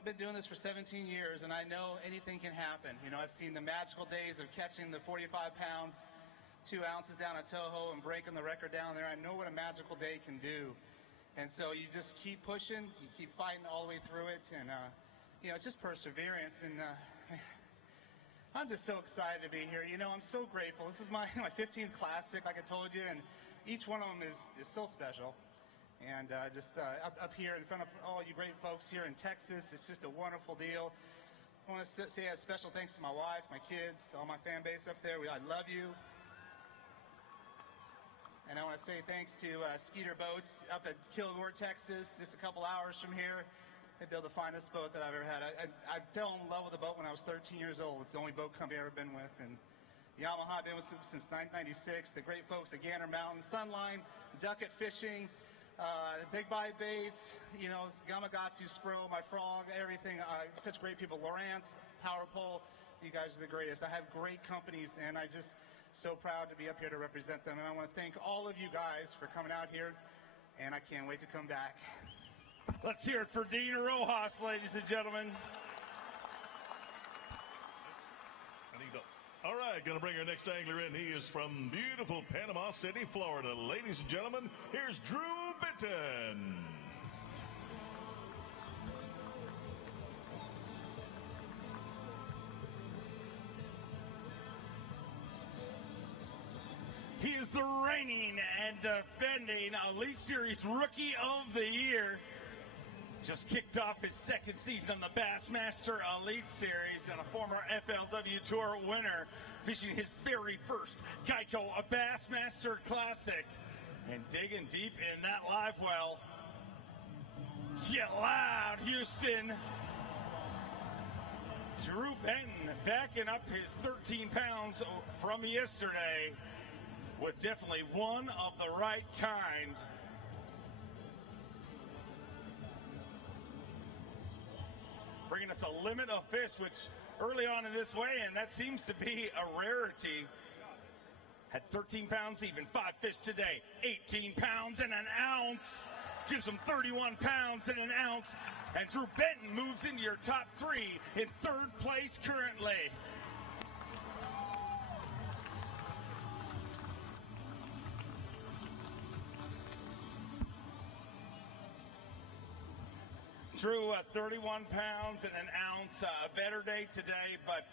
I've been doing this for 17 years, and I know anything can happen. You know, I've seen the magical days of catching the 45 pounds, 2 ounces down at Toho and breaking the record down there. I know what a magical day can do. And so you just keep pushing, you keep fighting all the way through it, and, you know, it's just perseverance. And I'm just so excited to be here. You know, I'm so grateful. This is my 15th Classic, like I told you, and each one of them is so special. And just up here in front of all you great folks here in Texas, it's just a wonderful deal. I want to say a special thanks to my wife, my kids, all my fan base up there. I love you. And I want to say thanks to Skeeter Boats up at Kilgore, Texas, just a couple hours from here. They built the finest boat that I've ever had. I fell in love with the boat when I was 13 years old. It's the only boat company I've ever been with. And Yamaha, I've been with since 1996. The great folks at Gander Mountain, Sunline, Duckett Fishing, Big Bite Baits, you know, Gamakatsu Spro, my frog, everything. Such great people. Lawrence, Power Pole, you guys are the greatest. I have great companies, and I just so proud to be up here to represent them. And I want to thank all of you guys for coming out here, and I can't wait to come back. Let's hear it for Dean Rojas, ladies and gentlemen. All right, going to bring our next angler in. He is from beautiful Panama City, Florida. Ladies and gentlemen, here's Drew Benton. He is the reigning and defending Elite Series Rookie of the Year. Just kicked off his second season on the Bassmaster Elite Series and a former FLW Tour winner, fishing his very first Geico Bassmaster Classic and digging deep in that live well. Get loud, Houston. Drew Benton backing up his 13 pounds from yesterday with definitely one of the right kind. Bringing us a limit of fish, which early on in this weigh-in, that seems to be a rarity. Had 13 pounds even, 5 fish today, 18 pounds and an ounce. Gives him 31 pounds and an ounce. And Drew Benton moves into your top 3 in 3rd place currently. Drew, 31 pounds and an ounce, a better day today, but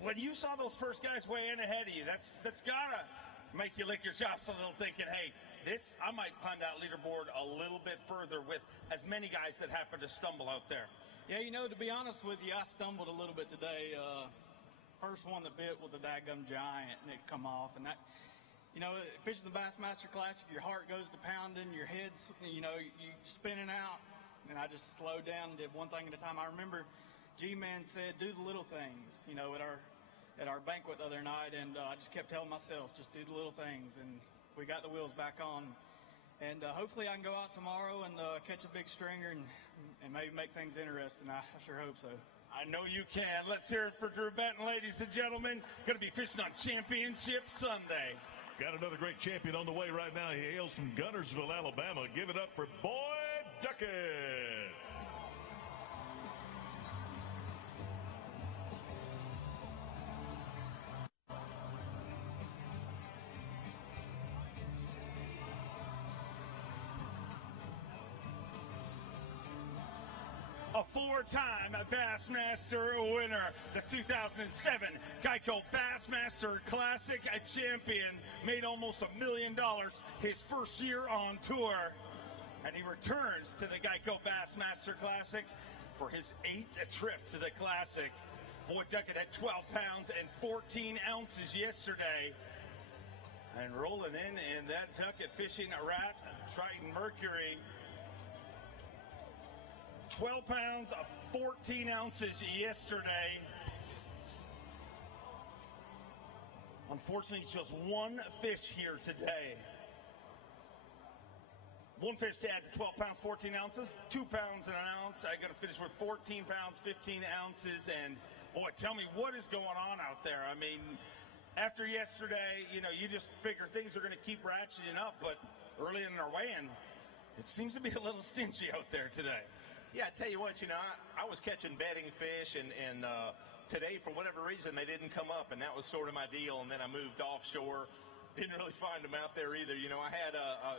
when you saw those first guys weigh in ahead of you, that's gotta make you lick your chops a little, thinking, hey, I might climb that leaderboard a little bit further with as many guys that happen to stumble out there. Yeah, you know, to be honest with you, I stumbled a little bit today. First one that bit was a daggum giant, and it come off, and that, you know, fishing the Bassmaster Classic, your heart goes to pounding, your head's, you know, you spinning out. And I just slowed down and did one thing at a time. I remember G-Man said, do the little things, you know, at our banquet the other night. And I just kept telling myself, just do the little things. And we got the wheels back on. And hopefully I can go out tomorrow and catch a big stringer and maybe make things interesting. I sure hope so. I know you can. Let's hear it for Drew Benton, ladies and gentlemen. Going to be fishing on Championship Sunday. Got another great champion on the way right now. He hails from Gunnersville, Alabama. Give it up for Boy Duckett. A 4-time Bassmaster winner, the 2007 Geico Bassmaster Classic champion, made almost $1 million his first year on tour. And he returns to the Geico Bassmaster Classic for his 8th trip to the Classic. Boy Duckett had 12 pounds and 14 ounces yesterday. And rolling in that Duckett fishing a rat, Triton Mercury. 12 pounds of 14 ounces yesterday. Unfortunately, just one fish here today. One fish to add to 12 pounds, 14 ounces, 2 pounds and an ounce. I'm going to finish with 14 pounds, 15 ounces. And boy, tell me what is going on out there. I mean, after yesterday, you know, you just figure things are going to keep ratcheting up. But early in our weigh-in, it seems to be a little stingy out there today. Yeah, I tell you what, I was catching bedding fish, and today, for whatever reason, they didn't come up, and that was sort of my deal. And then I moved offshore. Didn't really find them out there either. I had a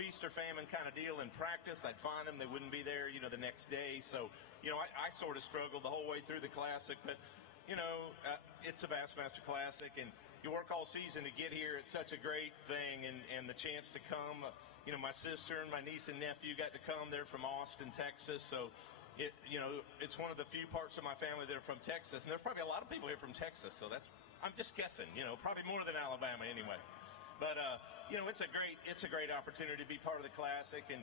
feast or famine kind of deal in practice. I'd find them, they wouldn't be there, the next day. So, I sort of struggled the whole way through the Classic, but it's a Bassmaster Classic, and you work all season to get here. It's such a great thing, and the chance to come. My sister and my niece and nephew got to come. They're from Austin, Texas, so it's one of the few parts of my family that are from Texas, and there's probably a lot of people here from Texas, so I'm just guessing, probably more than Alabama anyway. But it's a great opportunity to be part of the Classic, and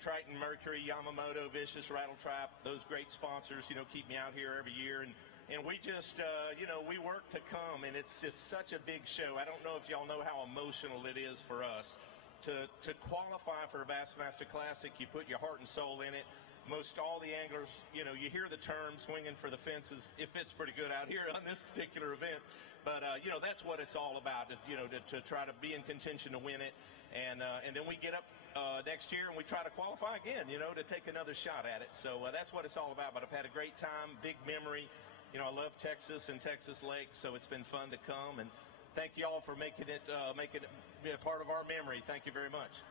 Triton, Mercury, Yamamoto, Vicious, Rattle Trap, those great sponsors, keep me out here every year, and we just we work to come, and it's just such a big show. I don't know if y'all know how emotional it is for us to qualify for a Bassmaster Classic. You put your heart and soul in it. Most all the anglers, you hear the term swinging for the fences. It fits pretty good out here on this particular event. But, that's what it's all about, to try to be in contention to win it. And then we get up next year and we try to qualify again, to take another shot at it. So that's what it's all about. But I've had a great time, big memory. I love Texas and Texas Lake, so it's been fun to come. And thank you all for making it be a part of our memory. Thank you very much.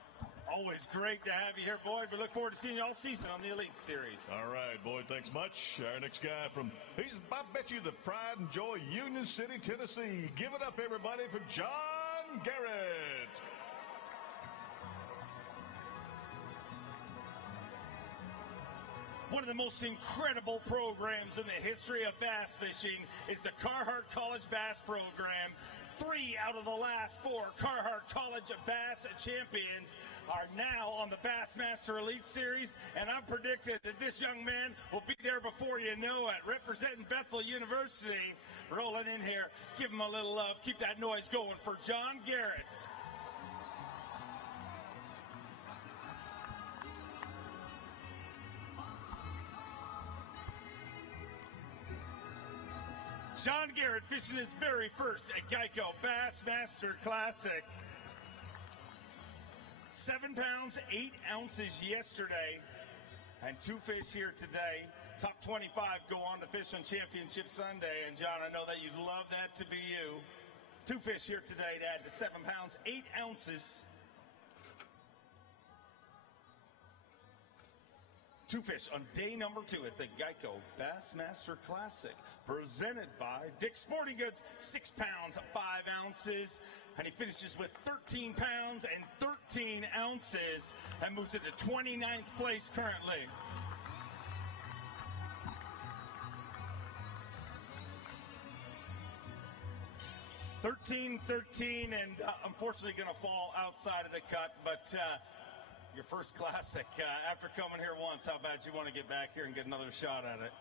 Always great to have you here, Boyd. We look forward to seeing you all season on the Elite Series. All right, Boyd, thanks much. Our next guy I bet you, the pride and joy, Union City, Tennessee. Give it up, everybody, for John Garrett. One of the most incredible programs in the history of bass fishing is the Carhartt College Bass Program. 3 out of the last 4 Carhartt College Bass champions are now on the Bassmaster Elite Series, and I'm predicting that this young man will be there before you know it. Representing Bethel University, rolling in here. Give him a little love. Keep that noise going for John Garrett. John Garrett fishing his very first Geico Bassmaster Classic. 7 pounds, 8 ounces yesterday, and 2 fish here today. Top 25 go on to fish on Championship Sunday, and John, I know that you'd love that to be you. 2 fish here today to add to 7 pounds, 8 ounces. 2 fish on day number 2 at the Geico Bassmaster Classic, presented by Dick's Sporting Goods. 6 pounds, 5 ounces, and he finishes with 13 pounds and 13 ounces and moves it to 29th place currently. $13.13, and unfortunately going to fall outside of the cut, but your first Classic, after coming here once, how bad you want to get back here and get another shot at it?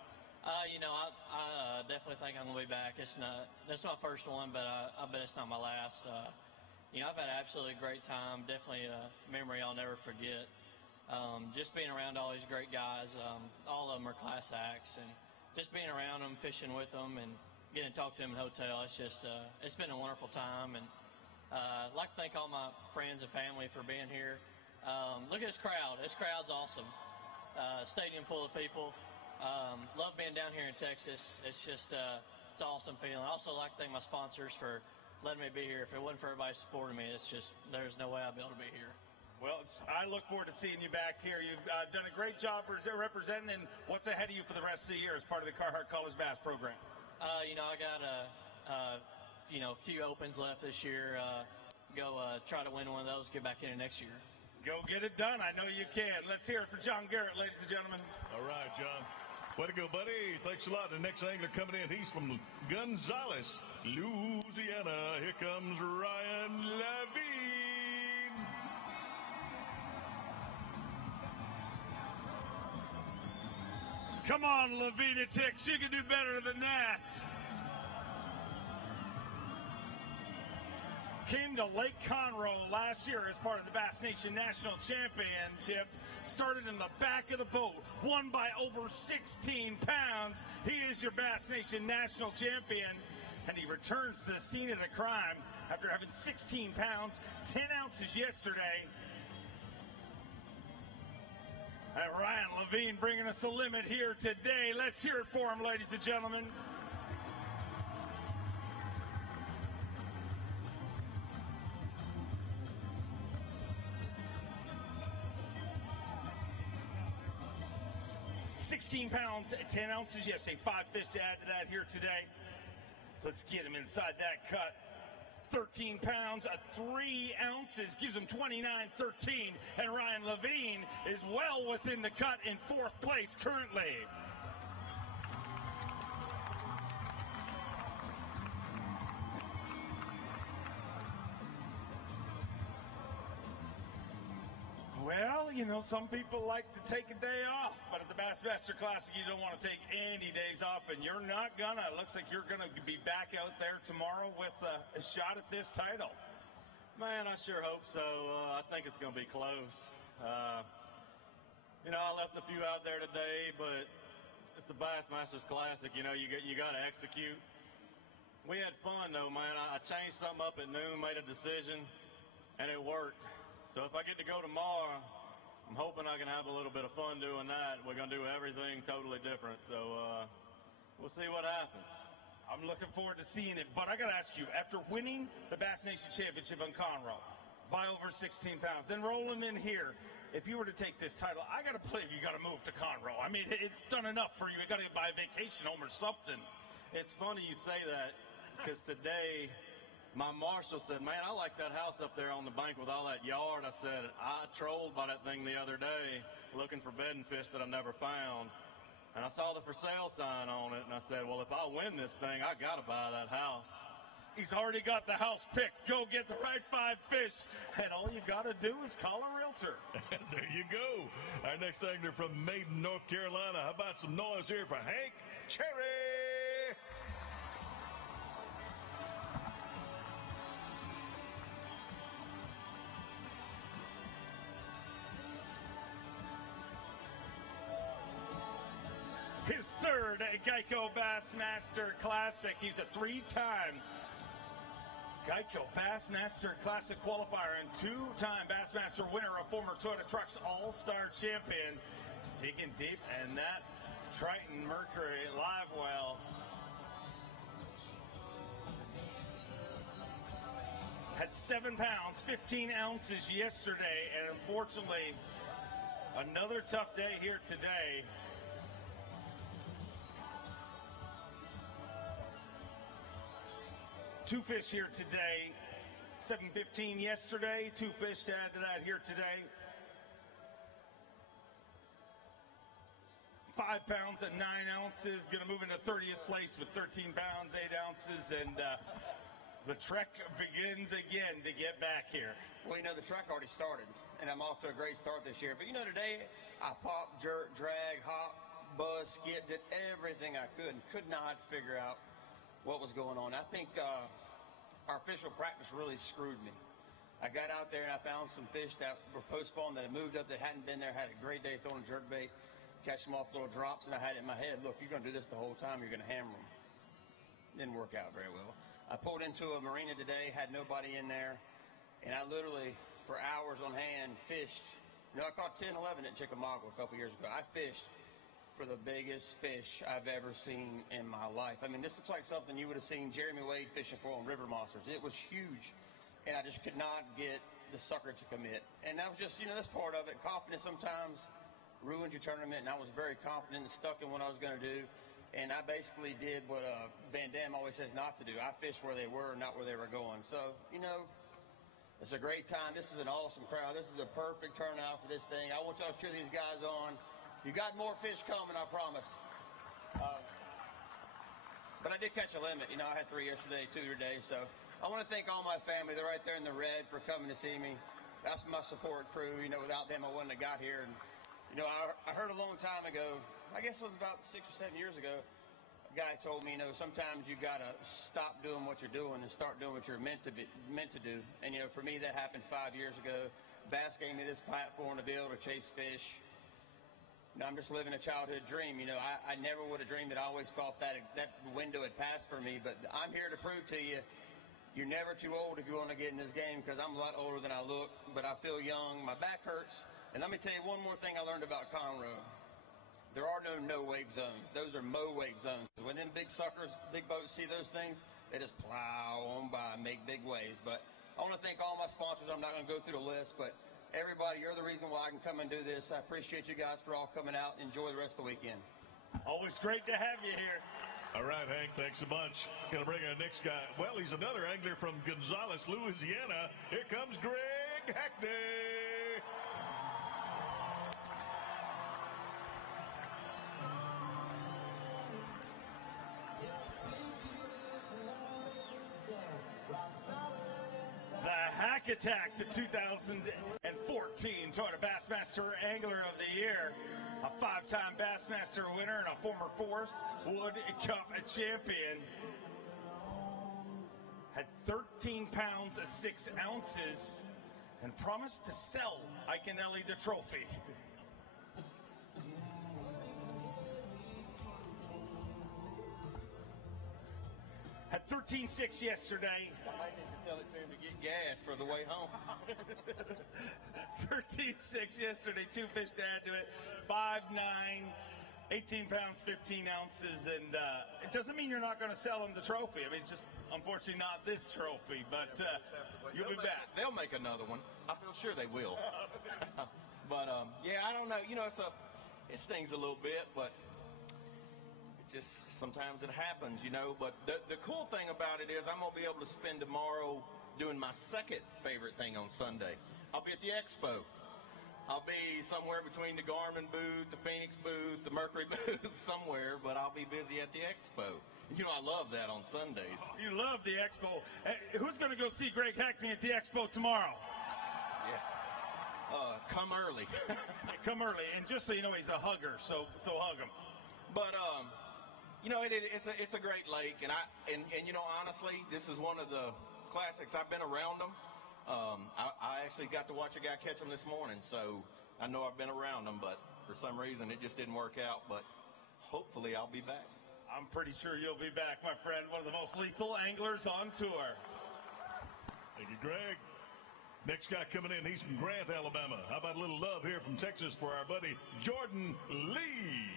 I definitely think I'm going to be back. This is my first one, but I bet it's not my last. I've had an absolutely great time. Definitely a memory I'll never forget. Just being around all these great guys. All of them are class acts, and just being around them, fishing with them, and getting to talk to them in the hotel. It's been a wonderful time, and I'd like to thank all my friends and family for being here. Look at this crowd. This crowd's awesome. Stadium full of people. Love being down here in Texas. It's just it's an awesome feeling. I also like to thank my sponsors for letting me be here. If it wasn't for everybody supporting me, there's no way I'd be able to be here. Well, I look forward to seeing you back here. You've done a great job representing, and what's ahead of you for the rest of the year as part of the Carhartt College Bass Program? I got a few opens left this year. Go try to win one of those, get back in it next year. Go get it done. I know you can. Let's hear it for John Garrett, ladies and gentlemen. All right, John. Way to go, buddy. Thanks a lot. The next angler coming in, he's from Gonzales, Louisiana. Here comes Ryan Levine. Come on, Levinatix. You can do better than that. Came to Lake Conroe last year as part of the Bass Nation National Championship. Started in the back of the boat. Won by over 16 pounds. He is your Bass Nation National Champion. And he returns to the scene of the crime after having 16 pounds, 10 ounces yesterday. And Ryan Levine bringing us a limit here today. Let's hear it for him, ladies and gentlemen. £16, 10 ounces. Yes, a 5 fish to add to that here today. Let's get him inside that cut. 13 pounds, 3 ounces, gives him 29.13. And Ryan Levine is well within the cut in 4th place currently. Well, you know, some people like to take a day off, but at the Bassmaster Classic, you don't want to take any days off, and you're not gonna. It looks like you're gonna be back out there tomorrow with a shot at this title. Man, I sure hope so. I think it's gonna be close. You know, I left a few out there today, but it's the Bassmasters Classic. You know, you got to execute. We had fun though, man. I changed something up at noon, made a decision, and it worked. So if I get to go tomorrow, I'm hoping I can have a little bit of fun doing that. We're going to do everything totally different. So we'll see what happens. I'm looking forward to seeing it. But I got to ask you, after winning the Bass Nation Championship on Conroe by over 16 pounds, then rolling in here, if you were to take this title, I got to believe you got to move to Conroe. I mean, it's done enough for you. You got to buy a vacation home or something. It's funny you say that because today my marshal said, man, I like that house up there on the bank with all that yard. I said, I trolled by that thing the other day looking for bedding fish that I never found. And I saw the for sale sign on it, and I said, well, if I win this thing, I got to buy that house. He's already got the house picked. Go get the right 5 fish, and all you got to do is call a realtor. There you go. Our next angler from Maiden, North Carolina. How about some noise here for Hank Cherry? His 3rd Geico Bassmaster Classic. He's a 3-time Geico Bassmaster Classic qualifier and 2-time Bassmaster winner, a former Toyota Trucks All-Star champion. Digging deep, and that Triton Mercury live well had 7 pounds, 15 ounces yesterday, and unfortunately, another tough day here today. 2 fish here today, 7:15 yesterday, 2 fish to add to that here today. 5 pounds and 9 ounces, going to move into 30th place with 13 pounds, 8 ounces, and the trek begins again to get back here. Well, you know, the trek already started, and I'm off to a great start this year. But, you know, today I popped, jerk, drag, hop, buzz, skip, did everything I could and could not figure out what was going on. I think our official practice really screwed me. I got out there and I found some fish that were postponed that had moved up that hadn't been there, had a great day throwing jerkbait, catch them off little drops, and I had it in my head, look, you're going to do this the whole time, you're going to hammer them. Didn't work out very well. I pulled into a marina today, had nobody in there, and I literally, for hours on hand, fished. You know, I caught 10, 11 at Chickamauga a couple years ago. I fished for the biggest fish I've ever seen in my life. I mean, this looks like something you would have seen Jeremy Wade fishing for on river monsters. It was huge, and I just could not get the sucker to commit. And that was just, you know, that's part of it. Confidence sometimes ruins your tournament, and I was very confident and stuck in what I was going to do. And I basically did what Van Dam always says not to do. I fished where they were, not where they were going. So, you know, it's a great time. This is an awesome crowd. This is a perfect turnout for this thing. I want y'all to cheer these guys on. You got more fish coming, I promise. But I did catch a limit. You know, I had 3 yesterday, 2 today. So I want to thank all my family. They're right there in the red for coming to see me. That's my support crew. You know, without them, I wouldn't have got here. And, you know, I heard a long time ago, I guess it was about 6 or 7 years ago, a guy told me, you know, sometimes you got to stop doing what you're doing and start doing what you're meant to do. And, you know, for me, that happened 5 years ago. Bass gave me this platform to be able to chase fish. You know, I'm just living a childhood dream. You know, I never would have dreamed it. I always thought that window had passed for me. But I'm here to prove to you, you're never too old if you want to get in this game, because I'm a lot older than I look, but I feel young. My back hurts, And let me tell you one more thing I learned about Conroe. There are no wake zones. Those are mow wake zones. When them big suckers, big boats see those things, they just plow on by and make big waves. But I want to thank all my sponsors. I'm not going to go through the list, but everybody, you're the reason why I can come and do this. I appreciate you guys for all coming out. Enjoy the rest of the weekend. Always great to have you here. All right, Hank, thanks a bunch. Going to bring our next guy. Well, he's another angler from Gonzales, Louisiana. Here comes Greg Hector. The Hack Attack, the 2014 Toyota Bassmaster Angler of the Year, a 5-time Bassmaster winner and a former Forest Wood Cup champion. Had 13 pounds 6 ounces and promised to sell Iaconelli the trophy. Had 13.6 yesterday. I might need to sell it to him to get gas for the way home. 13.6 yesterday, 2 fish to add to it, 5'9", 18 pounds, 15 ounces, and it doesn't mean you're not going to sell him the trophy. I mean, it's just unfortunately not this trophy, but you'll be back. They'll make another one. I feel sure they will. But yeah, I don't know. You know, it stings a little bit, but just sometimes it happens, you know. But the cool thing about it is I'm going to be able to spend tomorrow doing my second favorite thing on Sunday. I'll be at the expo. I'll be somewhere between the Garmin booth, the Phoenix booth, the Mercury booth, somewhere, but I'll be busy at the expo. You know, I love that on Sundays. You love the expo. Who's going to go see Greg Hackney at the expo tomorrow? Yeah. Come early. Come early. And just so you know, he's a hugger, so hug him. But, you know, it's a great lake, and you know, honestly, this is one of the classics. I've been around them. I actually got to watch a guy catch them this morning, so I know I've been around them, but for some reason it just didn't work out. But hopefully I'll be back. I'm pretty sure you'll be back, my friend. One of the most lethal anglers on tour. Thank you, Greg. Next guy coming in, he's from Grant, Alabama. How about a little love here from Texas for our buddy Jordan Lee?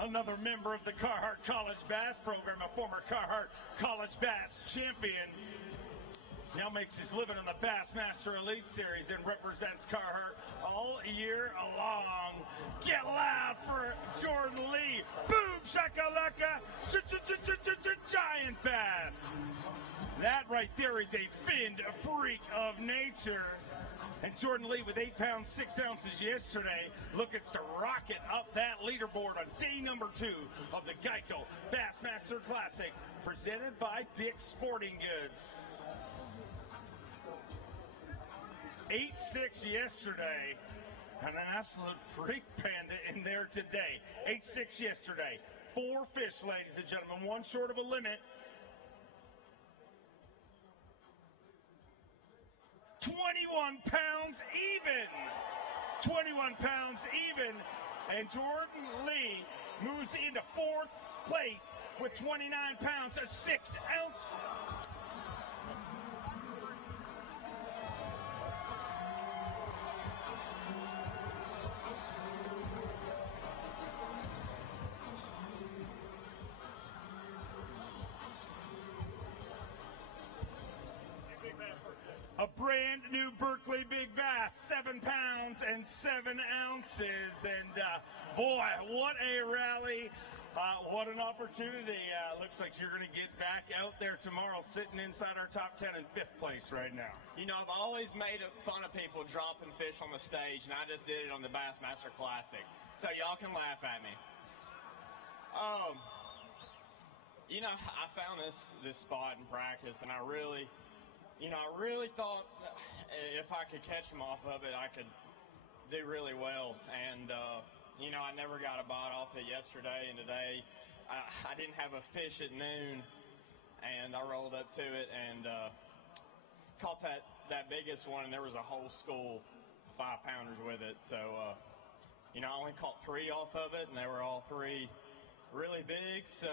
Another member of the Carhartt College Bass program, a former Carhartt College Bass champion. Now makes his living in the Bassmaster Elite Series and represents Carhartt all year long. Get loud for Jordan Lee. Boom, shakalaka, giant bass. That right there is a finned freak of nature. And Jordan Lee with 8 pounds, 6 ounces yesterday looking to rocket up that leaderboard on day number 2 of the Geico Bassmaster Classic presented by Dick's Sporting Goods. 8.6 yesterday, and an absolute freak panda in there today. 8.6 yesterday. 4 fish, ladies and gentlemen, 1 short of a limit. 21 pounds even. 21 pounds even. And Jordan Lee moves into 4th place with 29 pounds, a 6 ounce. A brand new Berkley Big Bass, 7 pounds and 7 ounces. And boy, what a rally. What an opportunity. Looks like you're going to get back out there tomorrow sitting inside our top 10 in 5th place right now. You know, I've always made fun of people dropping fish on the stage, and I just did it on the Bassmaster Classic. So y'all can laugh at me. You know, I found this spot in practice, and I really thought if I could catch them off of it, I could do really well. And, you know, I never got a bite off it yesterday, and today I didn't have a fish at noon, and I rolled up to it and caught that biggest one, and there was a whole school 5-pounders with it. So, you know, I only caught 3 off of it, and they were all 3 really big. So,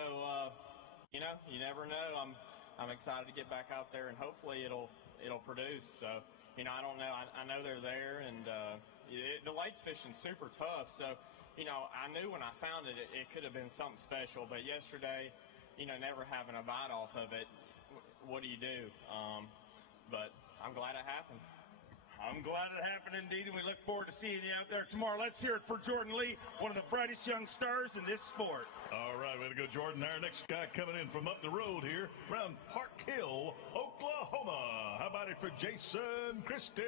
you know, you never know. I'm excited to get back out there, and hopefully it'll produce. So, you know, I don't know. I know they're there, and the lakes fishing's super tough. So, you know, I knew when I found it, it could have been something special. But yesterday, you know, never having a bite off of it, what do you do? But I'm glad it happened. I'm glad it happened indeed, and we look forward to seeing you out there tomorrow. Let's hear it for Jordan Lee, one of the brightest young stars in this sport. All right, way to go, Jordan. Our next guy coming in from up the road here, around Park Hill, Oklahoma. How about it for Jason Christie?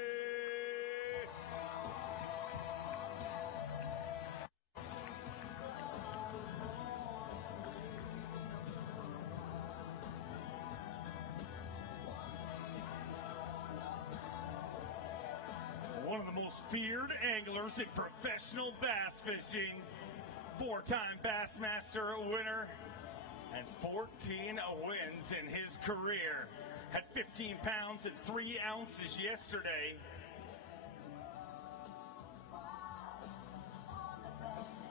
One of the most feared anglers in professional bass fishing, 4-time Bassmaster winner, and 14 wins in his career. Had 15 pounds and 3 ounces yesterday.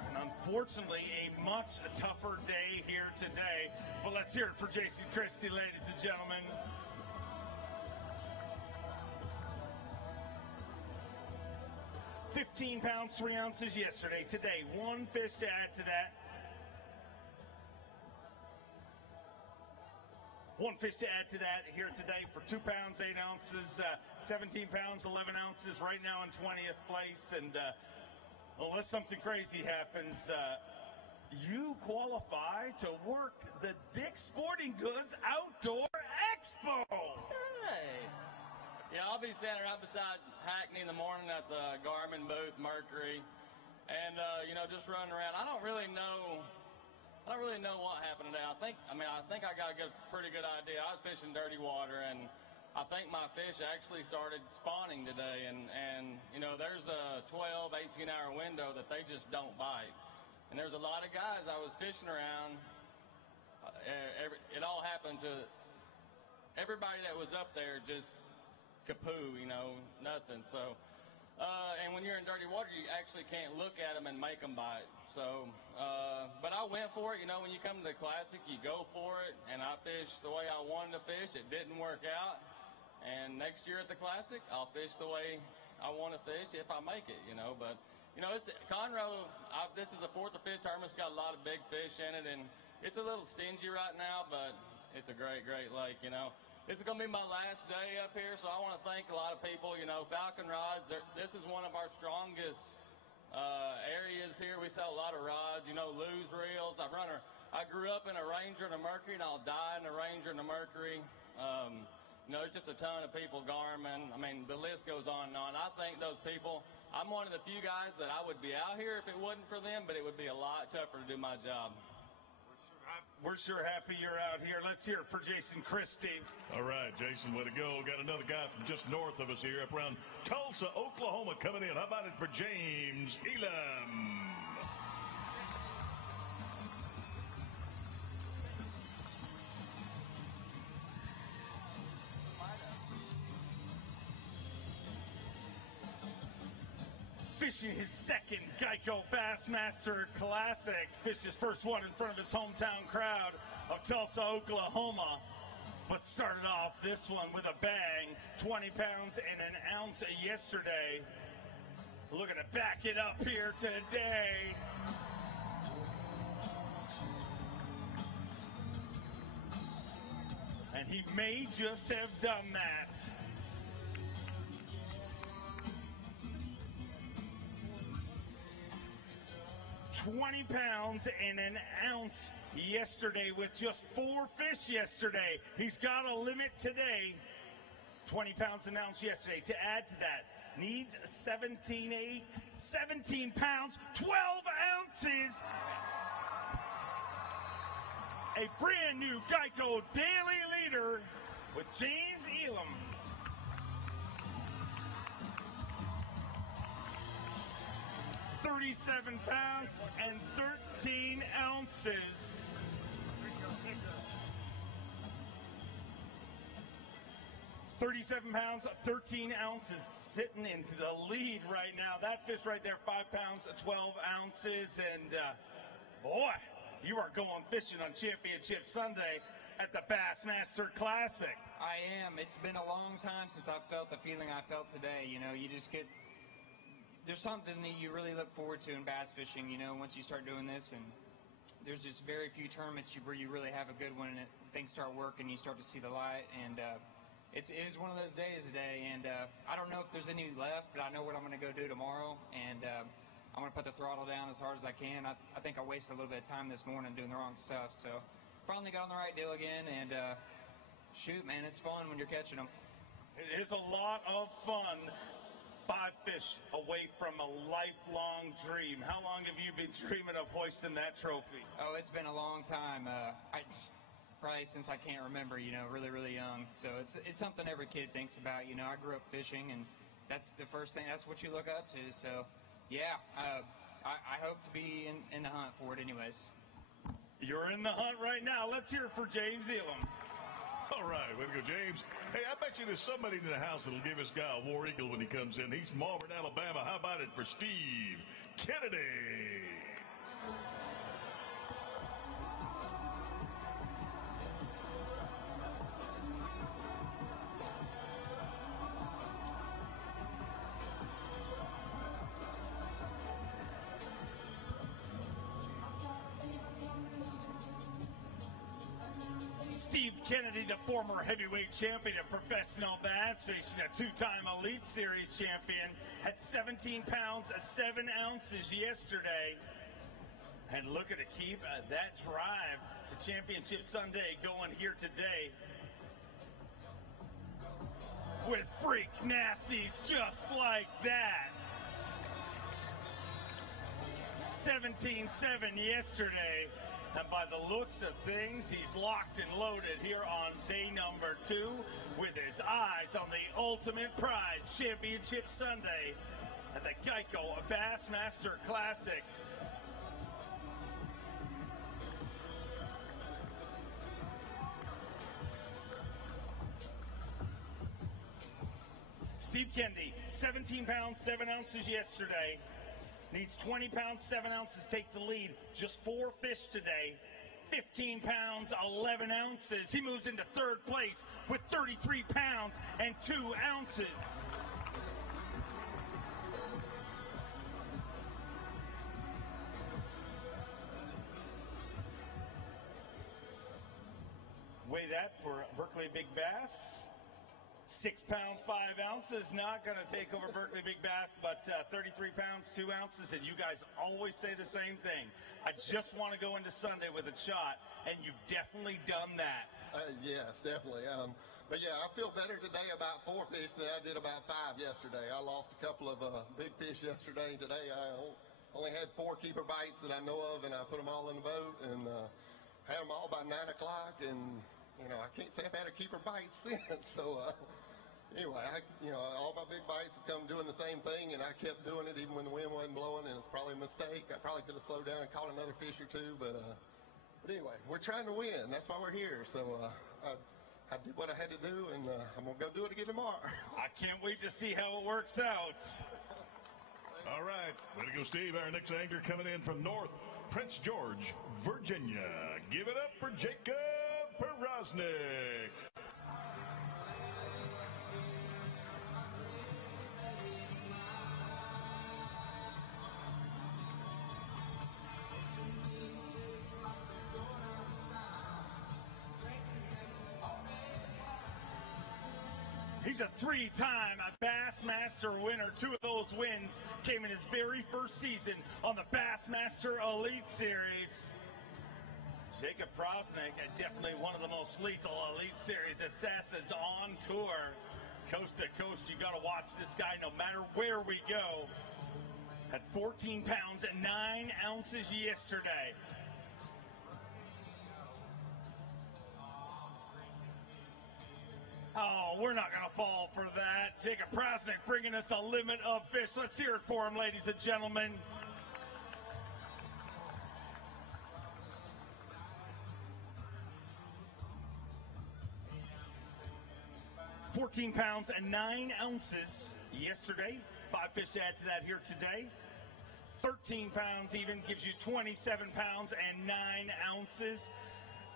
And unfortunately, a much tougher day here today. But let's hear it for Jason Christie, ladies and gentlemen. 15 pounds, 3 ounces yesterday. Today, 1 fish to add to that. 1 fish to add to that here today for 2 pounds, 8 ounces, 17 pounds, 11 ounces, right now in 20th place. And unless something crazy happens, you qualify to work the Dick's Sporting Goods Outdoor Expo. Hey. Yeah, I'll be standing right beside Hackney in the morning at the Garmin booth, Mercury, and you know, just running around. I don't really know what happened today. I think I got a pretty good idea. I was fishing dirty water, and I think my fish actually started spawning today. And you know, there's a 12, 18-hour window that they just don't bite. And there's a lot of guys I was fishing around. It all happened to everybody that was up there. Just kapoo, you know, nothing. So, and when you're in dirty water, you actually can't look at them and make them bite. So, but I went for it. You know, when you come to the Classic, you go for it, and I fished the way I wanted to fish. It didn't work out, and next year at the Classic, I'll fish the way I want to fish if I make it, you know. But, you know, it's Conroe, this is a 4th or 5th tournament. It's got a lot of big fish in it, and it's a little stingy right now, but it's a great, great lake, you know. This is going to be my last day up here, so I want to thank a lot of people. You know, Falcon Rods, this is one of our strongest areas here. We sell a lot of rods, you know, Lou's reels. I grew up in a Ranger and a Mercury, and I'll die in a Ranger and a Mercury. You know, there's just a ton of people, Garmin. I mean, the list goes on and on. I thank those people. I'm one of the few guys that I would be out here if it wasn't for them, but it would be a lot tougher to do my job. We're sure happy you're out here. Let's hear it for Jason Christie. All right, Jason, way to go. Got another guy from just north of us here, up around Tulsa, Oklahoma, coming in. How about it for James Elam? Fishing his second Geico Bassmaster Classic. Fished his first one in front of his hometown crowd of Tulsa, Oklahoma. But started off this one with a bang. 20 pounds and an ounce yesterday. Looking to back it up here today. And he may just have done that. 20 pounds and an ounce yesterday with just 4 fish yesterday. He's got a limit today. 20 pounds an ounce yesterday. To add to that, needs 17 pounds, 12 ounces. A brand new Geico daily leader with James Elam. $37 pounds and 13 ounces. 37 pounds, 13 ounces, sitting in the lead right now. That fish right there, 5 pounds, 12 ounces. And boy, you are going fishing on Championship Sunday at the Bassmaster Classic. I am. It's been a long time since I've felt the feeling I felt today. You know, you just get, there's something that you really look forward to in bass fishing, you know, once you start doing this. And there's just very few tournaments where you really have a good one and things start working, you start to see the light. And it is one of those days today. And I don't know if there's any left, but I know what I'm going to go do tomorrow. And I'm going to put the throttle down as hard as I can. I think I wasted a little bit of time this morning doing the wrong stuff. So finally got on the right deal again. And shoot, man, it's fun when you're catching them. It is a lot of fun. 5 fish away from a lifelong dream. How long have you been dreaming of hoisting that trophy? Oh, it's been a long time. Probably since I can't remember, you know, really, really young. So it's something every kid thinks about. You know, I grew up fishing, and that's the first thing. That's what you look up to. So, yeah, I hope to be in the hunt for it anyways. You're in the hunt right now. Let's hear it for James Elam. All right, way to go, James. Hey, I bet you there's somebody in the house that'll give this guy a War Eagle when he comes in. He's from Auburn, Alabama. How about it for Steve Kennedy? Steve Kennedy, the former heavyweight champion of professional bass fishing, a 2-time Elite Series champion, had 17 pounds, 7 ounces yesterday. And looking to keep that drive to Championship Sunday going here today with freak nasties just like that. 17-7 yesterday. And by the looks of things, he's locked and loaded here on day number 2 with his eyes on the ultimate prize, Championship Sunday at the Geico Bassmaster Classic. Steve Kennedy, 17 pounds, 7 ounces yesterday. Needs 20 pounds, 7 ounces to take the lead. Just 4 fish today. 15 pounds, 11 ounces. He moves into 3rd place with 33 pounds and 2 ounces. Weigh that for Berkeley Big Bass. 6 pounds, 5 ounces, not going to take over Berkeley Big Bass, but 33 pounds, 2 ounces, and you guys always say the same thing. I just want to go into Sunday with a shot, and you've definitely done that. Yes, definitely. But yeah, I feel better today about 4 fish than I did about 5 yesterday. I lost a couple of big fish yesterday. Today I only had 4 keeper bites that I know of, and I put them all in the boat, and had them all by 9 o'clock, and you know, I can't say I've had a keeper bite since. So, anyway, all my big bites have come doing the same thing, and I kept doing it even when the wind wasn't blowing, and it's probably a mistake. I probably could have slowed down and caught another fish or 2, but anyway, we're trying to win. That's why we're here. So, I did what I had to do, and I'm going to go do it again tomorrow. I can't wait to see how it works out. All right, way to go, Steve. Our next angler coming in from North Prince George, Virginia. Give it up for Jacob Prosnik. He's a 3-time Bassmaster winner. 2 of those wins came in his very first season on the Bassmaster Elite Series. Jacob Prosnik, definitely one of the most lethal Elite Series assassins on tour. Coast to coast, you got to watch this guy no matter where we go. At 14 pounds and 9 ounces yesterday. Oh, we're not going to fall for that. Jacob Prosnik bringing us a limit of fish. Let's hear it for him, ladies and gentlemen. 14 pounds and 9 ounces yesterday. 5 fish to add to that here today. 13 pounds even gives you 27 pounds and 9 ounces.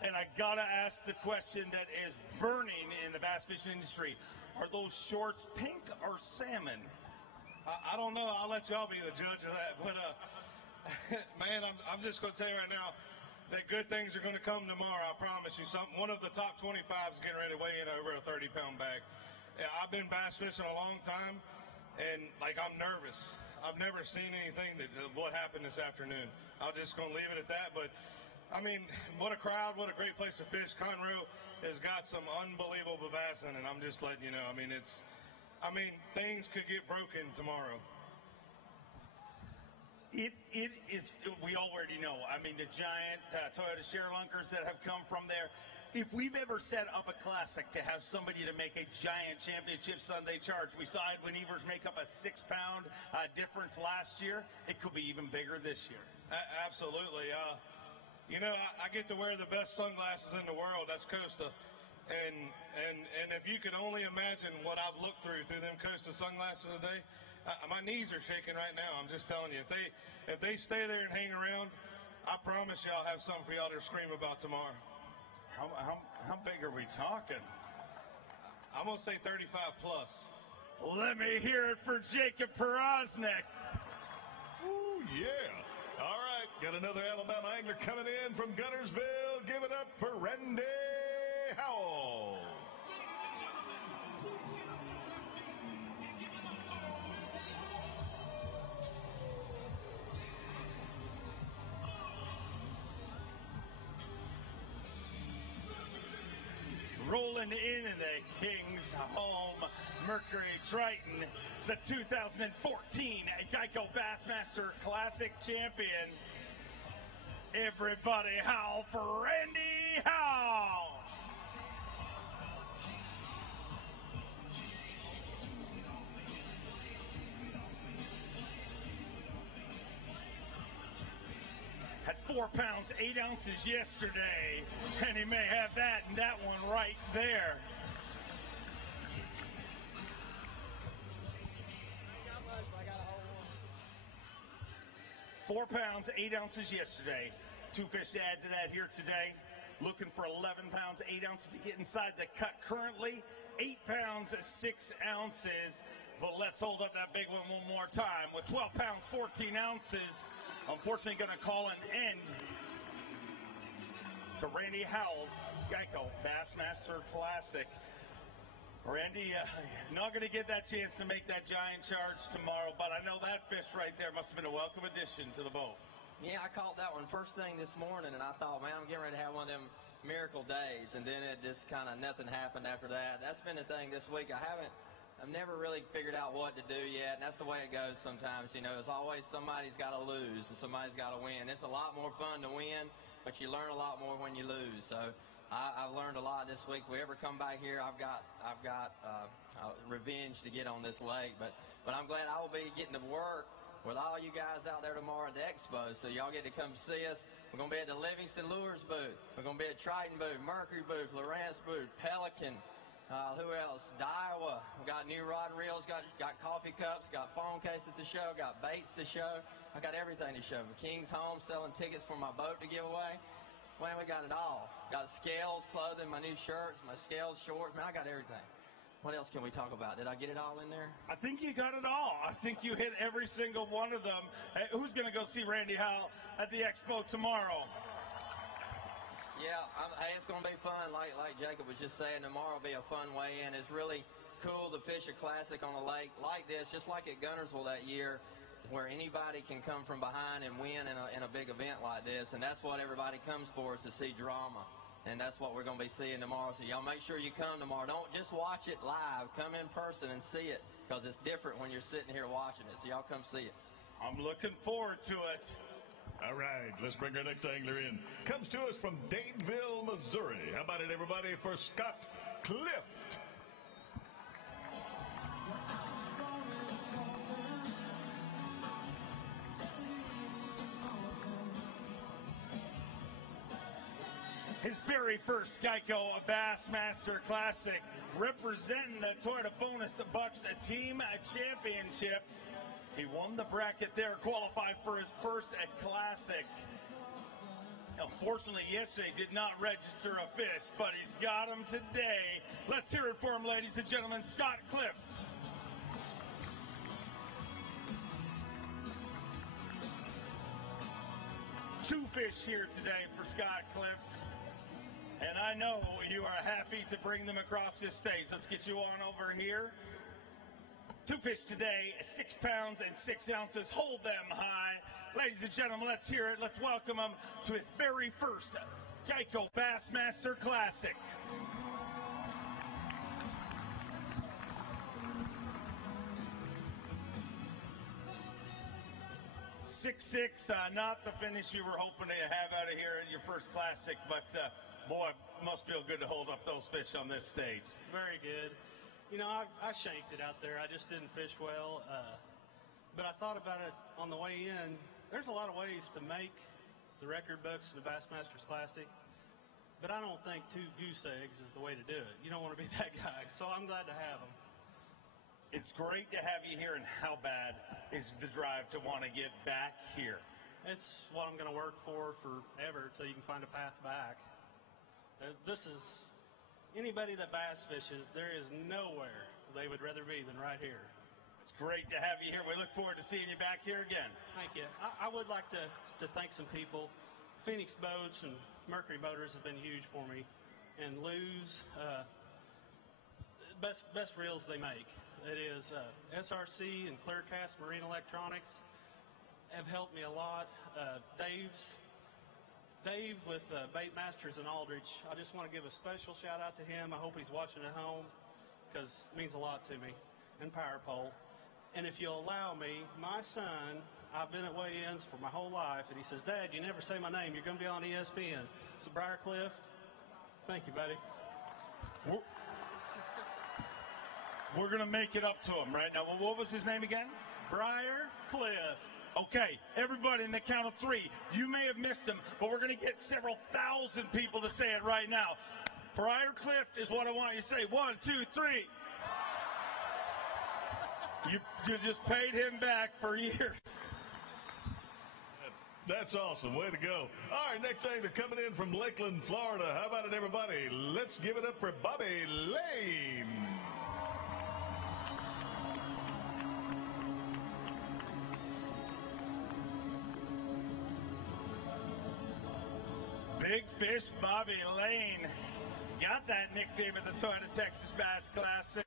And I gotta ask the question that is burning in the bass fishing industry. Are those shorts pink or salmon? I don't know. I'll let y'all be the judge of that. But, man, I'm just going to tell you right now that good things are going to come tomorrow. I promise you something. One of the top 25 is getting ready to weigh in over a 30-pound bag. I've been bass fishing a long time, and, like, I'm nervous. I've never seen anything that what happened this afternoon. I'm just going to leave it at that. But, I mean, what a crowd, what a great place to fish. Conroe has got some unbelievable bass in it. I'm just letting you know. Things could get broken tomorrow. It is, we already know. The giant Toyota Sharelunkers that have come from there. If we've ever set up a classic to have somebody to make a giant championship Sunday charge, we saw Edwin Evers make up a 6-pound difference last year. It could be even bigger this year. Absolutely. I get to wear the best sunglasses in the world. That's Costa. And if you could only imagine what I've looked through them Costa sunglasses today, my knees are shaking right now. I'm just telling you, if they stay there and hang around, I promise you I'll have something for y'all to scream about tomorrow. How big are we talking? I'm gonna say 35 plus. Let me hear it for Jacob Prosnik. Ooh, yeah. All right, got another Alabama angler coming in from Guntersville. Give it up for Randy Howe. Rolling in the King's home Mercury Triton, the 2014 Geico Bassmaster Classic champion. Everybody howl for Randy Howe. At 4 pounds, 8 ounces yesterday, and he may have that and that one right there. I got a whole one. 4 pounds, 8 ounces yesterday. 2 fish to add to that here today. Looking for 11 pounds, 8 ounces to get inside the cut currently. 8 pounds, 6 ounces. But let's hold up that big one more time. With 12 pounds, 14 ounces. Unfortunately, going to call an end to Randy Howe's Geico Bassmaster Classic. Randy, not going to get that chance to make that giant charge tomorrow, but I know that fish right there must have been a welcome addition to the boat. Yeah, I caught that one first thing this morning, and I thought, man, I'm getting ready to have one of them miracle days, and then it just kind of nothing happened after that. That's been the thing this week. I've never really figured out what to do yet, and that's the way it goes sometimes. It's always somebody's got to lose and somebody's got to win. It's a lot more fun to win, but you learn a lot more when you lose. So I've learned a lot this week. If we ever come back here, I've got revenge to get on this lake, but I'm glad I will be getting to work with all you guys out there tomorrow at the expo. So y'all get to come see us. We're going to be at the Livingston Lures booth. We're going to be at Triton booth, Mercury booth, Lawrence booth, Pelican. Who else? Daiwa. We got new rod and reels, got coffee cups, got phone cases to show, got baits to show. I got everything to show. King's home selling tickets for my boat to give away. Man, we got it all. Got scales, clothing, my new shirts, my scales shorts. Man, I got everything. What else can we talk about? Did I get it all in there? I think you got it all. I think you hit every single one of them. Hey, who's going to go see Randy Howe at the expo tomorrow? Yeah, hey, it's going to be fun. Like Jacob was just saying, tomorrow will be a fun weigh-in. It's really cool to fish a classic on a lake like this, just like at Guntersville that year, where anybody can come from behind and win in a big event like this. And that's what everybody comes for, is to see drama. And that's what we're going to be seeing tomorrow. So y'all make sure you come tomorrow. Don't just watch it live. Come in person and see it, because it's different when you're sitting here watching it. So y'all come see it. I'm looking forward to it. All right, let's bring our next angler in. Comes to us from Dadeville, Missouri. How about it, everybody, for Scott Clift? his very first Geico Bassmaster Classic, representing the Toyota Bonus Bucks Team Championship. He won the bracket there, qualified for his first Classic. Unfortunately, yesterday did not register a fish, but he's got him today. Let's hear it for him, ladies and gentlemen, Scott Clift. Two fish here today for Scott Clift. And I know you are happy to bring them across this stage. Let's get you on over here. Two fish today, 6 pounds and 6 ounces. Hold them high. Ladies and gentlemen, let's hear it. Let's welcome him to his very first Geico Bassmaster Classic. 6'6", not the finish you were hoping to have out of here in your first Classic, but boy, must feel good to hold up those fish on this stage. Very good. You know, I shanked it out there. I just didn't fish well, but I thought about it on the way in. There's a lot of ways to make the record books in the Bassmasters Classic, but I don't think 2 goose eggs is the way to do it. You don't want to be that guy, so I'm glad to have them. It's great to have you here, and how bad is the drive to want to get back here? It's what I'm going to work for forever till you can find a path back. This is, anybody that bass fishes, there is nowhere they would rather be than right here. It's great to have you here. We look forward to seeing you back here again. Thank you. I would like to thank some people. Phoenix Boats and Mercury Motors have been huge for me. And Lou's, best reels they make. It is SRC and Clearcast Marine Electronics have helped me a lot. Dave with Bassmasters in Aldrich, I just want to give a special shout out to him. I hope he's watching at home because it means a lot to me. And Power Pole. And if you'll allow me, my son, I've been at weigh-ins for my whole life, and he says, Dad, you never say my name. You're going to be on ESPN. It's Briar Clift. Thank you, buddy. We're going to make it up to him right now. Well, what was his name again? Briar Clift. Okay, everybody in the count of 3. You may have missed him, but we're going to get several thousand people to say it right now. Briar Clift is what I want you to say. 1, 2, 3. You just paid him back for years. That's awesome. Way to go. All right, next angler coming in from Lakeland, Florida. How about it, everybody? Let's give it up for Bobby Lane. Big fish, Bobby Lane. Got that nickname at the Toyota Texas Bass Classic.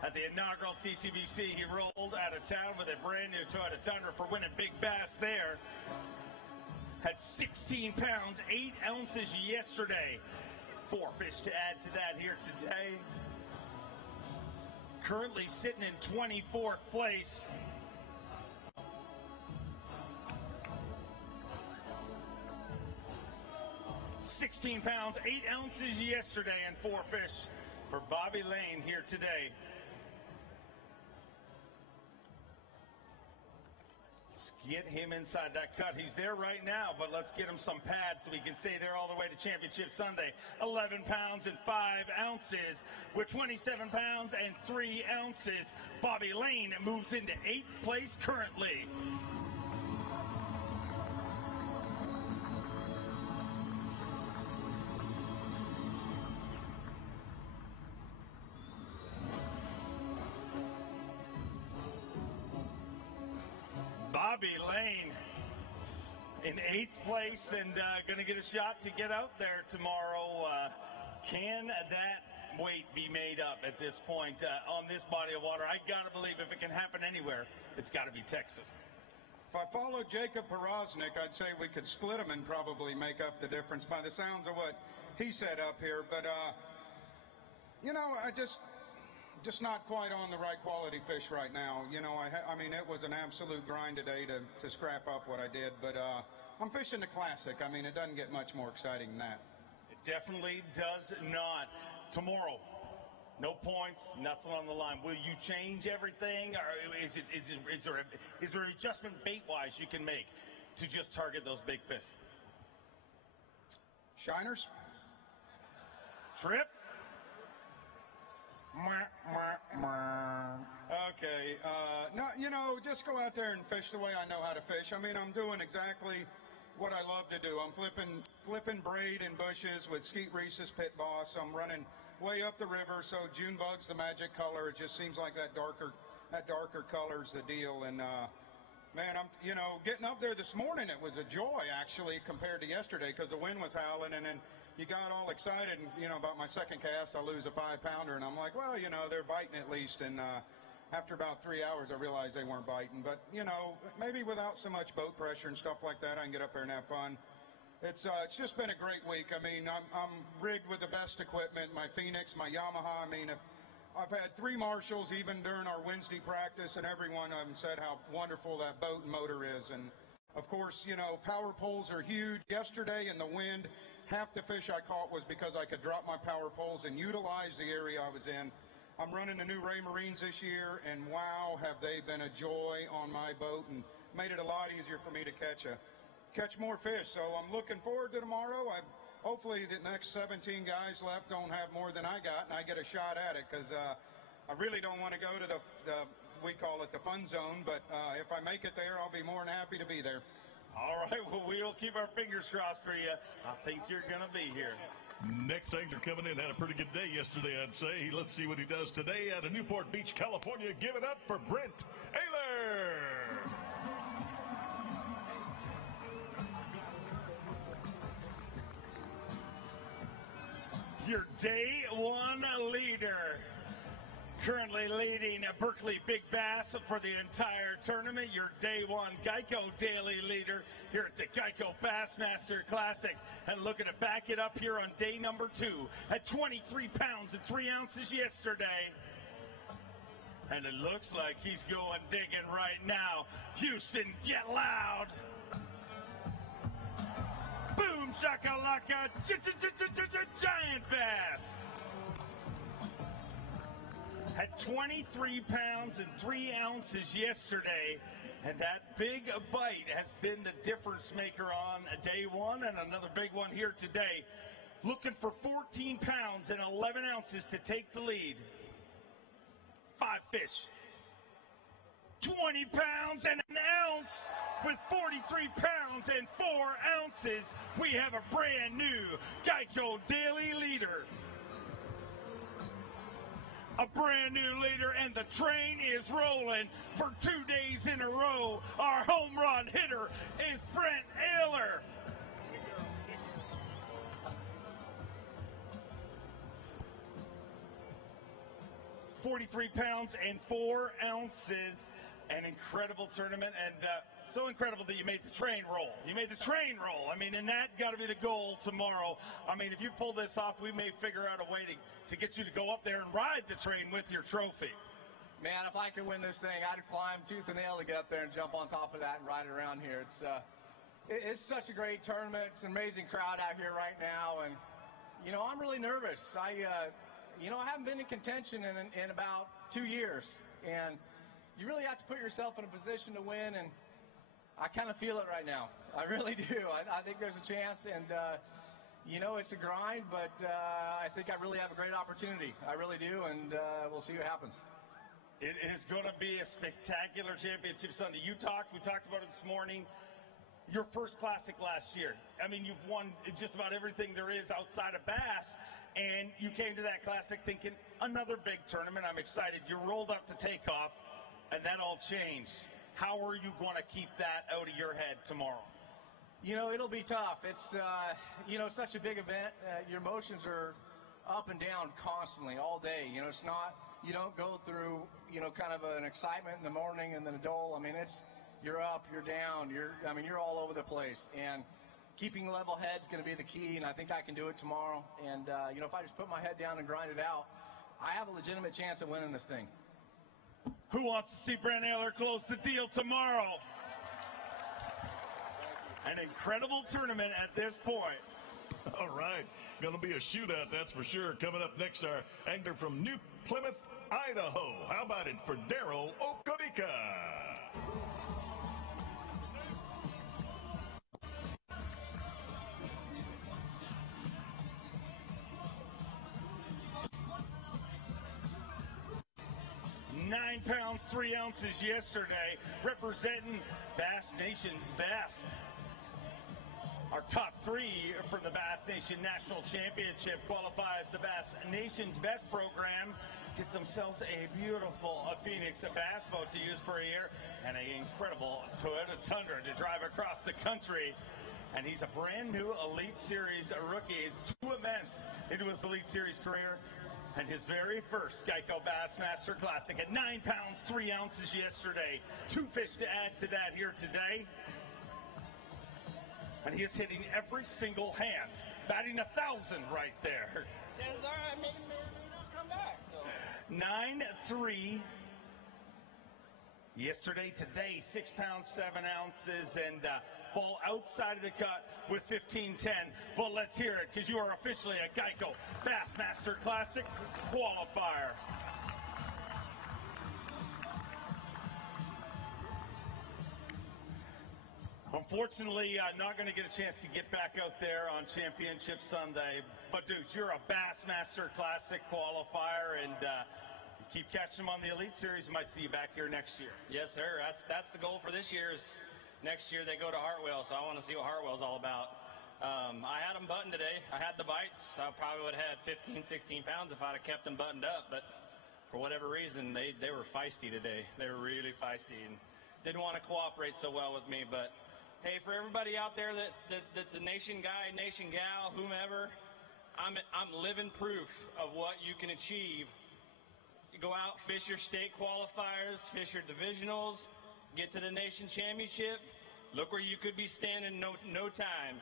At the inaugural TTBC, he rolled out of town with a brand new Toyota Tundra for winning big bass there. Had 16 pounds, 8 ounces yesterday. 4 fish to add to that here today. Currently sitting in 24th place. $16 pounds, 8 ounces yesterday, and 4 fish for Bobby Lane here today. Let's get him inside that cut. He's there right now, but let's get him some pads so he can stay there all the way to Championship Sunday. 11 pounds and 5 ounces with 27 pounds and 3 ounces. Bobby Lane moves into 8th place currently. Bobby Lane in 8th place and going to get a shot to get out there tomorrow. Can that weight be made up at this point on this body of water? I got to believe if it can happen anywhere, it's got to be Texas. If I followed Jacob Prosnik, I'd say we could split them and probably make up the difference by the sounds of what he said up here. But, you know, I just not quite on the right quality fish right now. You know, I mean, it was an absolute grind today to scrap up what I did. But I'm fishing the Classic. I mean, it doesn't get much more exciting than that. It definitely does not. Tomorrow, no points, nothing on the line. Will you change everything, or is there an adjustment bait-wise you can make to just target those big fish? Shiners? Trip. Okay. No, just go out there and fish the way I know how to fish. I mean, I'm doing exactly what I love to do. I'm flipping braid in bushes with Skeet Reese's Pit Boss. I'm running way up the river, so June bug's the magic color. It just seems like that darker color's the deal. And man, I'm getting up there this morning. It was a joy actually compared to yesterday because the wind was howling, and then you got all excited, and about my second cast, I lose a 5-pounder, and I'm like, well, they're biting at least. And after about 3 hours, I realized they weren't biting. But maybe without so much boat pressure and stuff like that, I can get up there and have fun. It's just been a great week. I mean, I'm rigged with the best equipment, my Phoenix, my Yamaha. I mean, I've had 3 marshals even during our Wednesday practice, and every one of them said how wonderful that boat and motor is. And of course, power poles are huge. Yesterday in the wind, half the fish I caught was because I could drop my power poles and utilize the area I was in. I'm running the new Ray Marines this year, and wow, have they been a joy on my boat and made it a lot easier for me to catch more fish. So I'm looking forward to tomorrow. Hopefully the next 17 guys left don't have more than I got, and I get a shot at it, because I really don't want to go to the we call it the fun zone, but if I make it there, I'll be more than happy to be there. All right, well, we'll keep our fingers crossed for you. I think you're going to be here. Next angler coming in had a pretty good day yesterday, I'd say. Let's see what he does today out of Newport Beach, California. Give it up for Brent Aylor. Your day one leader. Currently leading Berkeley Big Bass for the entire tournament. Your day one Geico daily leader here at the Geico Bassmaster Classic. And looking to back it up here on day number 2 at 23 pounds and 3 ounces yesterday. And it looks like he's going digging right now. Houston, get loud. Boom, shakalaka, giant bass. At 23 pounds and 3 ounces yesterday, and that big bite has been the difference maker on day one, and another big one here today. Looking for 14 pounds and 11 ounces to take the lead. 5 fish. 20 pounds and an ounce with 43 pounds and 4 ounces. We have a brand new Geico daily leader. A brand new leader, and the train is rolling for 2 days in a row. Our home run hitter is Brent Aylor. $43 pounds and 4 ounces. An incredible tournament, and so incredible that you made the train roll. You made the train roll. I mean, and that got to be the goal tomorrow. I mean, if you pull this off, we may figure out a way to get you to go up there and ride the train with your trophy. Man, if I could win this thing, I'd climb tooth and nail to get up there and jump on top of that and ride it around here. It's such a great tournament. It's an amazing crowd out here right now, and I'm really nervous. I haven't been in contention in about 2 years, and you really have to put yourself in a position to win, and I kind of feel it right now. I really do. I think there's a chance, and it's a grind, but I think I really have a great opportunity. I really do, and we'll see what happens. It is going to be a spectacular championship Sunday. We talked about it this morning. Your first classic last year. I mean, you've won just about everything there is outside of bass, and you came to that classic thinking another big tournament. I'm excited. You rolled up to takeoff, and that all changed. How are you going to keep that out of your head tomorrow? It'll be tough. It's, such a big event. Your emotions are up and down constantly all day. It's not, you don't go through, kind of an excitement in the morning and then a dull. I mean, you're up, you're down, you're all over the place. And keeping a level head is going to be the key, and I think I can do it tomorrow. And, if I just put my head down and grind it out, I have a legitimate chance of winning this thing. Who wants to see Brent Aylor close the deal tomorrow? An incredible tournament at this point. All right. Going to be a shootout, that's for sure. Coming up next, our angler from New Plymouth, Idaho. How about it for Darrell Anger? 9 pounds, 3 ounces yesterday, representing Bass Nation's best. Our top 3 for the Bass Nation National Championship qualify as the Bass Nation's best program. Get themselves a beautiful Phoenix bass boat to use for a year and an incredible Toyota Tundra to drive across the country. And he's a brand new Elite Series rookie. He's 2 events into his Elite Series career. And his very first Geico Bassmaster Classic at 9 pounds, 3 ounces yesterday. 2 fish to add to that here today. And he is hitting every single hand, batting 1,000 right there. Chances are I may not come back. So 9-3 yesterday, today 6 pounds, 7 ounces, and ball outside of the cut with 15-10. But let's hear it, because you are officially a Geico Bassmaster Classic qualifier. Unfortunately, not going to get a chance to get back out there on Championship Sunday. But, dude, you're a Bassmaster Classic qualifier, and you keep catching them on the Elite Series. We might see you back here next year. Yes, sir. That's the goal for this year's. Next year they go to Hartwell, so I want to see what Hartwell's all about. I had them buttoned today. I had the bites. I probably would have had 15, 16 pounds if I'd have kept them buttoned up. But for whatever reason, they were feisty today. They were really feisty and didn't want to cooperate so well with me. But hey, for everybody out there that's a nation guy, nation gal, whomever, I'm living proof of what you can achieve. You go out, fish your state qualifiers, fish your divisionals, get to the nation championship. Look where you could be standing in no time.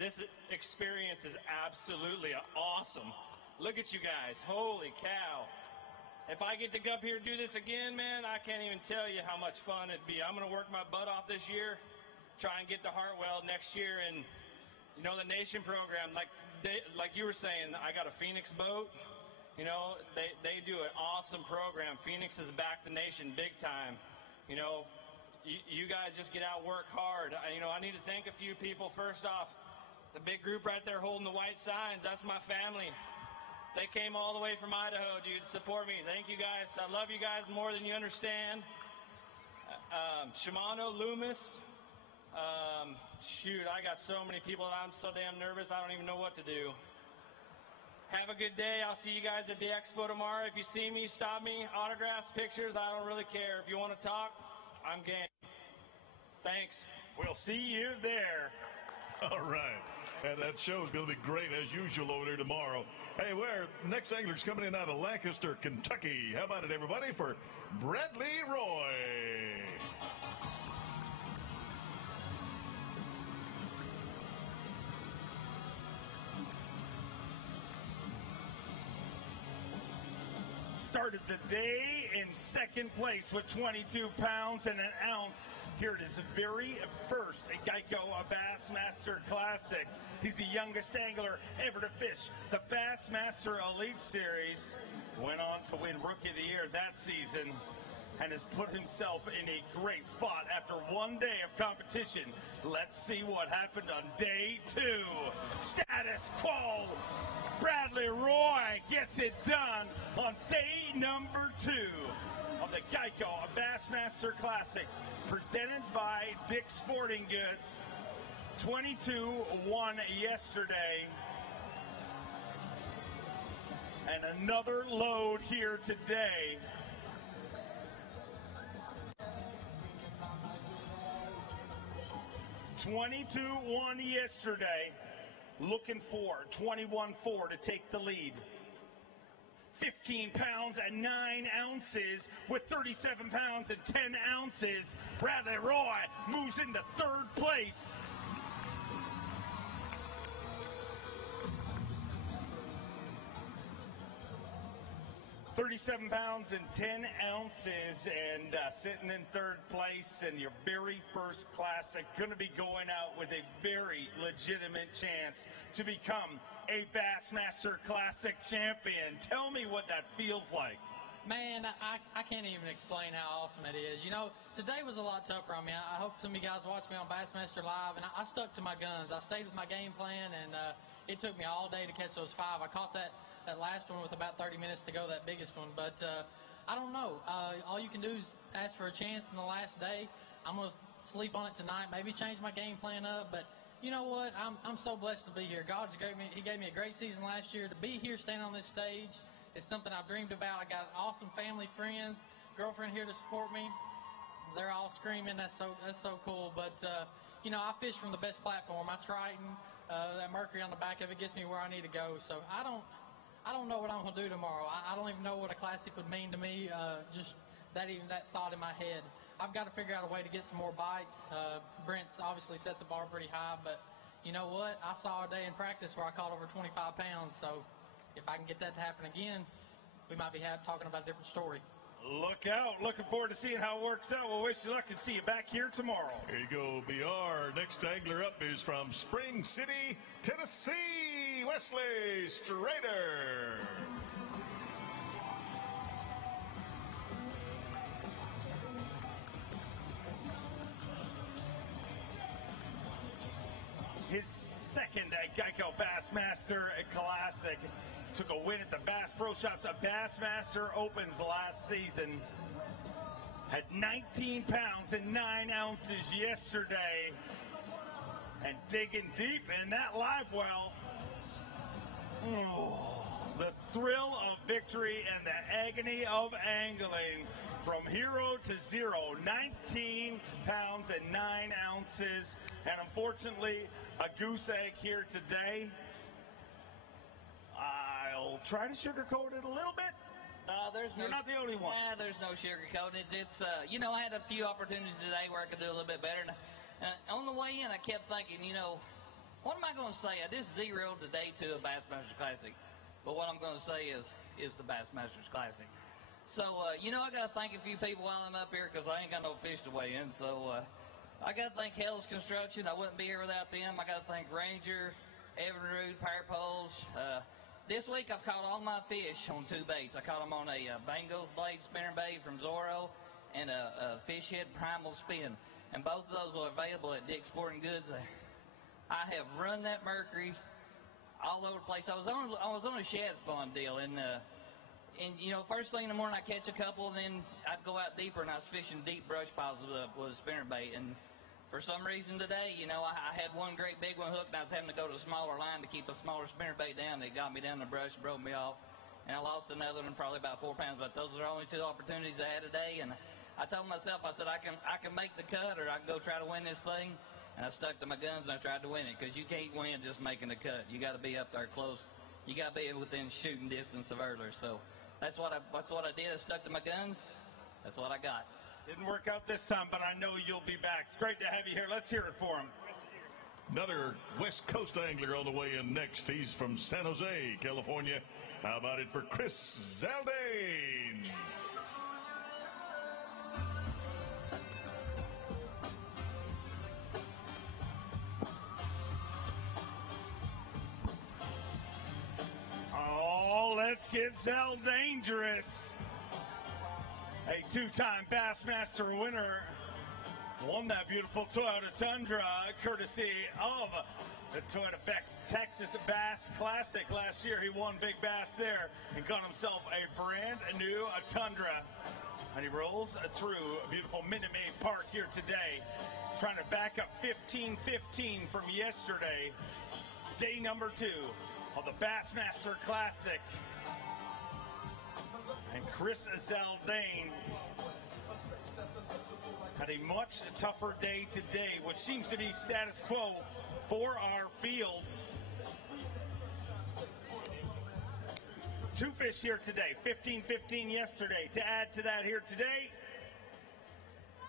This experience is absolutely awesome. Look at you guys. Holy cow. If I get to go up here and do this again, man, I can't even tell you how much fun it'd be. I'm going to work my butt off this year. Try and get to Hartwell next year, and you know the nation program, like you were saying, I got a Phoenix boat. You know they do an awesome program. Phoenix is back the nation big time. You know, you guys just get out, work hard. I need to thank a few people. First off, the big group right there holding the white signs. That's my family. They came all the way from Idaho, dude, to support me. Thank you guys. I love you guys more than you understand. Shimano, Loomis. Shoot, I got so many people that I'm so damn nervous, I don't even know what to do. Have a good day. I'll see you guys at the expo tomorrow. If you see me, stop me. Autographs, pictures, I don't really care. If you want to talk, I'm game. Thanks. We'll see you there. All right. And that show's going to be great as usual over there tomorrow. Hey, next angler's coming in out of Lancaster, Kentucky. How about it, everybody, for Bradley Roy. Started the day in second place with 22 pounds and an ounce here at his very first Geico Bassmaster Classic. He's the youngest angler ever to fish the Bassmaster Elite Series. Went on to win Rookie of the Year that season and has put himself in a great spot after one day of competition. Let's see what happened on day 2. Status quo. Bradley Roy gets it done on day number 2 of the Geico Bassmaster Classic, presented by Dick's Sporting Goods. 22-1 yesterday. And another load here today. $22-1 yesterday. Looking for 21-4 to take the lead. 15 pounds and 9 ounces with 37 pounds and 10 ounces. Bradley Roy moves into third place. $37 pounds and 10 ounces and sitting in third place in your very first classic. Going to be going out with a very legitimate chance to become a Bassmaster Classic champion. Tell me what that feels like. Man, I can't even explain how awesome it is. You know, today was a lot tougher on me. I hope some of you guys watched me on Bassmaster Live, and I stuck to my guns. I stayed with my game plan, and it took me all day to catch those 5. I caught that last one with about 30 minutes to go, that biggest one. But I don't know. All you can do is ask for a chance in the last day. I'm going to sleep on it tonight, maybe change my game plan up. But you know what? I'm so blessed to be here. He gave me a great season last year. To be here standing on this stage is something I've dreamed about. I got awesome family, friends, girlfriend here to support me. They're all screaming. That's so cool. But, you know, I fish from the best platform. I Triton, that Mercury on the back of it gets me where I need to go. So I don't know what I'm going to do tomorrow. I don't even know what a classic would mean to me. Just that thought in my head. I've got to figure out a way to get some more bites. Brent's obviously set the bar pretty high, but you know what? I saw a day in practice where I caught over 25 pounds. So if I can get that to happen again, we might be talking about a different story. Look out. Looking forward to seeing how it works out. We'll wish you luck and see you back here tomorrow. Here you go, BR. Next angler up is from Spring City, Tennessee, Wesley Straighter. His second Geico Bassmaster Classic. Took a win at the Bass Pro Shops Bassmaster Opens last season. Had 19 pounds and 9 ounces yesterday. And digging deep in that live well. The thrill of victory and the agony of angling. From hero to zero, 19 pounds and 9 ounces. And unfortunately, a goose egg here today. I'll try to sugarcoat it a little bit. You're not the only one. There's no sugarcoating it. It's, you know, I had a few opportunities today where I could do a little bit better. And on the way in, I kept thinking, you know, what am I going to say? I just zeroed the day 2 of Bassmasters Classic. But what I'm going to say is the Bassmasters Classic. So, you know, I got to thank a few people while I'm up here because I ain't got no fish to weigh in. So, I got to thank Hell's Construction. I wouldn't be here without them. I got to thank Ranger, Evan Rude, Power Poles. This week I've caught all my fish on 2 baits. I caught them on a Bango blade spinnerbait from Zorro and a fish head primal spin. And both of those are available at Dick's Sporting Goods. I have run that Mercury all over the place. I was on a shad spawn deal, and you know, first thing in the morning I catch a couple, and then I'd go out deeper, and I was fishing deep brush piles with a spinnerbait. And for some reason today, you know, I had one great big one hooked, and I was having to go to a smaller line to keep a smaller spinnerbait down. It got me down in the brush, broke me off, and I lost another one, probably about 4 pounds. But those are the only 2 opportunities I had today, and I told myself, I said, I can make the cut, or I can go try to win this thing. And I stuck to my guns, and I tried to win it, because you can't win just making the cut. You got to be up there close. You got to be within shooting distance of Erler. So that's what I did. I stuck to my guns. That's what I got. Didn't work out this time, but I know you'll be back. It's great to have you here. Let's hear it for him. Another West Coast angler on the way in next. He's from San Jose, California. How about it for Chris Aseldane? Oh, let's get Zell dangerous. A 2-time Bassmaster winner. Won that beautiful Toyota Tundra courtesy of the Toyota Texas Bass Classic last year. He won Big Bass there and got himself a brand new Tundra. And he rolls through beautiful Minute Maid Park here today, trying to back up 15-15 from yesterday. Day number 2 of the Bassmaster Classic. And Chris Aseldane had a much tougher day today, which seems to be status quo for our fields. 2 fish here today, 15-15 yesterday. To add to that here today,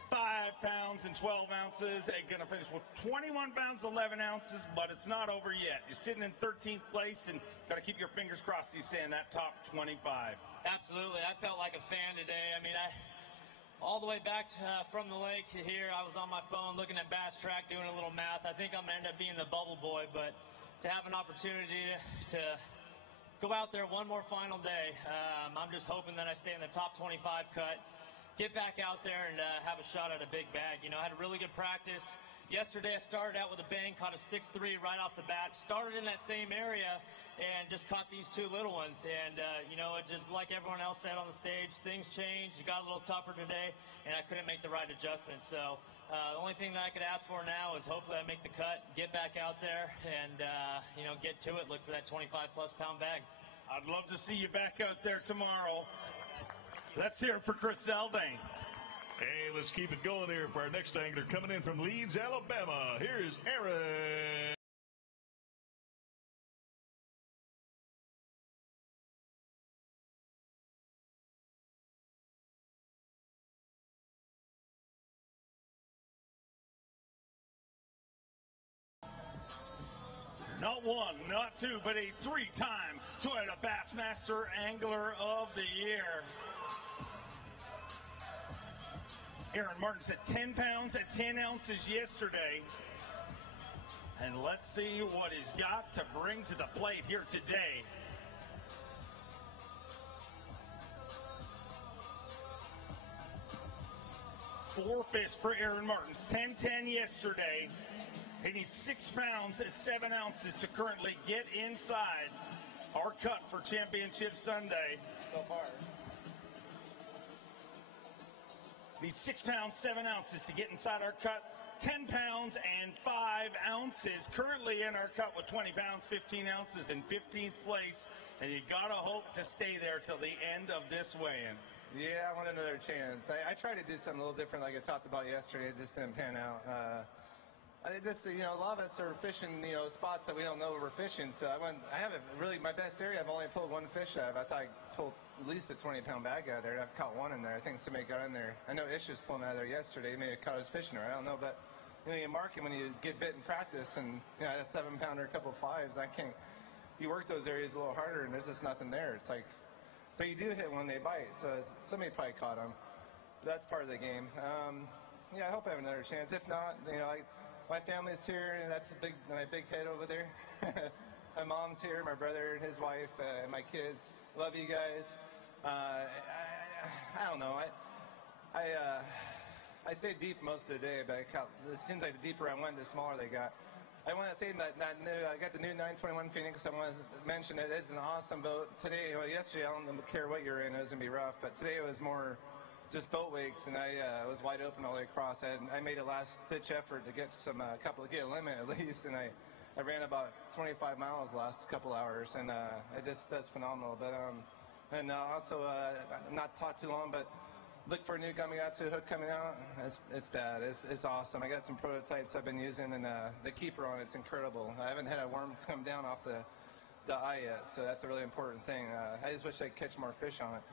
5 pounds and 12 ounces. Going to finish with 21 pounds, 11 ounces, but it's not over yet. You're sitting in 13th place, and got to keep your fingers crossed you stay in that top 25. Absolutely. I felt like a fan today. I mean, all the way back from the lake to here, I was on my phone looking at Bass Track, doing a little math. I think I'm going to end up being the bubble boy, but to have an opportunity to go out there one more final day, I'm just hoping that I stay in the top 25 cut, get back out there and have a shot at a big bag. You know, I had a really good practice. Yesterday I started out with a bang, caught a 6.3 right off the bat. Started in that same area, and just caught these two little ones. And, you know, it just like everyone else said on the stage, things changed. It got a little tougher today, and I couldn't make the right adjustments. So the only thing that I could ask for now is hopefully I make the cut, get back out there, and, you know, get to it, look for that 25-plus pound bag. I'd love to see you back out there tomorrow. Let's hear it for Aseldane. Hey, let's keep it going here for our next angler coming in from Leeds, Alabama. Here's Erin. Not one, not two, but a three-time Toyota Bassmaster Angler of the Year. Erin Martin said 10 pounds at 10 ounces yesterday. And let's see what he's got to bring to the plate here today. Four fish for Erin Martin. 10-10 yesterday. He needs 6 pounds, 7 ounces to currently get inside our cut for Championship Sunday. So far. Needs 6 pounds, 7 ounces to get inside our cut. 10 pounds and 5 ounces. Currently in our cut with 20 pounds, 15 ounces in 15th place. And you got to hope to stay there till the end of this weigh-in. Yeah, I want another chance. I tried to do something a little different like I talked about yesterday. It just didn't pan out. You know, a lot of us are fishing, you know, spots that we don't know we're fishing. So I haven't really, my best area, I've only pulled one fish out of. I thought I pulled at least a 20-pound bag out of there. I've caught one in there. I think somebody got in there. I know Ish was pulling out of there yesterday. Maybe caught his fishing there. I don't know. But, you know, you mark it when you get bit in practice. And, you know, I had a 7-pounder, a couple of 5s. You work those areas a little harder, and there's just nothing there. It's like, but you do hit when they bite. So somebody probably caught them. That's part of the game. Yeah, I hope I have another chance. If not, you know, my family's here, and that's my big head over there. My mom's here, my brother and his wife, and my kids. Love you guys. I don't know. I stayed deep most of the day, but it seems like the deeper I went, the smaller they got. I want to say that I got the new 921 Phoenix. I want to mention it is an awesome boat. Today, yesterday, I don't care what you're in, it was going to be rough, but today it was more just boat wakes, and I was wide open all the way across. I made a last-ditch effort to get get a limit at least, and I ran about 25 miles the last couple hours, and that's phenomenal. But also, not talk too long, but look for a new Gamakatsu hook coming out. It's bad. It's awesome. I got some prototypes I've been using, and the keeper on it's incredible. I haven't had a worm come down off the eye yet, so that's a really important thing. I just wish I could catch more fish on it.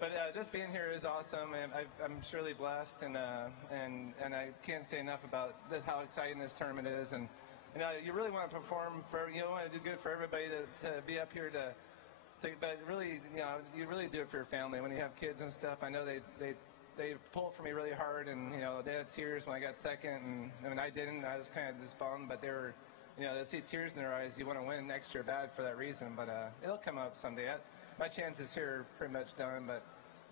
But just being here is awesome, and I'm surely blessed, and I can't say enough about how exciting this tournament is. And you know, you really want to perform you want to do good for everybody to be up here but really, you know, you really do it for your family when you have kids and stuff. I know they pulled for me really hard, and you know, they had tears when I got second, and when I didn't, I was kind of just bummed. But they were, you know, they see tears in their eyes. You want to win extra bad for that reason, but it'll come up someday. My chances here are pretty much done, but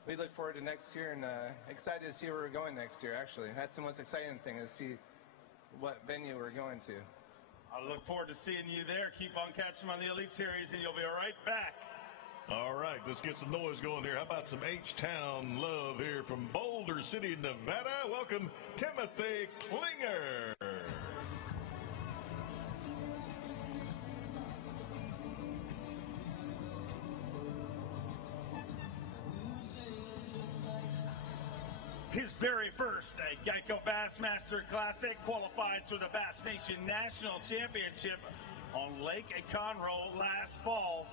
we look forward to next year, and excited to see where we're going next year, actually. That's the most exciting thing, is see what venue we're going to. I look forward to seeing you there. Keep on catching on the Elite Series, and you'll be right back. All right, let's get some noise going here. How about some H-Town love here from Boulder City, Nevada? Welcome, Timothy Klinger. His very first Geico Bassmaster Classic, qualified for the Bass Nation National Championship on Lake Conroe last fall.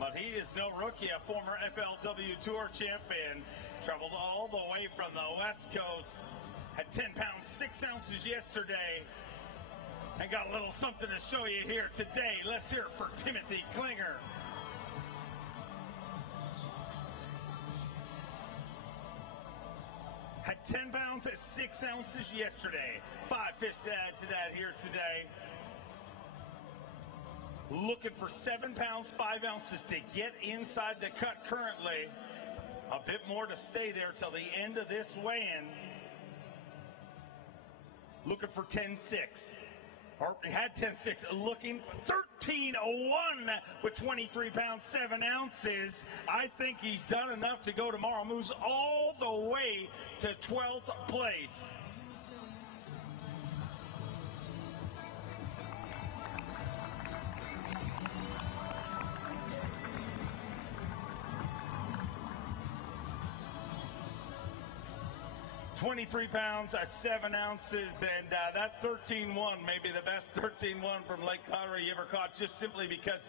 But he is no rookie, a former FLW Tour champion. Traveled all the way from the West Coast. Had 10 pounds, 6 ounces yesterday. And got a little something to show you here today. Let's hear it for Timothy Klinger. Had 10 pounds, 6 ounces yesterday. 5 fish to add to that here today. Looking for 7 pounds, 5 ounces to get inside the cut currently. A bit more to stay there till the end of this weigh-in. Looking for 10-6. or had 10.6, looking 13.01 with 23 pounds, 7 ounces. I think he's done enough to go tomorrow. Moves all the way to 12th place. $23 pounds, 7 ounces, and that 13.1 may be the best 13.1 from Lake Conroe you ever caught, just simply because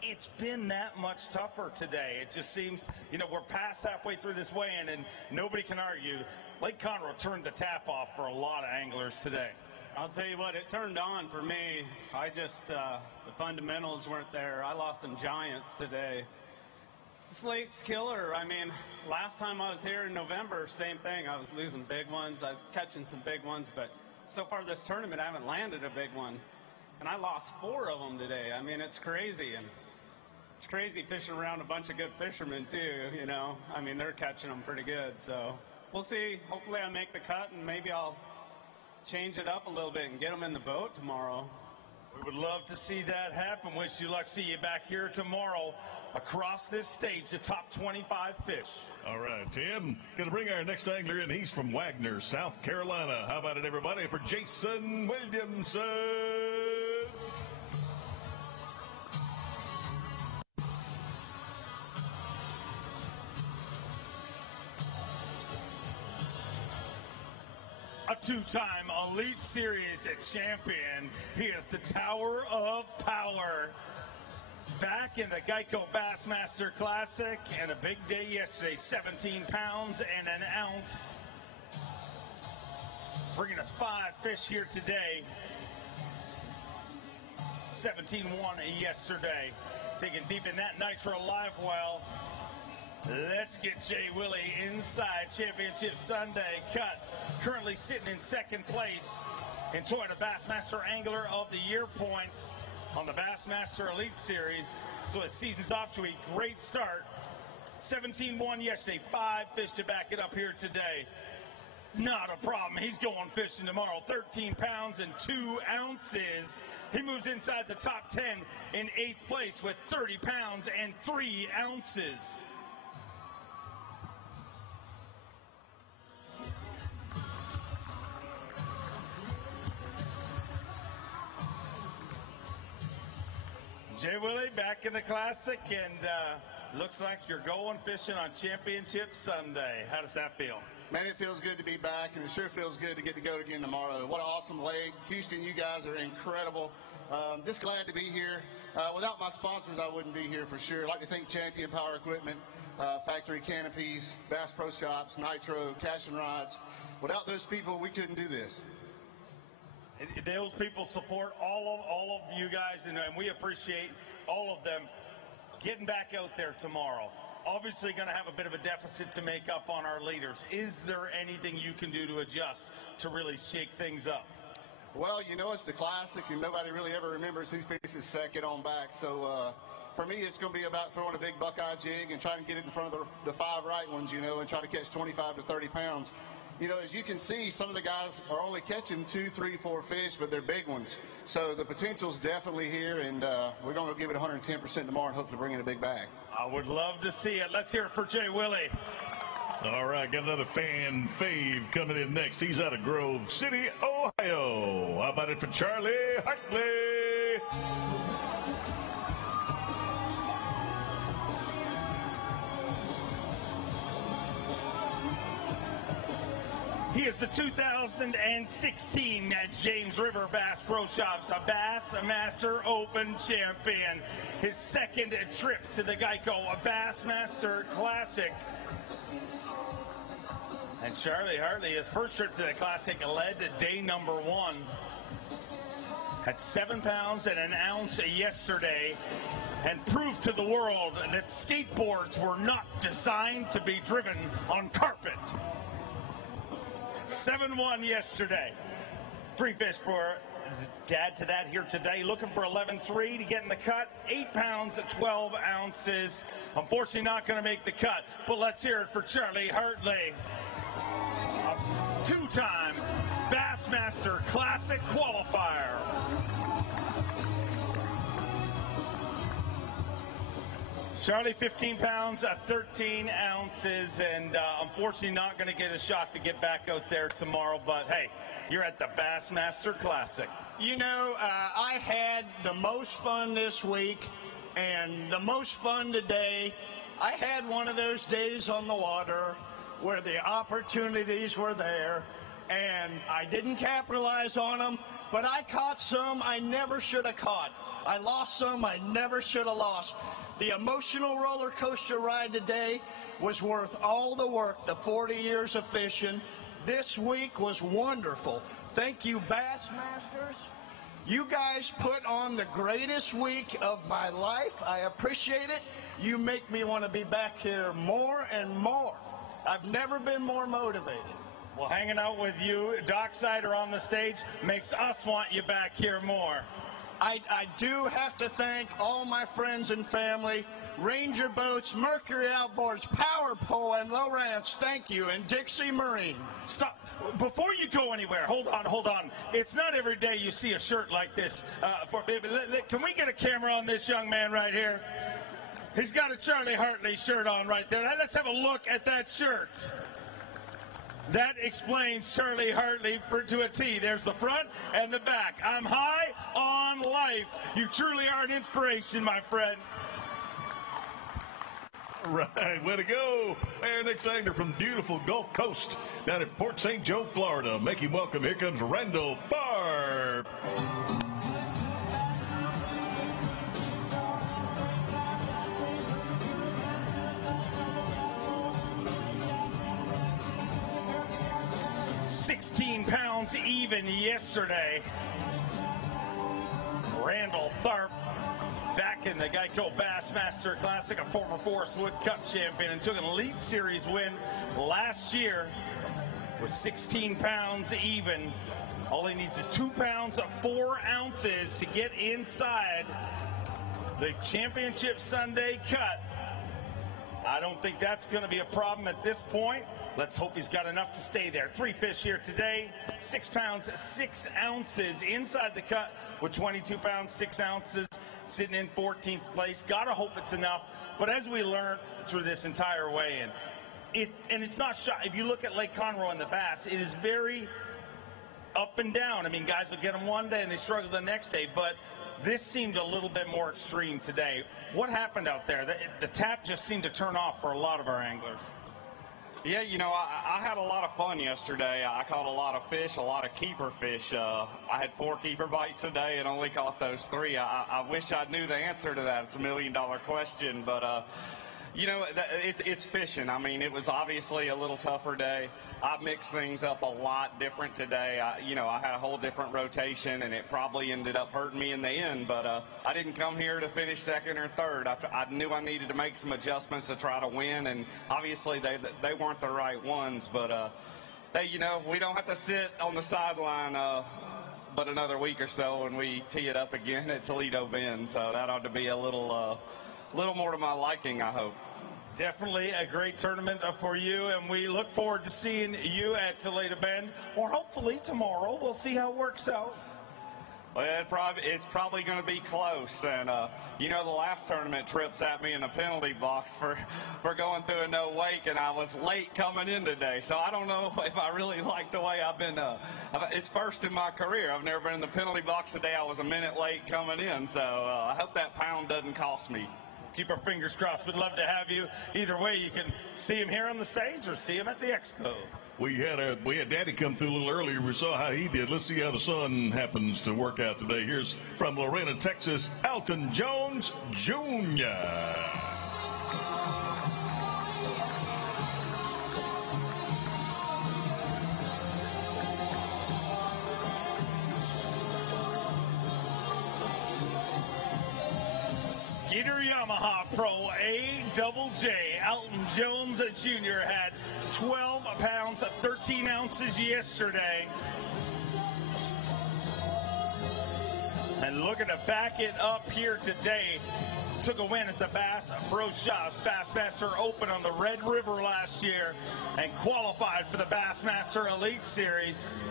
it's been that much tougher today. It just seems, we're past halfway through this weigh-in, and nobody can argue. Lake Conroe turned the tap off for a lot of anglers today. I'll tell you what, it turned on for me. The fundamentals weren't there. I lost some giants today. This lake's killer. I mean, last time I was here in November, same thing. I was losing big ones. I was catching some big ones, but so far this tournament, I haven't landed a big one. And I lost 4 of them today. I mean, it's crazy. And it's crazy fishing around a bunch of good fishermen, too, I mean, they're catching them pretty good. So we'll see. Hopefully I make the cut, and maybe I'll change it up a little bit and get them in the boat tomorrow. We would love to see that happen. Wish you luck. See you back here tomorrow across this stage, the top 25 fish. All right, Tim, going to bring our next angler in. He's from Wagner, South Carolina. How about it, everybody, for Jason Williamson? A 2-time Elite Series champion. He is the Tower of Power. Back in the Geico Bassmaster Classic, and a big day yesterday, 17 pounds and an ounce. Bringing us 5 fish here today. 17-1 yesterday. Taking deep in that Nitro live well. Let's get Jay Willie inside Championship Sunday cut. Currently sitting in 2nd place in Toyota Bassmaster Angler of the Year points on the Bassmaster Elite Series. So his season's off to a great start. 17-1 yesterday, 5 fish to back it up here today. Not a problem. He's going fishing tomorrow. 13 pounds and 2 ounces. He moves inside the top 10 in 8th place with 30 pounds and 3 ounces. Jay Willie back in the Classic, and looks like you're going fishing on Championship Sunday. How does that feel? Man, it feels good to be back, and it sure feels good to get to go again tomorrow. What an awesome lake. Houston, you guys are incredible. Just glad to be here. Without my sponsors, I wouldn't be here for sure. I'd like to thank Champion Power Equipment, Factory Canopies, Bass Pro Shops, Nitro, Cash and Rods. Without those people, we couldn't do this. Those people support all of you guys, and we appreciate all of them. Getting back out there tomorrow, obviously going to have a bit of a deficit to make up on our leaders. Is there anything you can do to adjust to really shake things up? Well, it's the Classic, and nobody really ever remembers who fishes second on back. So for me, it's going to be about throwing a big buckeye jig and trying to get it in front of the 5 right ones, and try to catch 25 to 30 pounds. As you can see, some of the guys are only catching 2, 3, 4 fish, but they're big ones. So the potential's definitely here, and we're going to give it 110% tomorrow and hopefully bring in a big bag. I would love to see it. Let's hear it for Jay Willie. All right, got another fan fave coming in next. He's out of Grove City, Ohio. How about it for Charlie Hartley? He is the 2016 James River Bass Pro Shops Bassmaster Open champion. His 2nd trip to the Geico Bassmaster Classic. And Charlie Hartley, his first trip to the Classic, led to day number 1. Had 7 pounds and an ounce yesterday, and proved to the world that skateboards were not designed to be driven on carpet. 7-1 yesterday. 3 fish for Dad to that here today. Looking for 11-3 to get in the cut. 8 pounds, 12 ounces. Unfortunately not going to make the cut, but let's hear it for Charlie Hartley. A 2-time Bass Bassmaster Classic qualifier. Charlie, 15 pounds, 13 ounces, and unfortunately not going to get a shot to get back out there tomorrow, but hey, you're at the Bassmaster Classic. You know, I had the most fun this week and the most fun today. I had one of those days on the water where the opportunities were there, and I didn't capitalize on them, but I caught some I never should have caught. I lost some I never should have lost. The emotional roller coaster ride today was worth all the work, the 40 years of fishing. This week was wonderful. Thank you, Bassmasters. You guys put on the greatest week of my life. I appreciate it. You make me want to be back here more and more. I've never been more motivated. Well, hanging out with you, dockside or on the stage, makes us want you back here more. I do have to thank all my friends and family, Ranger Boats, Mercury Outboards, Power Pole, and Lowrance. Thank you, and Dixie Marine. Stop. Before you go anywhere, hold on. It's not every day you see a shirt like this. Can we get a camera on this young man right here? He's got a Charlie Hartley shirt on right there. Let's have a look at that shirt. That explains Charlie Hartley to a T. There's the front and the back. I'm high on life. You truly are an inspiration, my friend. All right, way to go. Our next angler from the beautiful Gulf Coast down at Port St. Joe, Florida. Make him welcome. Here comes Randall Barb. £16 even yesterday. Randall Tharp back in the Geico Bassmaster Classic, a former Forest Wood Cup champion, and took an Elite Series win last year with 16 pounds even. All he needs is 2 pounds 4 ounces to get inside the championship Sunday cut. I don't think that's going to be a problem at this point. Let's hope he's got enough to stay there. 3 fish here today, 6 pounds 6 ounces inside the cut with 22 pounds 6 ounces, sitting in 14th place. Gotta hope it's enough. But as we learned through this entire weigh-in, it's not shot. If you look at Lake Conroe and the bass, it is very up and down. I mean, guys will get them one day and they struggle the next day, but this seemed a little bit more extreme today. What happened out there? The tap just seemed to turn off for a lot of our anglers. Yeah, you know, I had a lot of fun yesterday. I caught a lot of fish, a lot of keeper fish. I had 4 keeper bites today and only caught those 3. I wish I knew the answer to that. It's a $1 million question, but you know, it's fishing. I mean, it was obviously a little tougher day. I mixed things up a lot different today. You know, I had a whole different rotation, and it probably ended up hurting me in the end. But I didn't come here to finish second or third. I knew I needed to make some adjustments to try to win, and obviously they weren't the right ones. But hey, you know, we don't have to sit on the sideline but another week or so, and we tee it up again at Toledo Bend. So that ought to be a little more to my liking, I hope. Definitely a great tournament for you, and we look forward to seeing you at Toledo Bend, or hopefully tomorrow. We'll see how it works out. Well, it's probably going to be close, and you know, the last tournament trips at me in the penalty box for going through a no wake, and I was late coming in today, so I don't know if I really like the way I've been. It's first in my career. I've never been in the penalty box today. I was a minute late coming in, so I hope that pound doesn't cost me. Keep our fingers crossed. We'd love to have you. Either way, you can see him here on the stage or see him at the expo. We had Daddy come through a little earlier. We saw how he did. Let's see how the son happens to work out today. Here's from Lorena, Texas, Alton Jones Jr. Skeeter Yamaha Pro AJJ Alton Jones Jr. had 12 pounds 13 ounces yesterday. And looking to back it up here today. Took a win at the Bass Pro Shops Bassmaster Open on the Red River last year and qualified for the Bassmaster Elite Series.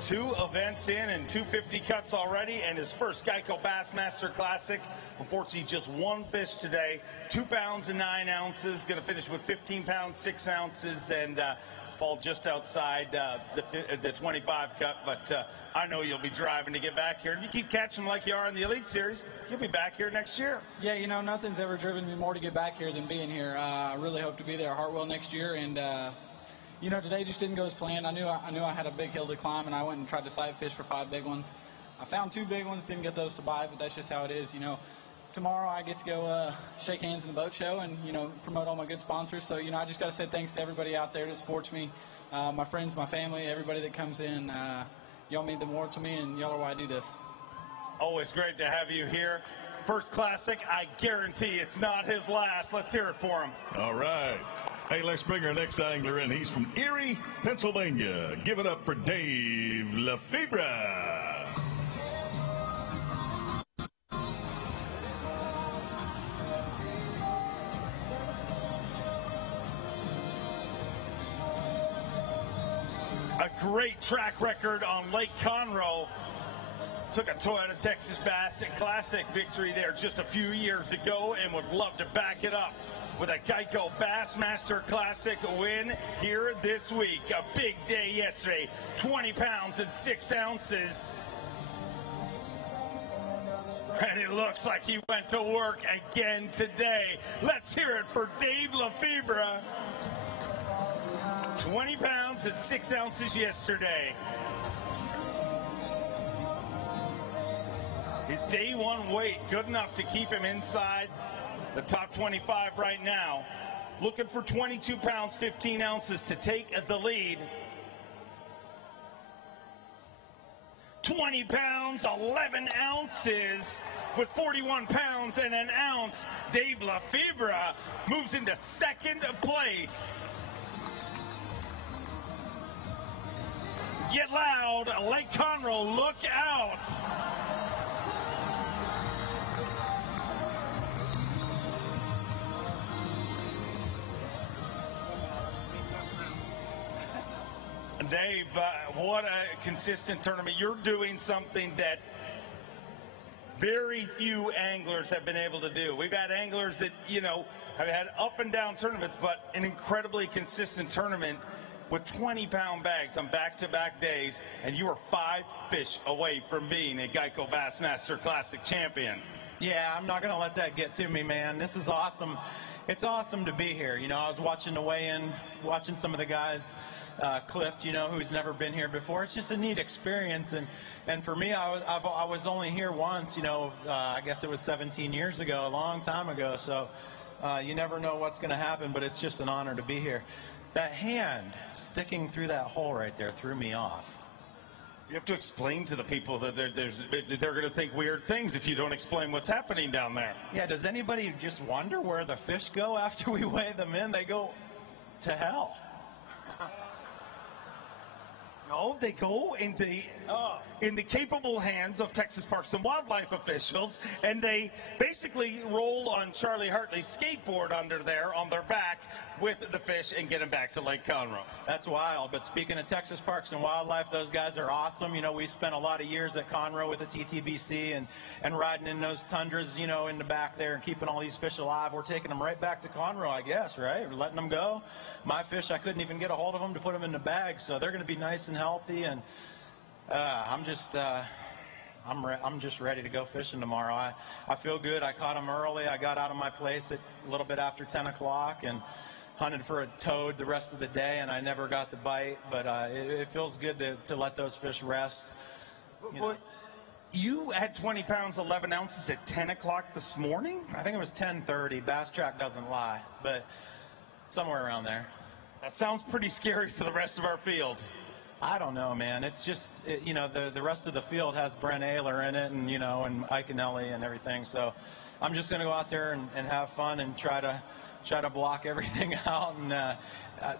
2 events in and 250 cuts already, and his first Geico Bassmaster Classic. Unfortunately, just 1 fish today, 2 pounds and 9 ounces. Going to finish with 15 pounds 6 ounces and fall just outside the 25 cut. But I know you'll be driving to get back here. If you keep catching like you are in the Elite Series, you'll be back here next year. Yeah, you know, nothing's ever driven me more to get back here than being here. I really hope to be there at Hartwell next year, and you know, today just didn't go as planned. I knew I had a big hill to climb, and I went and tried to sight fish for 5 big ones. I found 2 big ones, didn't get those to bite, but that's just how it is. You know, tomorrow I get to go shake hands in the boat show and, you know, promote all my good sponsors. So, you know, I just got to say thanks to everybody out there that supports me, my friends, my family, everybody that comes in. Y'all mean the world to me, and y'all are why I do this. It's always great to have you here. First Classic, I guarantee it's not his last. Let's hear it for him. All right. Hey, let's bring our next angler in. He's from Erie, Pennsylvania. Give it up for Dave Lefebvre. A great track record on Lake Conroe. Took a Toyota Texas Bass Classic victory there just a few years ago and would love to back it up with a Geico Bassmaster Classic win here this week. A big day yesterday, 20 pounds and 6 ounces. And it looks like he went to work again today. Let's hear it for Dave Lefebvre. 20 pounds and 6 ounces yesterday. His day 1 weight good enough to keep him inside the top 25 right now. Looking for 22 pounds, 15 ounces to take the lead. 20 pounds, 11 ounces with 41 pounds and an ounce. Dave Lefebvre moves into 2nd place. Get loud, Lake Conroe, look out. Dave, what a consistent tournament. You're doing something that very few anglers have been able to do. We've had anglers that, you know, have had up and down tournaments, but an incredibly consistent tournament with 20-pound bags on back-to-back days, and you are 5 fish away from being a Geico Bassmaster Classic champion. Yeah, I'm not going to let that get to me, man. This is awesome. It's awesome to be here. You know, I was watching the weigh-in, watching some of the guys, Clift, you know, who's never been here before. It's just a neat experience, and for me, I was only here once, you know, I guess it was 17 years ago, a long time ago, so you never know what's going to happen, but it's just an honor to be here. That hand sticking through that hole right there threw me off. You have to explain to the people that they're going to think weird things if you don't explain what's happening down there. Yeah, does anybody just wonder where the fish go after we weigh them in? They go to hell. No, they go in the capable hands of Texas Parks and Wildlife officials, and they basically roll on Charlie Hartley's skateboard under there on their back with the fish and get them back to Lake Conroe. That's wild. But speaking of Texas Parks and Wildlife, those guys are awesome. You know, we spent a lot of years at Conroe with the TTBC and riding in those tundras, you know, in the back there and keeping all these fish alive. We're taking them right back to Conroe, I guess, right? We're letting them go. My fish, I couldn't even get a hold of them to put them in the bag, so they're going to be nice and healthy. And I'm just ready to go fishing tomorrow. I feel good. I caught them early. I got out of my place at a little bit after 10 o'clock and hunted for a toad the rest of the day, and I never got the bite, but it feels good to let those fish rest. You had 20 pounds, 11 ounces at 10 o'clock this morning? I think it was 10:30. Bass Track doesn't lie, but somewhere around there. That sounds pretty scary for the rest of our field. I don't know, man. It's just, you know, the rest of the field has Brent Aylor in it, and, you know, and Ike and Ellie and everything. So I'm just going to go out there and have fun and try to block everything out. And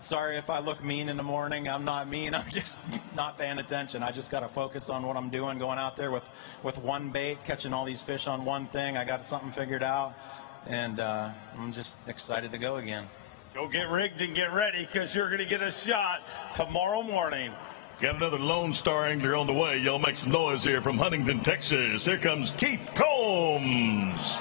sorry if I look mean in the morning. I'm not mean. I'm just not paying attention. I just got to focus on what I'm doing, going out there with one bait, catching all these fish on one thing. I got something figured out, and I'm just excited to go again. Go get rigged and get ready, because you're going to get a shot tomorrow morning. Got another Lone Star angler on the way. Y'all make some noise here from Huntington, Texas. Here comes Keith Combs.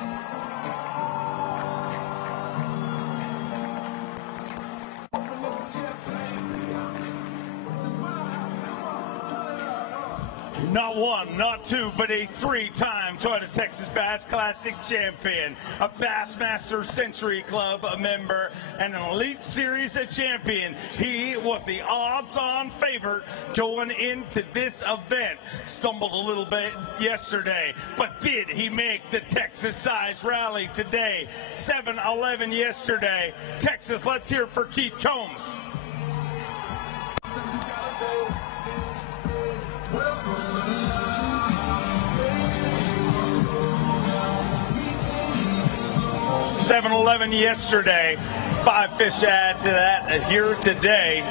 Not one, not two, but a three-time Toyota Texas Bass Classic champion, a Bassmaster Century Club member, and an Elite Series champion. He was the odds-on favorite going into this event. Stumbled a little bit yesterday, but did he make the Texas size rally today? 7-11 yesterday. Texas, let's hear it for Keith Combs. $7.11 yesterday. 5 fish to add to that here today.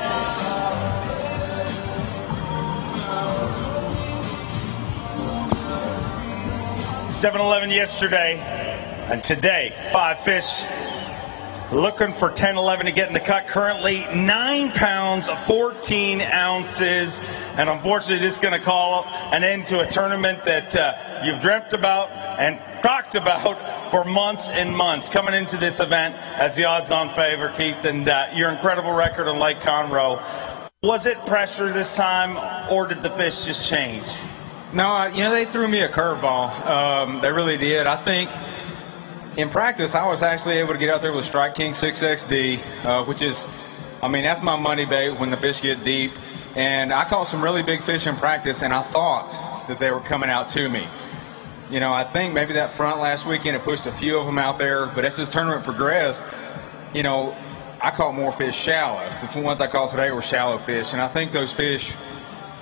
$7.11 yesterday, and today 5 fish. Looking for 10-11 to get in the cut. Currently 9 pounds, 14 ounces. And unfortunately, this is going to call an end to a tournament that you've dreamt about and talked about for months and months. Coming into this event as the odds-on favorite, Keith, and your incredible record on Lake Conroe. Was it pressure this time, or did the fish just change? No, they threw me a curveball. They really did. I think in practice, I was actually able to get out there with Strike King 6XD, which is, that's my money bait when the fish get deep. And I caught some really big fish in practice, and I thought that they were coming out to me. I think maybe that front last weekend, it pushed a few of them out there. But as this tournament progressed, I caught more fish shallow. The ones I caught today were shallow fish. And I think those fish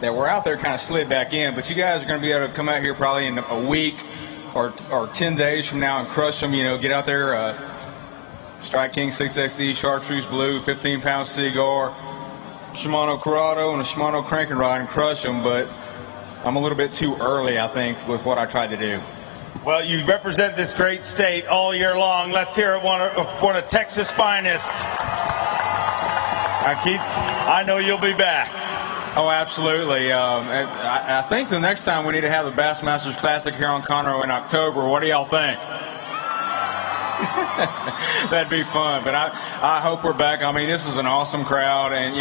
that were out there kind of slid back in. But you guys are going to be able to come out here probably in a week or 10 days from now and crush them. Get out there, Strike King 6XD, Chartreuse Blue, 15-pound Seaguar, Shimano Corrado, and a Shimano cranking rod and crush them. But I'm a little bit too early, I think, with what I tried to do. Well, you represent this great state all year long. Let's hear it, one of Texas' finest. Keith, I know you'll be back. Oh, absolutely. I think the next time we need to have the Bassmasters Classic here on Conroe in October. What do y'all think? That'd be fun. But I hope we're back. This is an awesome crowd. And,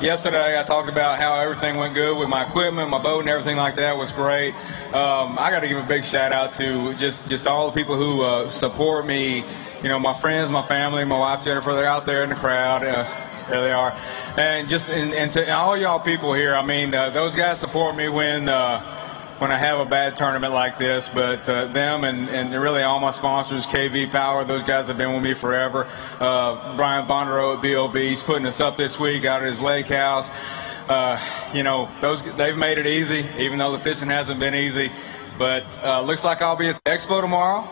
yesterday I talked about how everything went good with my equipment, my boat, and everything like that was great. I got to give a big shout out to just all the people who support me. My friends, my family, my wife Jennifer, they're out there in the crowd. There they are. And and to all y'all people here, those guys support me when I have a bad tournament like this. But them and really all my sponsors, KV Power, those guys have been with me forever. Brian Vonderow at BOB, he's putting us up this week out at his lake house. They've made it easy, even though the fishing hasn't been easy. But looks like I'll be at the expo tomorrow.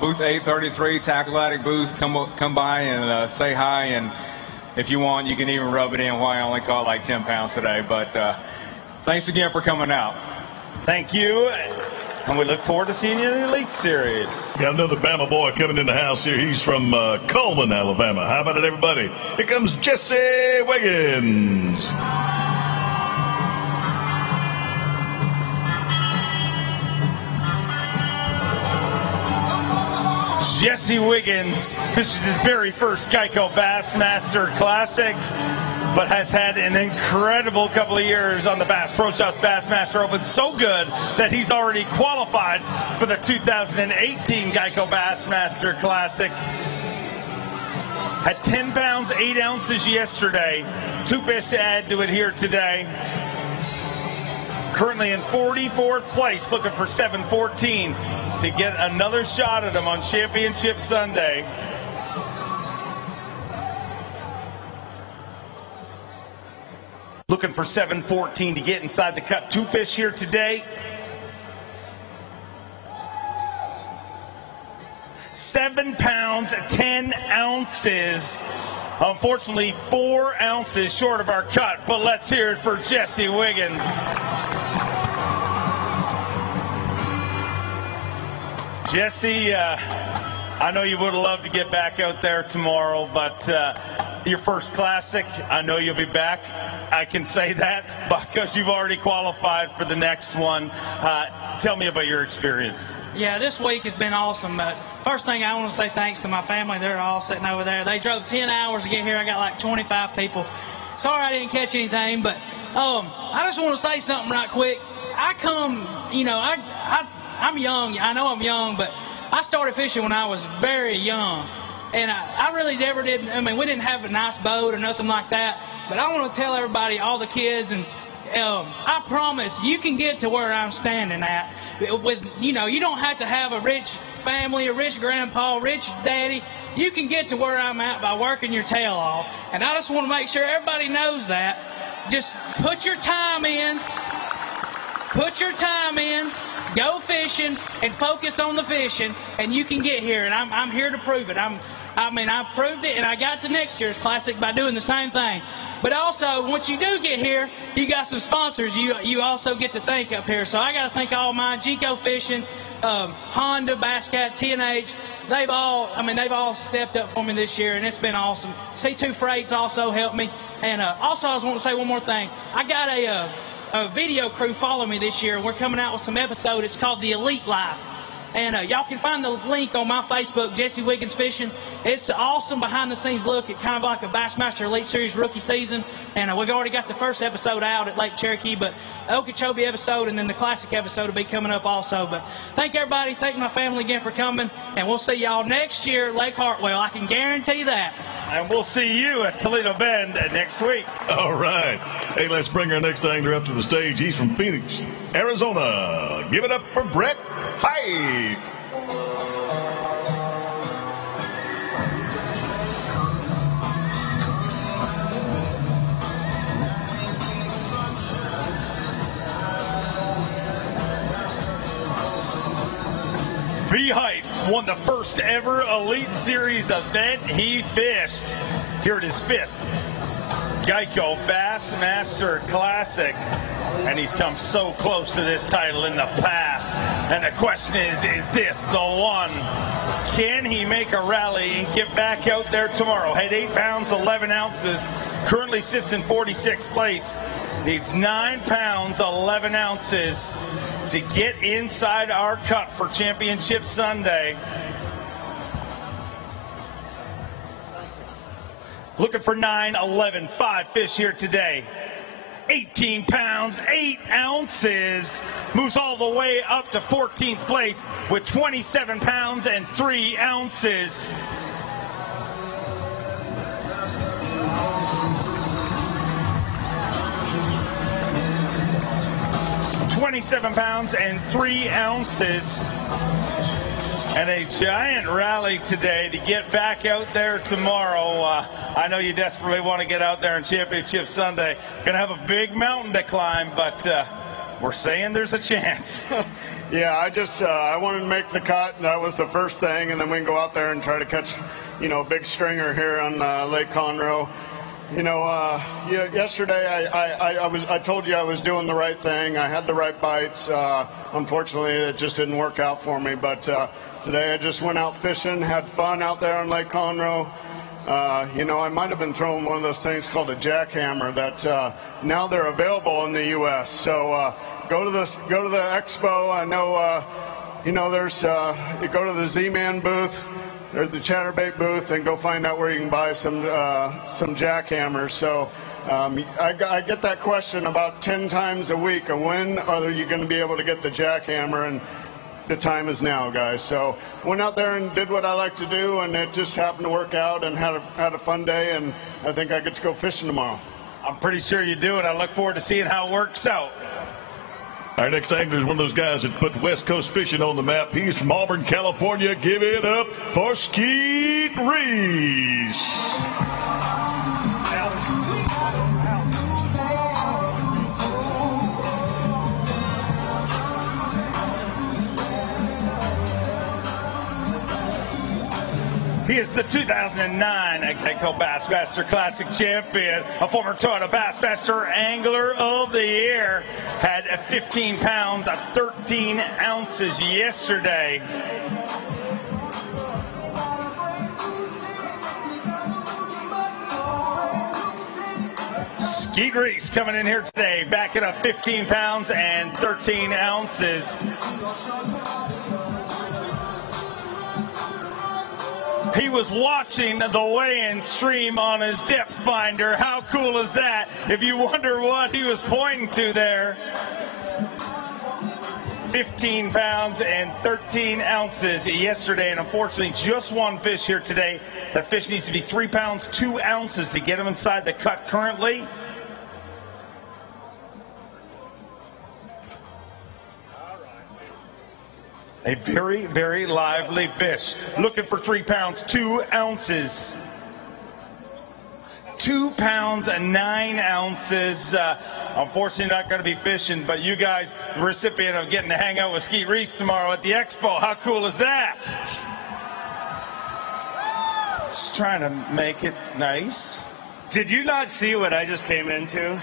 Booth 833, Tackle Addict booth. Come by and say hi. And if you want, you can even rub it in why I only caught like 10 pounds today. But thanks again for coming out. Thank you. And we look forward to seeing you in the Elite Series. Got another Bama boy coming in the house here. He's from Coleman, Alabama. How about it, everybody? Here comes Jesse Wiggins. Jesse Wiggins fishes his very first Geico Bassmaster Classic, but has had an incredible couple of years on the Bass Pro Shops Bassmaster Open. So good that he's already qualified for the 2018 Geico Bassmaster Classic. Had 10 pounds, 8 ounces yesterday. 2 fish to add to it here today. Currently in 44th place, looking for 714 to get another shot at him on Championship Sunday. Looking for 714 to get inside the cut. 2 fish here today. 7 pounds, 10 ounces. Unfortunately, 4 ounces short of our cut, but let's hear it for Jesse Wiggins. Jesse, I know you would have loved to get back out there tomorrow, but your first classic, I know you'll be back. I can say that because you've already qualified for the next one. Tell me about your experience. Yeah, this week has been awesome. First thing I want to say thanks to my family. They're all sitting over there. They drove 10 hours to get here. I got like 25 people. Sorry I didn't catch anything, but I just want to say something right quick. I'm young. I know I'm young, but I started fishing when I was very young. And I really never did. I mean, we didn't have a nice boat or nothing like that. But I want to tell everybody, all the kids, and I promise you can get to where I'm standing at. You don't have to have a rich family, a rich grandpa, rich daddy. You can get to where I'm at by working your tail off. And I just want to make sure everybody knows that. Just put your time in. Put your time in. Go fishing and focus on the fishing, and you can get here. And I'm here to prove it. I proved it, and I got to next year's classic by doing the same thing. But also, once you do get here, you got some sponsors you also get to thank up here. So I got to thank all mine: Gico Fishing, Honda, Basscat, T&H. They've all stepped up for me this year, and it's been awesome. C2 Freights also helped me. And also, I just want to say one more thing. I got a video crew follow me this year. We're coming out with some episode. It's called The Elite Life. And y'all can find the link on my Facebook, Jesse Wiggins Fishing. It's an awesome behind-the-scenes look at kind of like a Bassmaster Elite Series rookie season. And we've already got the first episode out at Lake Cherokee, but the Okeechobee episode and then the Classic episode will be coming up also. But thank everybody. Thank my family again for coming. And we'll see y'all next year at Lake Hartwell. I can guarantee that. And we'll see you at Toledo Bend next week. All right. Hey, let's bring our next angler up to the stage. He's from Phoenix, Arizona. Give it up for Brent Aylor. B-Hype won the first ever Elite Series event he fished here at his fifth Geico Bassmaster Classic. And he's come so close to this title in the past. And the question is this the one? Can he make a rally and get back out there tomorrow? Had 8 pounds, 11 ounces. Currently sits in 46th place. Needs 9 pounds, 11 ounces to get inside our cut for Championship Sunday. Looking for 9, 11, 5 fish here today. 18 pounds, 8 ounces. Moves all the way up to 14th place with 27 pounds and 3 ounces. $27 pounds and 3 ounces. And a giant rally today to get back out there tomorrow. I know you desperately want to get out there on Championship Sunday. Going to have a big mountain to climb, but we're saying there's a chance. Yeah, I wanted to make the cut. That was the first thing, and then we can go out there and try to catch, a big stringer here on Lake Conroe. Yesterday I told you I was doing the right thing. I had the right bites. Unfortunately, it just didn't work out for me. But today I just went out fishing, had fun out there on Lake Conroe. I might have been throwing one of those things called a jackhammer that now they're available in the U.S. So go to the expo. I know there's you go to the Z-Man booth. There's the Chatterbait booth, and go find out where you can buy some jackhammers. So I get that question about 10 times a week. When are you going to be able to get the jackhammer? And the time is now, guys. So went out there and did what I like to do, and it just happened to work out, and had a fun day. And I think I get to go fishing tomorrow. I'm pretty sure you do, and I look forward to seeing how it works out. Our next angler is one of those guys that put West Coast fishing on the map. He's from Auburn, California. Give it up for Skeet Reese. He is the 2009 Geico Bassmaster Classic champion, a former Toyota Bassmaster Angler of the Year. Had 15 pounds, 13 ounces yesterday. Skeet Reese coming in here today, backing up 15 pounds and 13 ounces. He was watching the weigh-in stream on his depth finder. How cool is that? If you wonder what he was pointing to there. 15 pounds and 13 ounces yesterday, and unfortunately just one fish here today. That fish needs to be 3 pounds 2 ounces to get him inside the cut currently. A very, very lively fish. Looking for 3 pounds 2 ounces. 2 pounds and 9 ounces. Unfortunately not going to be fishing, but you guys, the recipient of getting to hang out with Skeet Reese tomorrow at the expo. How cool is that? Just trying to make it nice. Did you not see what I just came into?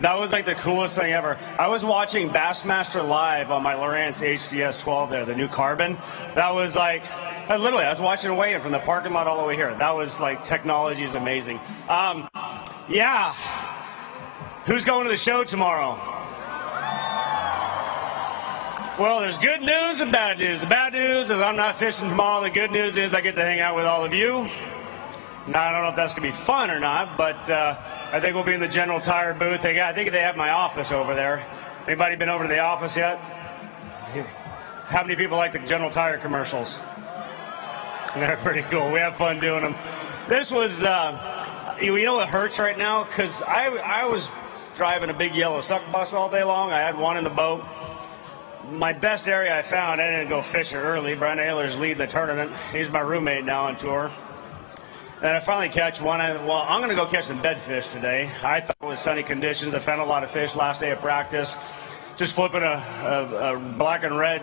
That was like the coolest thing ever. I was watching Bassmaster live on my Lowrance HDS 12 there, the new carbon. That was like, I was watching a weigh-in from the parking lot all the way here. That was like, technology is amazing. Yeah. Who's going to the show tomorrow? Well, there's good news and bad news. The bad news is I'm not fishing tomorrow. The good news is I get to hang out with all of you. Now, I don't know if that's going to be fun or not, but I think we'll be in the General Tire booth. I think they have my office over there. Anybody been over to the office yet? How many people like the General Tire commercials? They're pretty cool. We have fun doing them. This was, you know what hurts right now? Because I was driving a big yellow suck bus all day long. I had one in the boat. My best area I found, I didn't go fishing early. Brent Aylor's leading the tournament. He's my roommate now on tour. And I finally catch one. Well, I'm going to go catch some bedfish today. I thought it was sunny conditions. I found a lot of fish last day of practice. Just flipping a black and red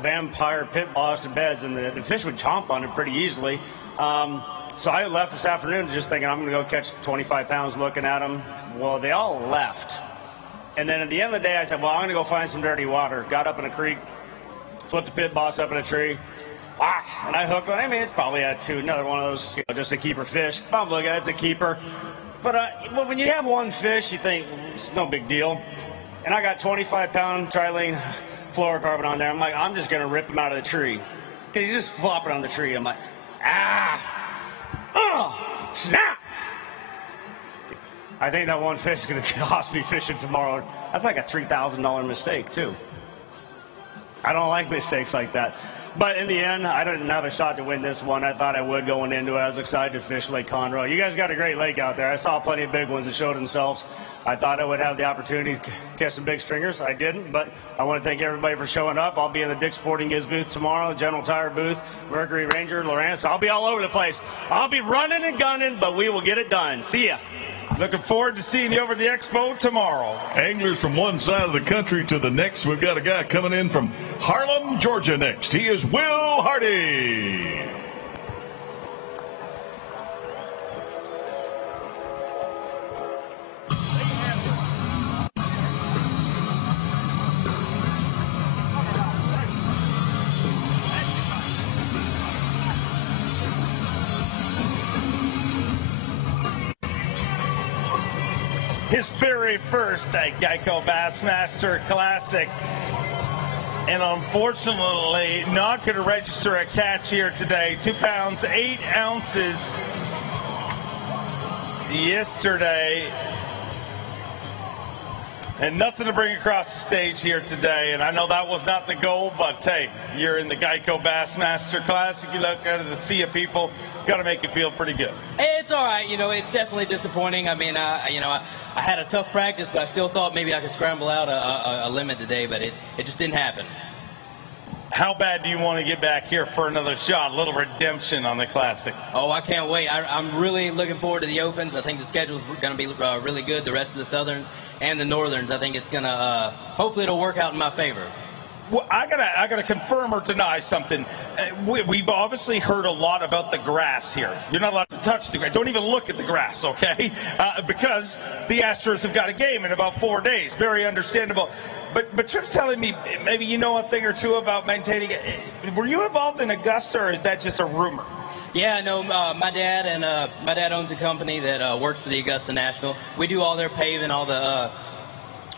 vampire pit boss to beds, and the fish would chomp on it pretty easily. So I left this afternoon just thinking I'm going to go catch 25 pounds looking at them. Well, they all left. And then at the end of the day, I said, well, I'm going to go find some dirty water. Got up in a creek, flipped the pit boss up in a tree. And I hooked one. I mean, it's probably another one of those, just a keeper fish. I'm looking at it, it's a keeper. But well, when you have one fish, you think it's no big deal. And I got 25-pound trilene fluorocarbon on there. I'm like, I'm just going to rip him out of the tree. He's just flopping on the tree. I'm like, snap! I think that one fish is going to cost me fishing tomorrow. That's like a $3,000 mistake, too. I don't like mistakes like that. But in the end, I didn't have a shot to win this one. I thought I would going into it. I was excited to fish Lake Conroe. You guys got a great lake out there. I saw plenty of big ones that showed themselves. I thought I would have the opportunity to catch some big stringers. I didn't, but I want to thank everybody for showing up. I'll be in the Dick's Sporting Goods booth tomorrow, General Tire booth, Mercury Ranger, Lowrance. I'll be all over the place. I'll be running and gunning, but we will get it done. See ya. Looking forward to seeing you over at the expo tomorrow. Anglers from one side of the country to the next. We've got a guy coming in from Harlem, Georgia next. He is Will Hardy. His very first Geico Bassmaster Classic. And unfortunately, not going to register a catch here today. 2 pounds, 8 ounces yesterday. And nothing to bring across the stage here today. And I know that was not the goal, but hey, you're in the Geico Bassmaster Classic. You look out of the sea of people, got to make you feel pretty good. It's all right. It's definitely disappointing. I mean, I had a tough practice, but I still thought maybe I could scramble out a limit today, but it just didn't happen. How bad do you want to get back here for another shot, a little redemption on the Classic? Oh, I can't wait. I'm really looking forward to the Opens. I think the schedule's going to be really good. The rest of the Southerns and the Northerns, I think it's going to, hopefully it'll work out in my favor. Well, I gotta confirm or deny something. We've obviously heard a lot about the grass here. You're not allowed to touch the grass. Don't even look at the grass, okay? Because the Astros have got a game in about 4 days. Very understandable. But you're telling me maybe you know a thing or two about maintaining it. Were you involved in Augusta, or is that just a rumor? Yeah, no, my dad owns a company that works for the Augusta National. We do all their paving, all the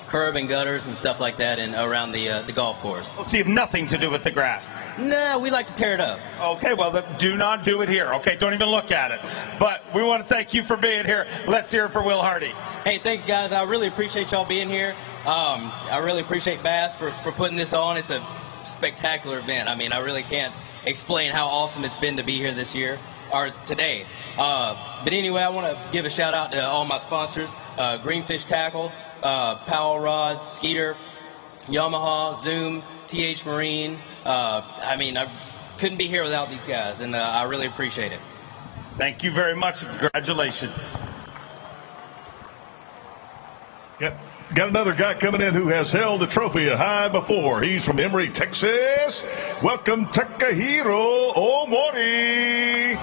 curb and gutters and stuff like that and around the golf course. So you have nothing to do with the grass? No, we like to tear it up. Okay, well, then do not do it here. Okay, don't even look at it. But we want to thank you for being here. Let's hear it for Will Hardy. Hey, thanks, guys. I really appreciate y'all being here. I really appreciate Bass for putting this on. It's a spectacular event. I mean, I really can't explain how awesome it's been to be here this year, or today. But anyway, I want to give a shout out to all my sponsors, Greenfish Tackle, Powell Rods, Skeeter, Yamaha, Zoom, TH Marine. I mean, I couldn't be here without these guys, and I really appreciate it. Thank you very much. Congratulations. Yep. Got another guy coming in who has held the trophy high before. He's from Emory, Texas. Welcome, Takahiro Omori.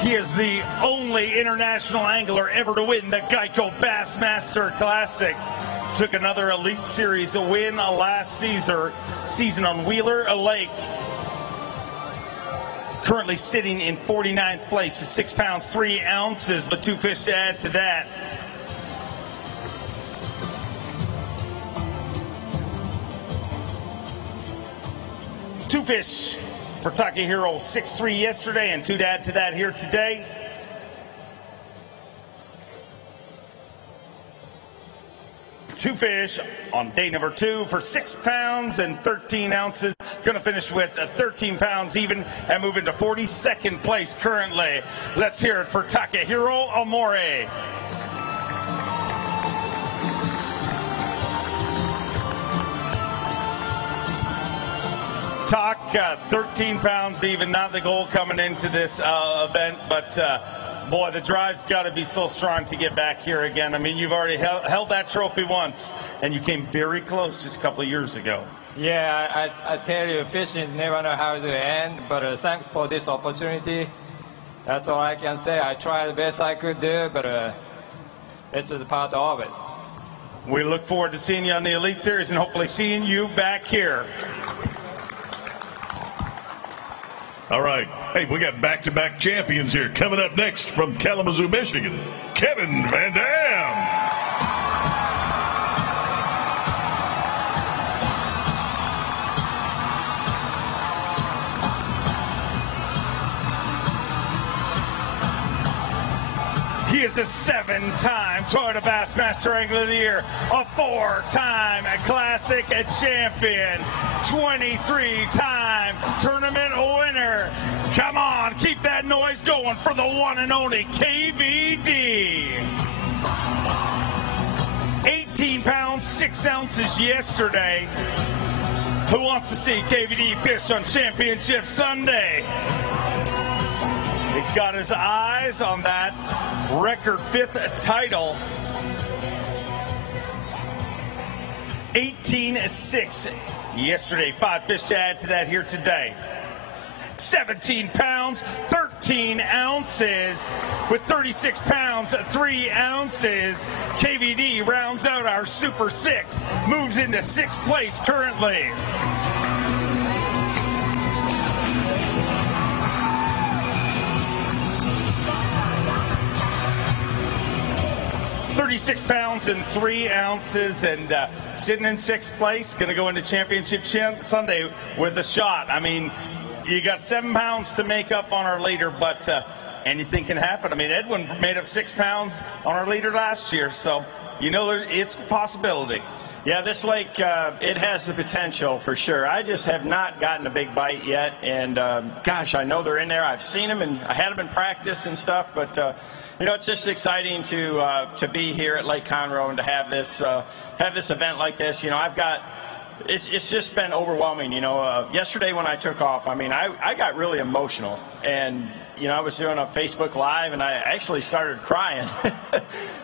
He is the only international angler ever to win the Geico Bassmaster Classic. Took another Elite Series win last season on Wheeler Lake. Currently sitting in 49th place with 6 pounds 3 ounces, but 2 fish to add to that. Two fish for Takahiro, 6'3" yesterday, and 2 to add to that here today. Two fish on day number 2 for 6 pounds and 13 ounces. Going to finish with 13 pounds even and move into 42nd place currently. Let's hear it for Takahiro Omori. Tak, 13 pounds even, not the goal coming into this event, but boy, the drive's got to be so strong to get back here again. I mean, you've already held that trophy once, and you came very close just a couple of years ago. Yeah, I tell you, fishing never know how to end, but thanks for this opportunity. That's all I can say. I tried the best I could do, but this is part of it. We look forward to seeing you on the Elite Series and hopefully seeing you back here. All right. Hey, we got back-to-back champions here. Coming up next from Kalamazoo, Michigan, Kevin Van Dam. He is a 7-time Florida Bassmaster Angler of the Year, a 4-time Classic champion, 23-time tournament winner. Come on, keep that noise going for the one and only KVD. 18 pounds, 6 ounces yesterday. Who wants to see KVD fish on Championship Sunday? He's got his eyes on that record 5th title. 18-6 yesterday. 5 fish to add to that here today. 17 pounds, 13 ounces with 36 pounds, 3 ounces. KVD rounds out our Super 6, moves into 6th place currently. 36 pounds and 3 ounces, and sitting in 6th place, going to go into Championship Sunday with a shot. I mean, you got 7 pounds to make up on our leader, but anything can happen. I mean, Edwin made up 6 pounds on our leader last year, so you know it's a possibility. Yeah, this lake, it has the potential for sure. I just have not gotten a big bite yet, and gosh, I know they're in there. I've seen them, and I had them in practice and stuff, but you know, it's just exciting to be here at Lake Conroe and to have this event like this. You know, it's just been overwhelming. You know, yesterday when I took off, I mean, I got really emotional, and you know, I was doing a Facebook Live, and I actually started crying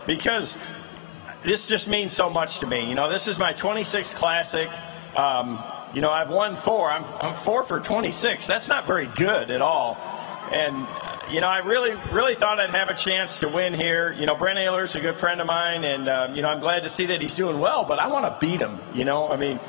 because this just means so much to me. You know, this is my 26th Classic. You know, I've won 4. I'm 4 for 26. That's not very good at all. And you know, I really thought I'd have a chance to win here. You know, Brent Aylor's a good friend of mine, and you know, I'm glad to see that he's doing well. But I want to beat him. You know, I mean,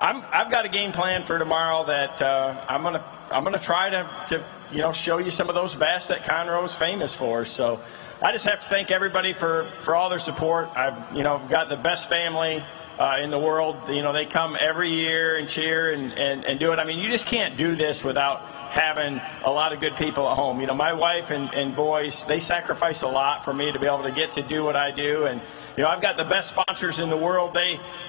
I've got a game plan for tomorrow that I'm gonna try to you know, show you some of those bass that Conroe is famous for. So I just have to thank everybody for all their support. I've, you know, got the best family in the world. You know, they come every year and cheer and do it. I mean, you just can't do this without having a lot of good people at home. You know, my wife and boys, they sacrifice a lot for me to be able to get to do what I do. And, you know, I've got the best sponsors in the world.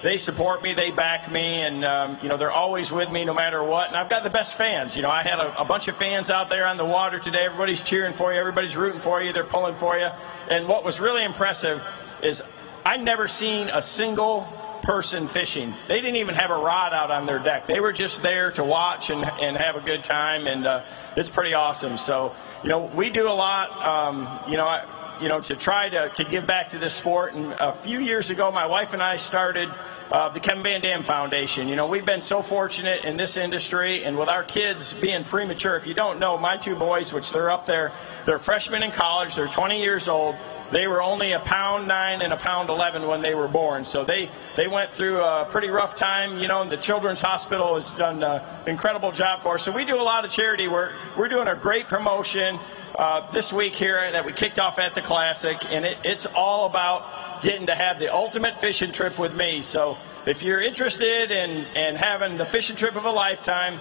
They support me, they back me, and, you know, they're always with me no matter what. And I've got the best fans. You know, I had a bunch of fans out there on the water today. Everybody's cheering for you. Everybody's rooting for you. They're pulling for you. And what was really impressive is I never seen a single person fishing. They didn't even have a rod out on their deck. They were just there to watch and have a good time, and it's pretty awesome. So, you know, we do a lot, you know, to try to give back to this sport. And a few years ago, my wife and I started the Kevin Van Dam Foundation. You know, we've been so fortunate in this industry, and with our kids being premature. If you don't know, my two boys, which they're up there, they're freshmen in college, they're 20 years old. They were only a pound 9 and a pound 11 when they were born. So they went through a pretty rough time. You know, the Children's Hospital has done an incredible job for us. So we do a lot of charity work. We're doing a great promotion this week here that we kicked off at the Classic, and it's all about getting to have the ultimate fishing trip with me. So if you're interested in having the fishing trip of a lifetime,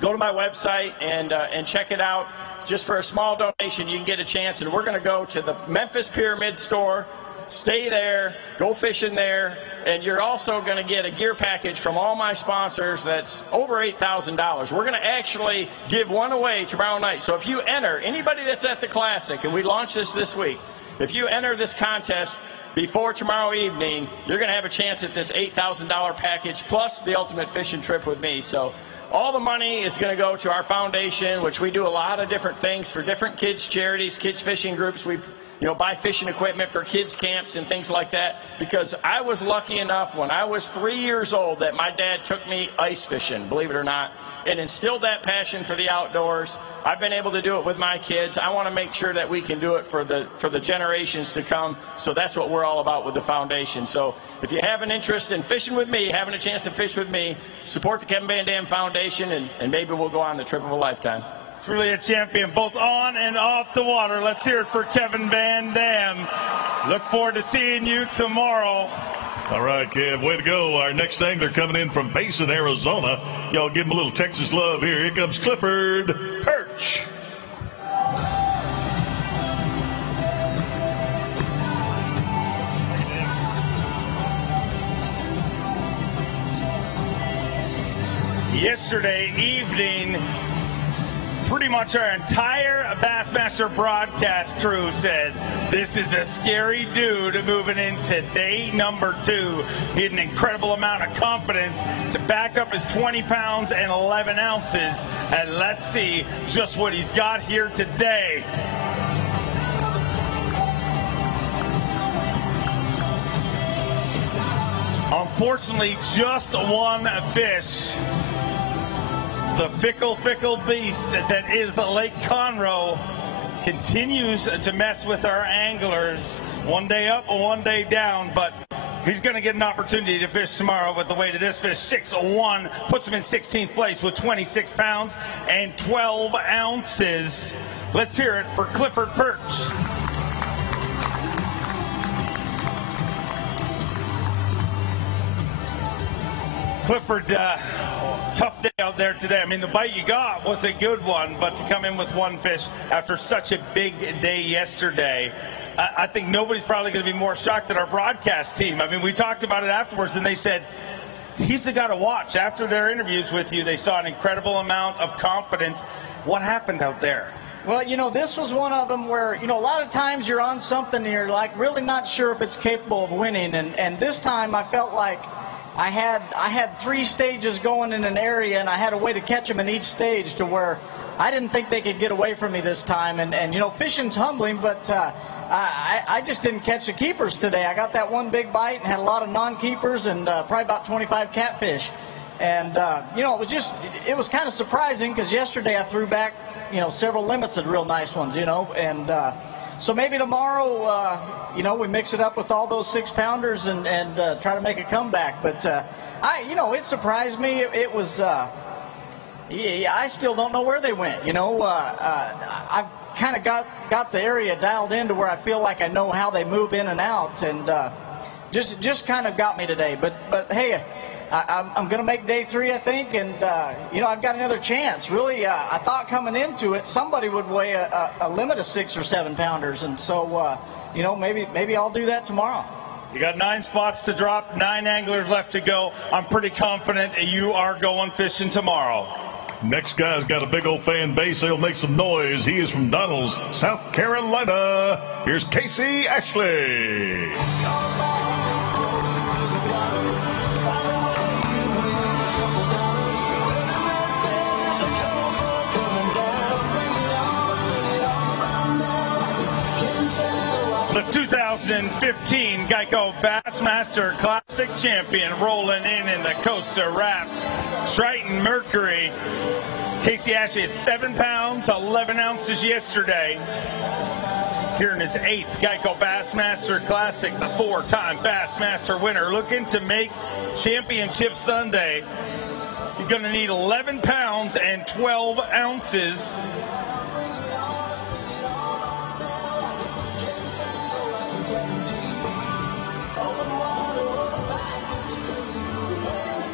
go to my website and check it out. Just for a small donation, you can get a chance, and we're going to go to the Memphis Pyramid store, stay there, go fishing there, and you're also going to get a gear package from all my sponsors that's over $8,000. We're going to actually give one away tomorrow night. So if you enter, anybody that's at the Classic, and we launch this week, if you enter this contest before tomorrow evening, you're going to have a chance at this $8,000 package plus the ultimate fishing trip with me. So all the money is going to go to our foundation, which we do a lot of different things for different kids' charities, kids' fishing groups. We, you know, buy fishing equipment for kids' camps and things like that, because I was lucky enough when I was 3 years old that my dad took me ice fishing, believe it or not, and instilled that passion for the outdoors. I've been able to do it with my kids. I want to make sure that we can do it for the generations to come. So that's what we're all about with the foundation. So if you have an interest in fishing with me, having a chance to fish with me, support the Kevin Van Dam Foundation, and maybe we'll go on the trip of a lifetime. Truly a champion, both on and off the water. Let's hear it for Kevin Van Dam. Look forward to seeing you tomorrow. All right, Kev, way to go. Our next angler coming in from Benton, Arizona. Y'all give him a little Texas love here. Here comes Clifford Perch. Yesterday evening, pretty much our entire Bassmaster broadcast crew said, this is a scary dude moving into day number 2. He had an incredible amount of confidence to back up his 20 pounds and 11 ounces. And let's see just what he's got here today. Unfortunately, just one fish. The fickle beast that is Lake Conroe continues to mess with our anglers. One day up, one day down, but he's going to get an opportunity to fish tomorrow with the weight of this fish. 6'1", puts him in 16th place with 26 pounds and 12 ounces. Let's hear it for Clifford Perch. Clifford, tough day out there today. I mean, the bite you got was a good one, but to come in with one fish after such a big day yesterday, I think nobody's probably going to be more shocked than our broadcast team. I mean, we talked about it afterwards, and they said, he's the guy to watch. After their interviews with you, they saw an incredible amount of confidence. What happened out there? Well, you know, this was one of them where, you know, a lot of times you're on something and you're like really not sure if it's capable of winning. And this time I felt like I had 3 stages going in an area, and I had a way to catch them in each stage to where I didn't think they could get away from me this time. And you know, fishing's humbling, but I just didn't catch the keepers today. I got that one big bite and had a lot of non-keepers and probably about 25 catfish. And, it was kind of surprising because yesterday I threw back, several limits of real nice ones, and so maybe tomorrow, we mix it up with all those 6-pounders and try to make a comeback. But, it surprised me. It was, I still don't know where they went. I've kind of got the area dialed in to where I feel like I know how they move in and out, and just kind of got me today. But hey, I'm going to make day 3, I think, and I've got another chance. Really, I thought coming into it somebody would weigh a limit of 6 or 7 pounders, and so maybe I'll do that tomorrow. You got 9 spots to drop, 9 anglers left to go. I'm pretty confident you are going fishing tomorrow. Next guy's got a big old fan base. He'll make some noise. He is from Donalds, South Carolina. Here's Casey Ashley. The 2015 Geico Bassmaster Classic champion rolling in the Costa Raft Triton Mercury. Casey Ashley at 7 pounds, 11 ounces yesterday. Here in his 8th Geico Bassmaster Classic, the 4-time Bassmaster winner, looking to make Championship Sunday. You're going to need 11 pounds and 12 ounces.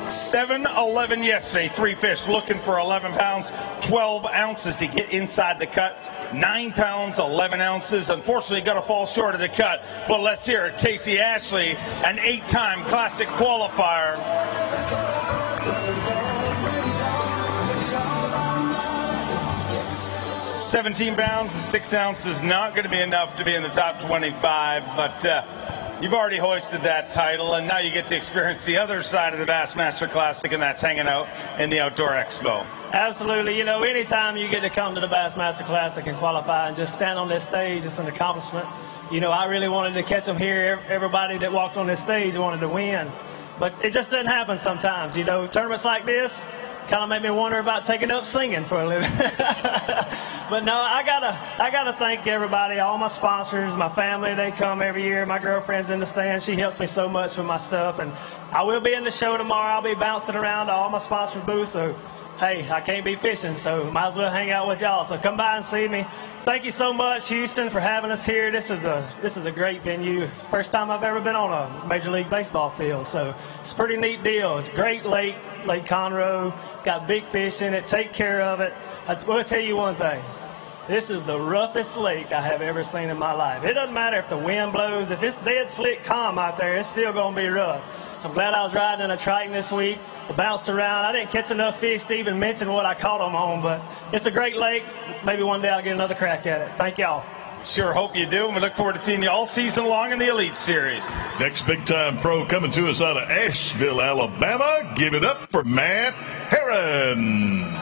$7.11 yesterday. 3 fish looking for 11 pounds, 12 ounces to get inside the cut. 9 pounds, 11 ounces. Unfortunately, got to fall short of the cut. But let's hear it. Casey Ashley, an 8-time Classic qualifier. $17 pounds and 6 ounces, not going to be enough to be in the top 25, but you've already hoisted that title, and now you get to experience the other side of the Bassmaster Classic, and that's hanging out in the Outdoor Expo. Absolutely. Anytime you get to come to the Bassmaster Classic and qualify and just stand on this stage, it's an accomplishment. I really wanted to catch them here. Everybody that walked on this stage wanted to win, but it just doesn't happen sometimes. Tournaments like this kind of made me wonder about taking up singing for a living. But no, I gotta thank everybody, all my sponsors, my family. They come every year. My girlfriend's in the stand. She helps me so much with my stuff. And I will be in the show tomorrow. I'll be bouncing around to all my sponsors' booths. So, hey, I can't be fishing, so might as well hang out with y'all. So come by and see me. Thank you so much, Houston, for having us here. This is a great venue. First time I've ever been on a Major League Baseball field. So it's a pretty neat deal. Great lake, Lake Conroe. It's got big fish in it. Take care of it. I will tell you one thing. This is the roughest lake I have ever seen in my life. It doesn't matter if the wind blows. If it's dead slick calm out there, it's still going to be rough. I'm glad I was riding in a Triton this week. I bounced around. I didn't catch enough fish to even mention what I caught them on, but it's a great lake. Maybe one day I'll get another crack at it. Thank y'all. Sure hope you do, and we look forward to seeing you all season long in the Elite Series. Next big-time pro coming to us out of Asheville, Alabama. Give it up for Matt Herron.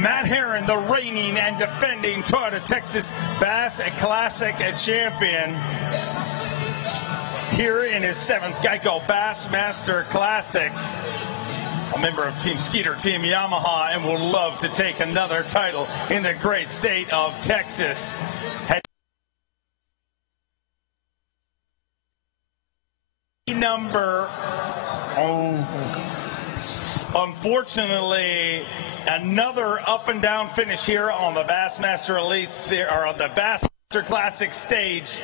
Matt Herron, the reigning and defending Toyota Texas Bass Classic champion, here in his 7th Geico Bassmaster Classic. A member of Team Skeeter, Team Yamaha, and will love to take another title in the great state of Texas. Unfortunately, another up and down finish here on the Bassmaster Elite or on the Bassmaster Classic stage.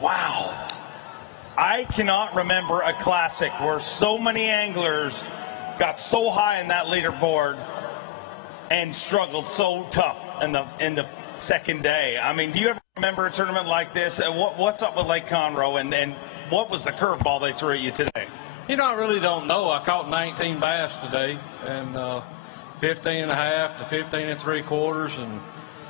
Wow. I cannot remember a classic where so many anglers got so high in that leaderboard and struggled so tough in the second day. I mean, do you ever remember a tournament like this? What's up with Lake Conroe, and what was the curveball they threw at you today? I really don't know. I caught 19 bass today, and 15 and a half to 15 and 3/4, and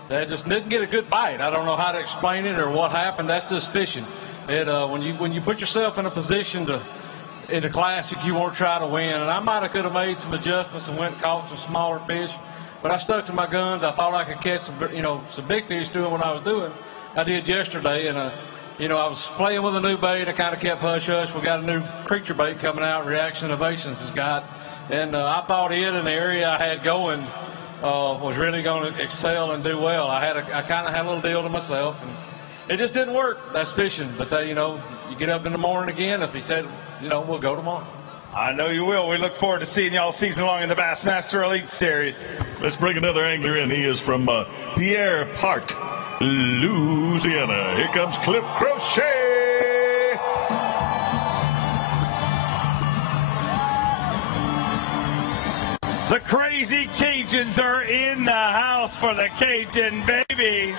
they just didn't get a good bite. I don't know how to explain it or what happened. That's just fishing. When you put yourself in a position in a classic, you want to try to win. And I could have made some adjustments and went and caught some smaller fish. but I stuck to my guns. I thought I could catch some big fish doing what I was doing. I did yesterday, and I was playing with a new bait. I kind of kept hush-hush. We got a new creature bait coming out, Reaction Innovations has got, and I thought it in the area I had going was really going to excel and do well. I kind of had a little deal to myself, and it just didn't work. That's fishing, but you get up in the morning again. If you said, we'll go tomorrow. I know you will. We look forward to seeing y'all season long in the Bassmaster Elite Series. Let's bring another angler in. He is from Pierre Part, Louisiana. Here comes Clift Crochet. The Crazy Cajuns are in the house for the Cajun baby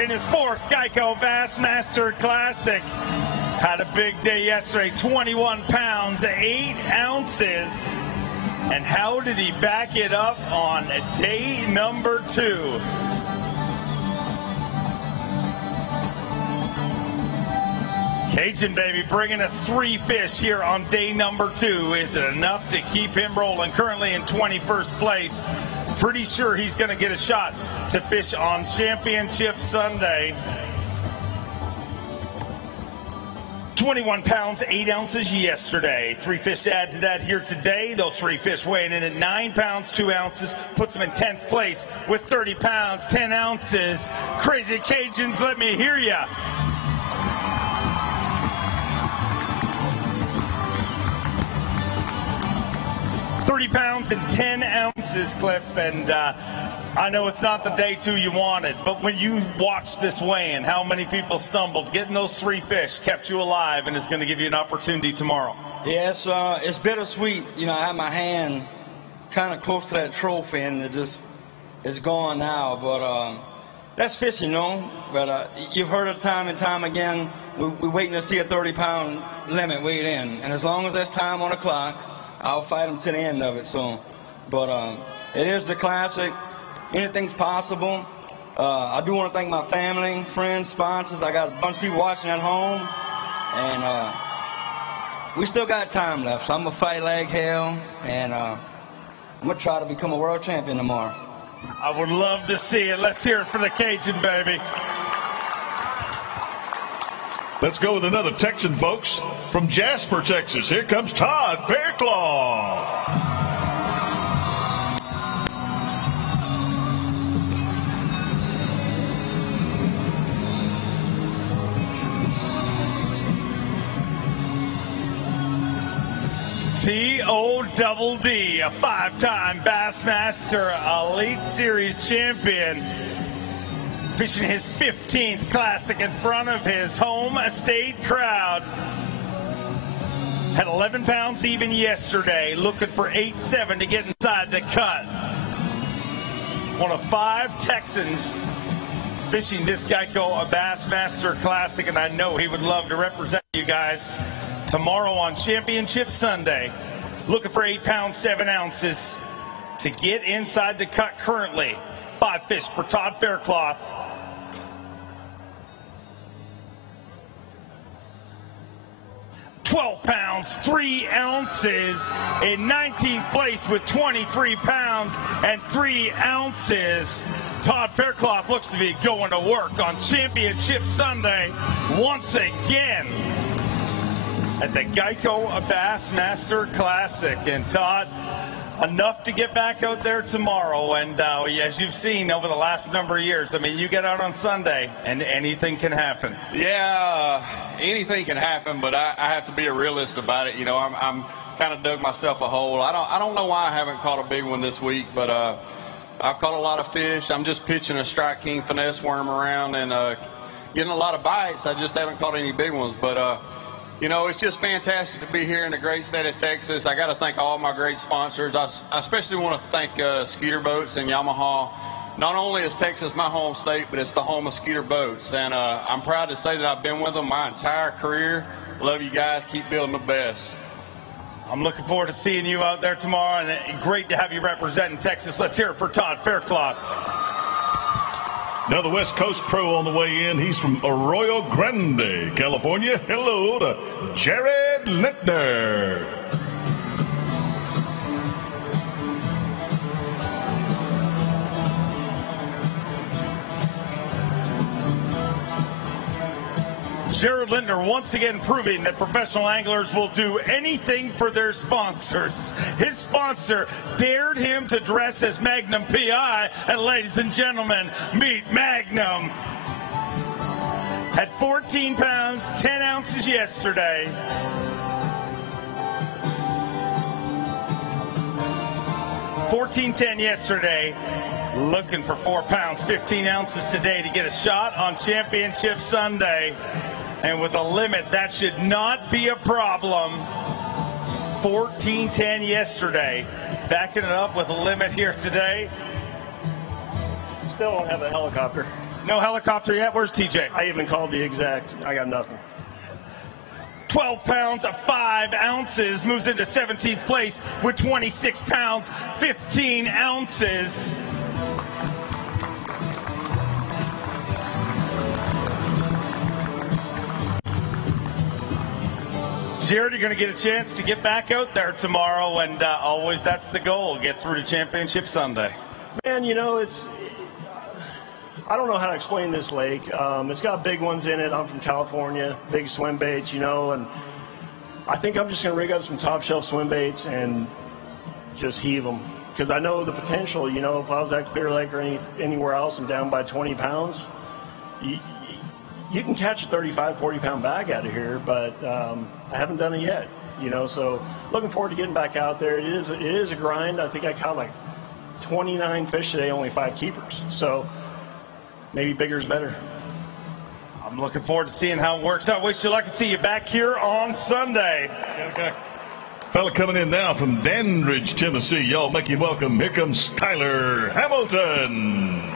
in his 4th Geico Bassmaster Classic. Had a big day yesterday, 21 pounds, 8 ounces. And how did he back it up on day number 2? Cajun baby bringing us 3 fish here on day number 2. Is it enough to keep him rolling? Currently in 21st place. Pretty sure he's going to get a shot to fish on Championship Sunday. 21 pounds, 8 ounces yesterday. 3 fish to add to that here today. Those 3 fish weighing in at 9 pounds, 2 ounces. Puts them in 10th place with 30 pounds, 10 ounces. Crazy Cajuns, let me hear ya. £30 and 10 ounces, Cliff, and I know it's not the day 2 you wanted, but when you watch this weigh-in, how many people stumbled? Getting those 3 fish kept you alive, and it's going to give you an opportunity tomorrow. Yeah, it's bittersweet. I have my hand kind of close to that trophy, and it's gone now. But that's fishing, But you've heard it time and time again. We're waiting to see a 30-pound limit weighed in, and as long as there's time on the clock, I'll fight them to the end of it. But it is the Classic. Anything's possible. I do want to thank my family, friends, sponsors. I got a bunch of people watching at home, and we still got time left. So I'm gonna fight like hell, and I'm gonna try to become a world champion tomorrow. I would love to see it. Let's hear it for the Cajun baby. Let's go with another Texan, folks, from Jasper, Texas. Here comes Todd Fairclough. T-O-double-D, a 5-time Bassmaster Elite Series champion. Fishing his 15th Classic in front of his home estate crowd. Had 11 pounds even yesterday, looking for 8-7 to get inside the cut. One of 5 Texans fishing this Geico Bassmaster Classic, and I know he would love to represent you guys tomorrow on Championship Sunday. Looking for 8 pounds, 7 ounces to get inside the cut currently. 5 fish for Todd Fairclough. 12 pounds, 3 ounces in 19th place with 23 pounds and 3 ounces. Todd Fairclough looks to be going to work on Championship Sunday once again at the Geico Bassmaster Classic. And Todd, enough to get back out there tomorrow. And as you've seen over the last number of years, I mean, you get out on Sunday and anything can happen. Yeah, anything can happen, but I have to be a realist about it. I'm kind of dug myself a hole. I don't know why I haven't caught a big one this week, but I've caught a lot of fish. I'm just pitching a Strike King finesse worm around and getting a lot of bites. I just haven't caught any big ones, but it's just fantastic to be here in the great state of Texas. I got to thank all my great sponsors. I especially want to thank Skeeter Boats and Yamaha. Not only is Texas my home state, but it's the home of Skeeter Boats. And I'm proud to say that I've been with them my entire career. Love you guys. Keep building the best. I'm looking forward to seeing you out there tomorrow, and great to have you representing Texas. Let's hear it for Todd Fairclough. Now the West Coast Pro on the way in. He's from Arroyo Grande, California. Hello to Jared Lintner. Jared Lindner once again proving that professional anglers will do anything for their sponsors. His sponsor dared him to dress as Magnum PI, and ladies and gentlemen, meet Magnum. At 14 pounds, 10 ounces yesterday. $14.10 yesterday. Looking for 4 pounds, 15 ounces today to get a shot on Championship Sunday. And with a limit, that should not be a problem. 14.10 yesterday. Backing it up with a limit here today. Still don't have a helicopter. No helicopter yet? Where's TJ? I even called the exact. I got nothing. 12 pounds of 5 ounces moves into 17th place with 26 pounds, 15 ounces. Jared, you're going to get a chance to get back out there tomorrow, and always that's the goal, get through to Championship Sunday. Man, you know, I don't know how to explain this lake. It's got big ones in it. I'm from California, big swim baits, you know, and I think I'm just going to rig up some top shelf swim baits and just heave them. Because I know the potential, you know, if I was at Clear Lake or anywhere else and down by 20 pounds, you can catch a 35, 40-pound bag out of here, but I haven't done it yet, you know, so looking forward to getting back out there. It is a grind. I think I caught like 29 fish today, only 5 keepers, so maybe bigger is better. I'm looking forward to seeing how it works out. Wish you luck and see you back here on Sunday. Okay. Fella coming in now from Dandridge, Tennessee. Y'all make him welcome. Here comes Skyler Hamilton.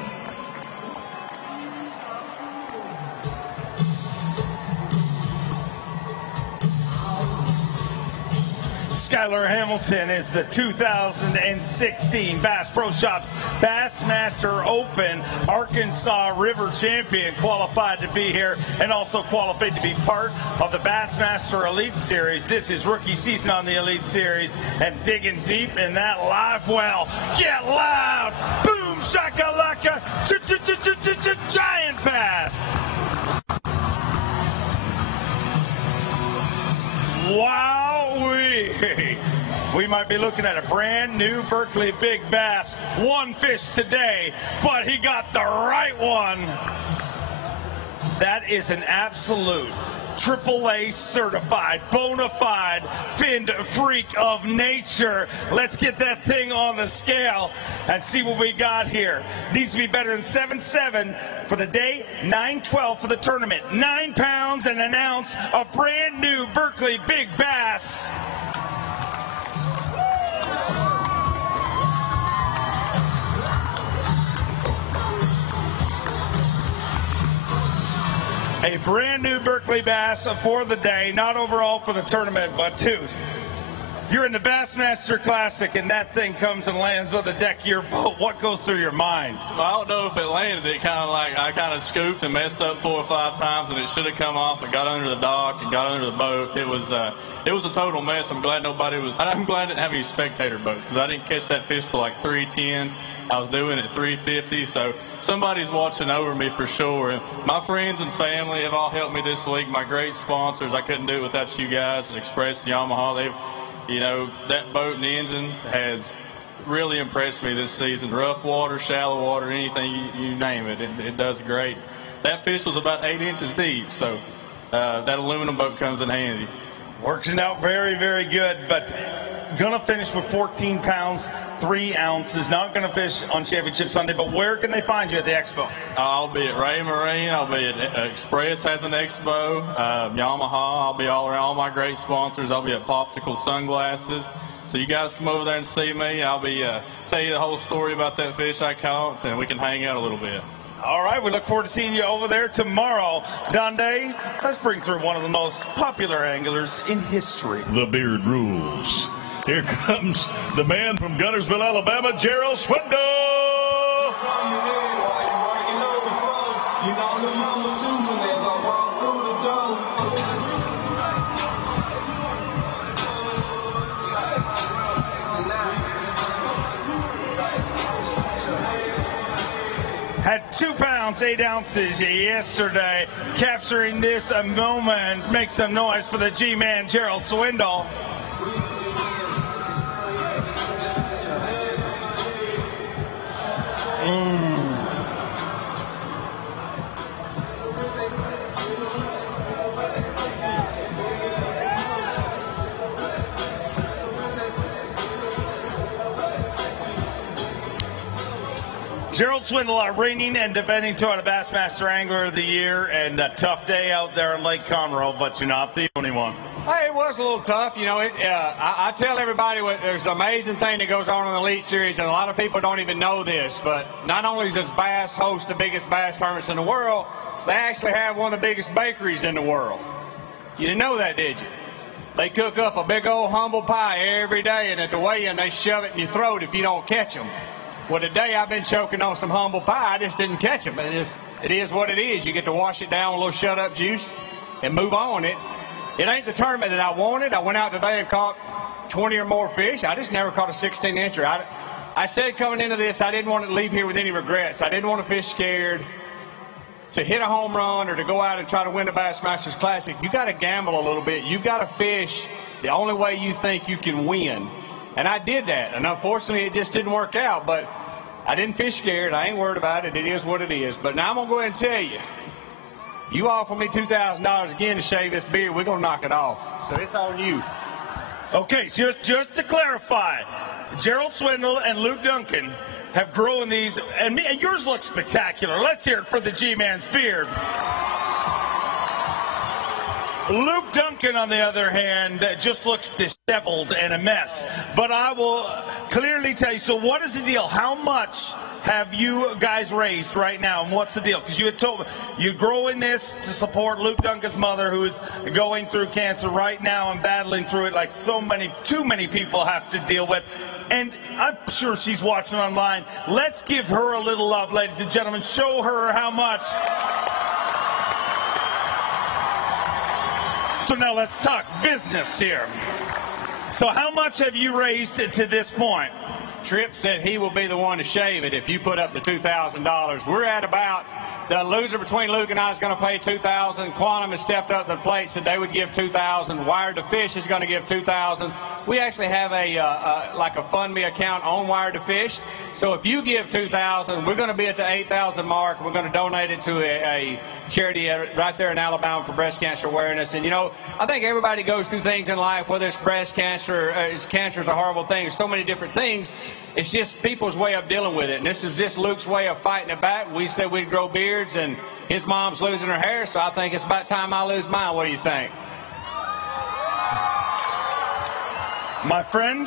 Skyler Hamilton is the 2016 Bass Pro Shops Bassmaster Open Arkansas River champion, qualified to be here and also qualified to be part of the Bassmaster Elite Series. This is rookie season on the Elite Series, and digging deep in that live well. Get loud! Boom shakalaka! Giant bass! Wowee! We might be looking at a brand new Berkeley Big Bass. One fish today, but he got the right one. That is an absolute AAA certified, bona fide finned freak of nature. Let's get that thing on the scale and see what we got here. Needs to be better than 7.7 for the day, 9.12 for the tournament. 9 pounds and an ounce of brand new Berkeley Big Bass. A brand new Berkeley Bass for the day, not overall for the tournament, but dude, you're in the Bassmaster Classic and that thing comes and lands on the deck of your boat. What goes through your mind? Well, I don't know if it landed. It I kind of scooped and messed up 4 or 5 times, and it should have come off and got under the dock and got under the boat. It was a total mess. I'm glad I'm glad I didn't have any spectator boats, because I didn't catch that fish till like 3:10. I was doing it at 3:50, so somebody's watching over me for sure. And my friends and family have all helped me this week. My great sponsors, I couldn't do it without you guys at Express and Yamaha. That boat and the engine has really impressed me this season. Rough water, shallow water, anything you name it, it does great. That fish was about 8 inches deep, so that aluminum boat comes in handy. Working out very, very good, but gonna finish with 14 pounds, 3 ounces. Not gonna fish on Championship Sunday, but where can they find you at the expo? I'll be at Ray Marine. I'll be at Express has an expo. Yamaha. I'll be all around all my great sponsors. I'll be at Poptical Sunglasses. So you guys come over there and see me. I'll be tell you the whole story about that fish I caught, and we can hang out a little bit. All right, we look forward to seeing you over there tomorrow. Donde, let's bring through one of the most popular anglers in history. The beard rules. Here comes the man from Guntersville, Alabama, Gerald Swindle. At 2 pounds, ounce, 8 ounces yesterday. Capturing this moment. Make some noise for the G-Man, Darrell Swindle. Darrell Swindle, our reigning and defending Toyota Bassmaster Angler of the Year, and a tough day out there in Lake Conroe, but you're not the only one. Hey, it was a little tough. You know, I tell everybody there's an amazing thing that goes on in the Elite Series, and a lot of people don't even know this, but not only does Bass host the biggest bass tournaments in the world, they actually have one of the biggest bakeries in the world. You didn't know that, did you? They cook up a big old humble pie every day, and at the weigh-in, they shove it in your throat if you don't catch them. Well, today I've been choking on some humble pie. I just didn't catch them. It is what it is. You get to wash it down with a little shut-up juice and move on. It ain't the tournament that I wanted. I went out today and caught 20 or more fish. I just never caught a 16-incher. I said coming into this, I didn't want to leave here with any regrets. I didn't want to fish scared. To hit a home run or to go out and try to win the Bassmasters Classic, you got to gamble a little bit. You got to fish the only way you think you can win. And I did that, and unfortunately it just didn't work out, but I didn't fish scared. I ain't worried about it. It is what it is. But now I'm going to go ahead and tell you, you offer me $2,000 again to shave this beard, we're going to knock it off. So it's on you. Okay, just to clarify, Darrell Swindle and Luke Duncan have grown these, and yours looks spectacular. Let's hear it for the G-Man's beard. Luke Duncan, on the other hand, just looks disheveled and a mess. But I will clearly tell you, so what is the deal? How much have you guys raised right now, and what's the deal? Because you had told me you're growing this to support Luke Duncan's mother, who is going through cancer right now and battling through it like too many people have to deal with. And I'm sure she's watching online. Let's give her a little love, ladies and gentlemen. Show her how much. So now let's talk business here. So how much have you raised to this point? Tripp said he will be the one to shave it if you put up the $2,000. We're at about, the loser between Luke and I is going to pay $2,000. Quantum has stepped up to the plate, said they would give $2,000. Wired to Fish is going to give $2,000. We actually have like a Fund Me account on Wired to Fish. So if you give $2,000, we're going to be at the $8,000 mark. We're going to donate it to a charity right there in Alabama for breast cancer awareness. And, you know, I think everybody goes through things in life, whether it's breast cancer, cancer is a horrible thing. There's so many different things. It's just people's way of dealing with it. And this is just Luke's way of fighting it back. We said we'd grow beards, and his mom's losing her hair, so I think it's about time I lose mine. What do you think? My friend,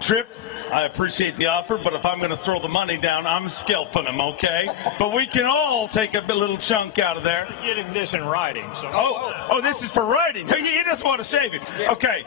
Tripp, I appreciate the offer, but if I'm going to throw the money down, I'm scalping him, okay? But we can all take a little chunk out of there. You're getting this in writing. So. Oh, this is for writing. He doesn't want to shave it. Okay.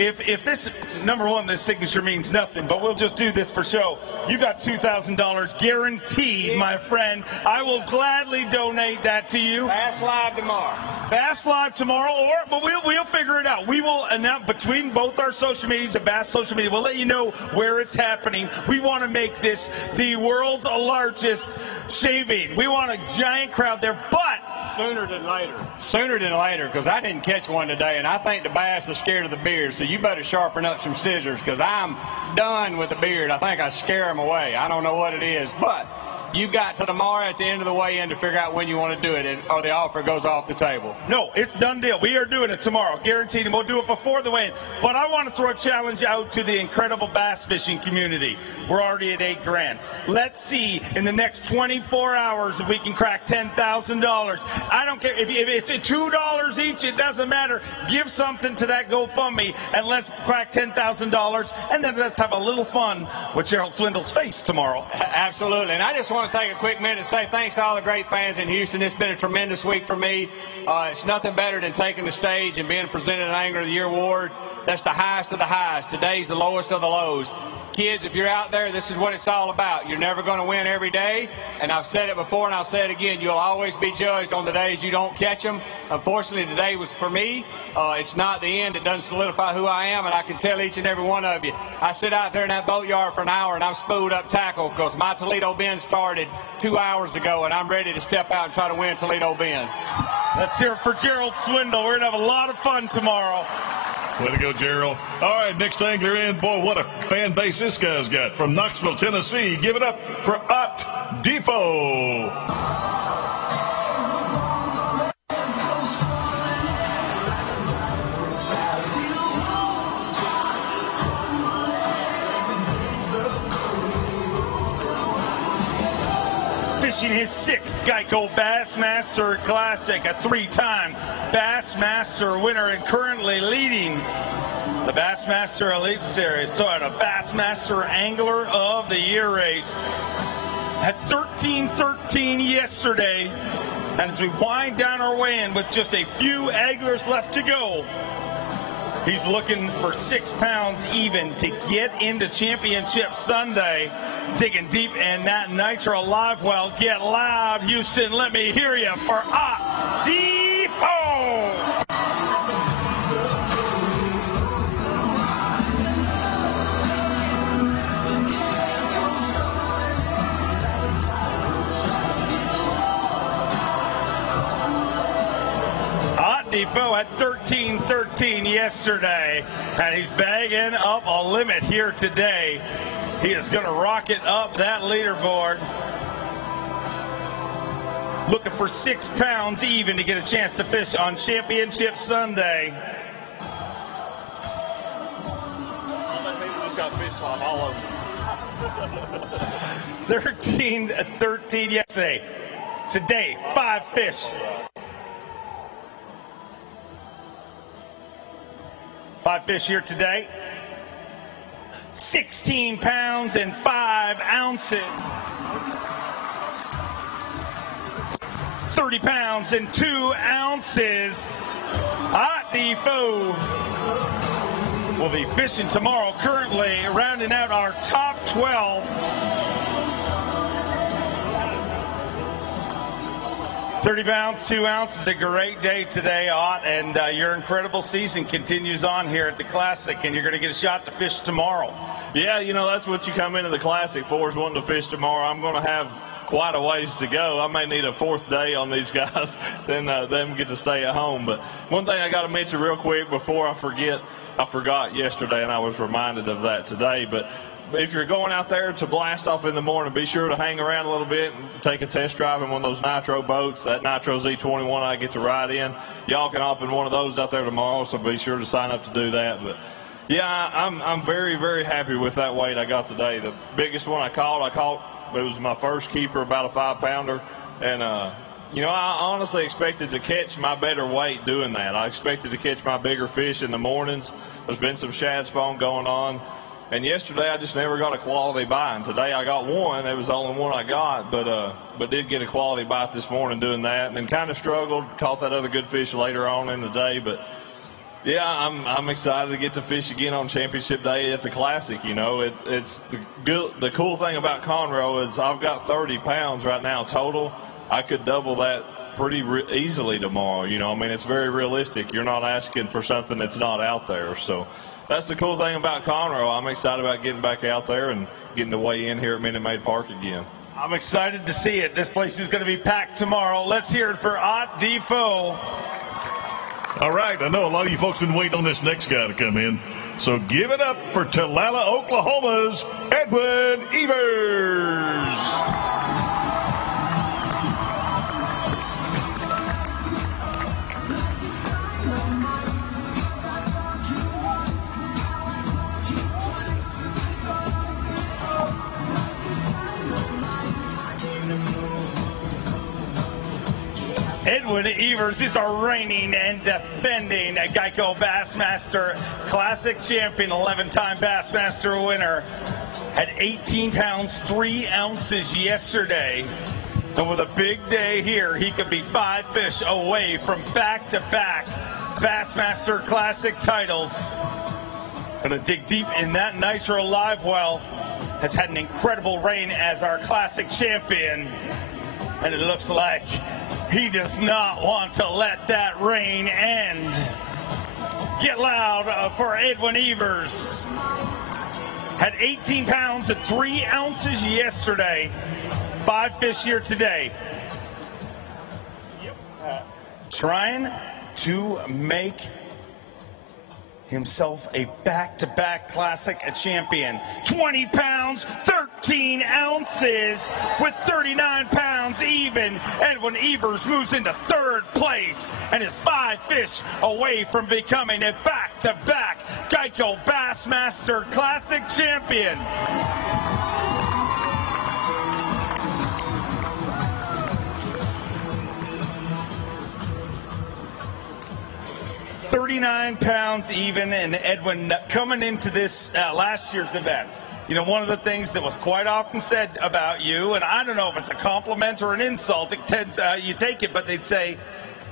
If this, number one, this signature means nothing, but we'll just do this for show. You got $2,000 guaranteed, my friend. I will gladly donate that to you. Bass Live tomorrow. Bass Live tomorrow, but we'll figure it out. We will announce between both our social medias, the Bass social media, we'll let you know where it's happening. We want to make this the world's largest shaving. We want a giant crowd there, but sooner than later. Sooner than later, because I didn't catch one today, and I think the bass is scared of the beard, so you better sharpen up some scissors, because I'm done with the beard. I think I scare them away. I don't know what it is, but you've got to tomorrow at the end of the weigh-in to figure out when you want to do it, or the offer goes off the table. No, it's done deal. We are doing it tomorrow, guaranteed, and we'll do it before the weigh-in. But I want to throw a challenge out to the incredible bass fishing community. We're already at $8,000. Let's see in the next 24 hours if we can crack $10,000. I don't care if it's $2 each. It doesn't matter. Give something to that GoFundMe, and let's crack $10,000, and then let's have a little fun with Darrell Swindle's face tomorrow. Absolutely, and I just want to take a quick minute to say thanks to all the great fans in Houston. It's been a tremendous week for me. It's nothing better than taking the stage and being presented an Angler of the Year award. That's the highest of the highs. Today's the lowest of the lows. Kids, if you're out there, this is what it's all about. You're never going to win every day, and I've said it before and I'll say it again. You'll always be judged on the days you don't catch them. Unfortunately, today was for me. It's not the end. It doesn't solidify who I am, and I can tell each and every one of you. I sit out there in that boatyard for an hour, and I'm spooled up tackle because my Toledo Bend started started 2 hours ago, and I'm ready to step out and try to win Toledo Bend. Let's hear it for Gerald Swindle. We're going to have a lot of fun tomorrow. Way to go, Gerald. All right, next angler in. Boy, what a fan base this guy's got. From Knoxville, Tennessee, give it up for Ott Defoe. Fishing his 6th Geico Bassmaster Classic, a 3-time Bassmaster winner and currently leading the Bassmaster Elite Series. So at a Bassmaster Angler of the Year race. Had 13-13 yesterday. And as we wind down our way in with just a few anglers left to go, he's looking for 6 pounds even to get into Championship Sunday. Digging deep in that Nitro Live Well. Get loud, Houston. Let me hear you for Ott Defoe. Ott Defoe had 13-13 yesterday, and he's bagging up a limit here today. He is going to rocket up that leaderboard. Looking for 6 pounds even to get a chance to fish on Championship Sunday. 13-13 yesterday. Today, 5 fish. 5 fish here today. 16 pounds and 5 ounces. 30 pounds and 2 ounces. Ott Defoe will be fishing tomorrow, currently rounding out our top 12. 30 pounds, 2 ounces. A great day today, Ott, and your incredible season continues on here at the Classic, and you're going to get a shot to fish tomorrow. Yeah, you know, that's what you come into the Classic for, is wanting to fish tomorrow. I'm going to have quite a ways to go. I may need a 4th day on these guys, then them get to stay at home. But one thing I got to mention real quick before I forget, I forgot yesterday, and I was reminded of that today, but if you're going out there to blast off in the morning, be sure to hang around a little bit and take a test drive in one of those Nitro boats. That Nitro Z21 I get to ride in. Y'all can hop in one of those out there tomorrow, so be sure to sign up to do that. But yeah, I'm very, very happy with that weight I got today. The biggest one I caught, it was my first keeper, about a 5-pounder. And, you know, I honestly expected to catch my better weight doing that. I expected to catch my bigger fish in the mornings. There's been some shad spawn going on. And yesterday I just never got a quality bite. And today I got one. It was the only one I got, but did get a quality bite this morning doing that. And then kind of struggled, caught that other good fish later on in the day. But yeah, I'm excited to get to fish again on Championship Day at the Classic. You know, it's the cool thing about Conroe is I've got 30 pounds right now total. I could double that pretty easily tomorrow. You know, I mean, it's very realistic. You're not asking for something that's not out there. So that's the cool thing about Conroe. I'm excited about getting back out there and getting to weigh in here at Minute Maid Park again. I'm excited to see it. This place is going to be packed tomorrow. Let's hear it for Ott Defoe. All right, I know a lot of you folks been waiting on this next guy to come in. So give it up for Tulala, Oklahoma's Edwin Evers. Edwin Evers is our reigning and defending Geico Bassmaster Classic champion, 11-time Bassmaster winner. Had 18 pounds, 3 ounces yesterday. And with a big day here, he could be 5 fish away from back-to-back Bassmaster Classic titles. Gonna dig deep in that Nitro Live Well. Has had an incredible reign as our Classic champion. And it looks like he does not want to let that reign end. Get loud for Edwin Evers. Had 18 pounds and 3 ounces yesterday. 5 fish here today. Trying to make himself a back-to-back classic champion. 20 pounds, 13 ounces with 39 pounds even. Edwin Evers moves into 3rd place and is 5 fish away from becoming a back-to-back Geico Bassmaster Classic champion. £39 even, and Edwin coming into this last year's event. You know, one of the things that was quite often said about you, and I don't know if it's a compliment or an insult, it tends, you take it, but they'd say,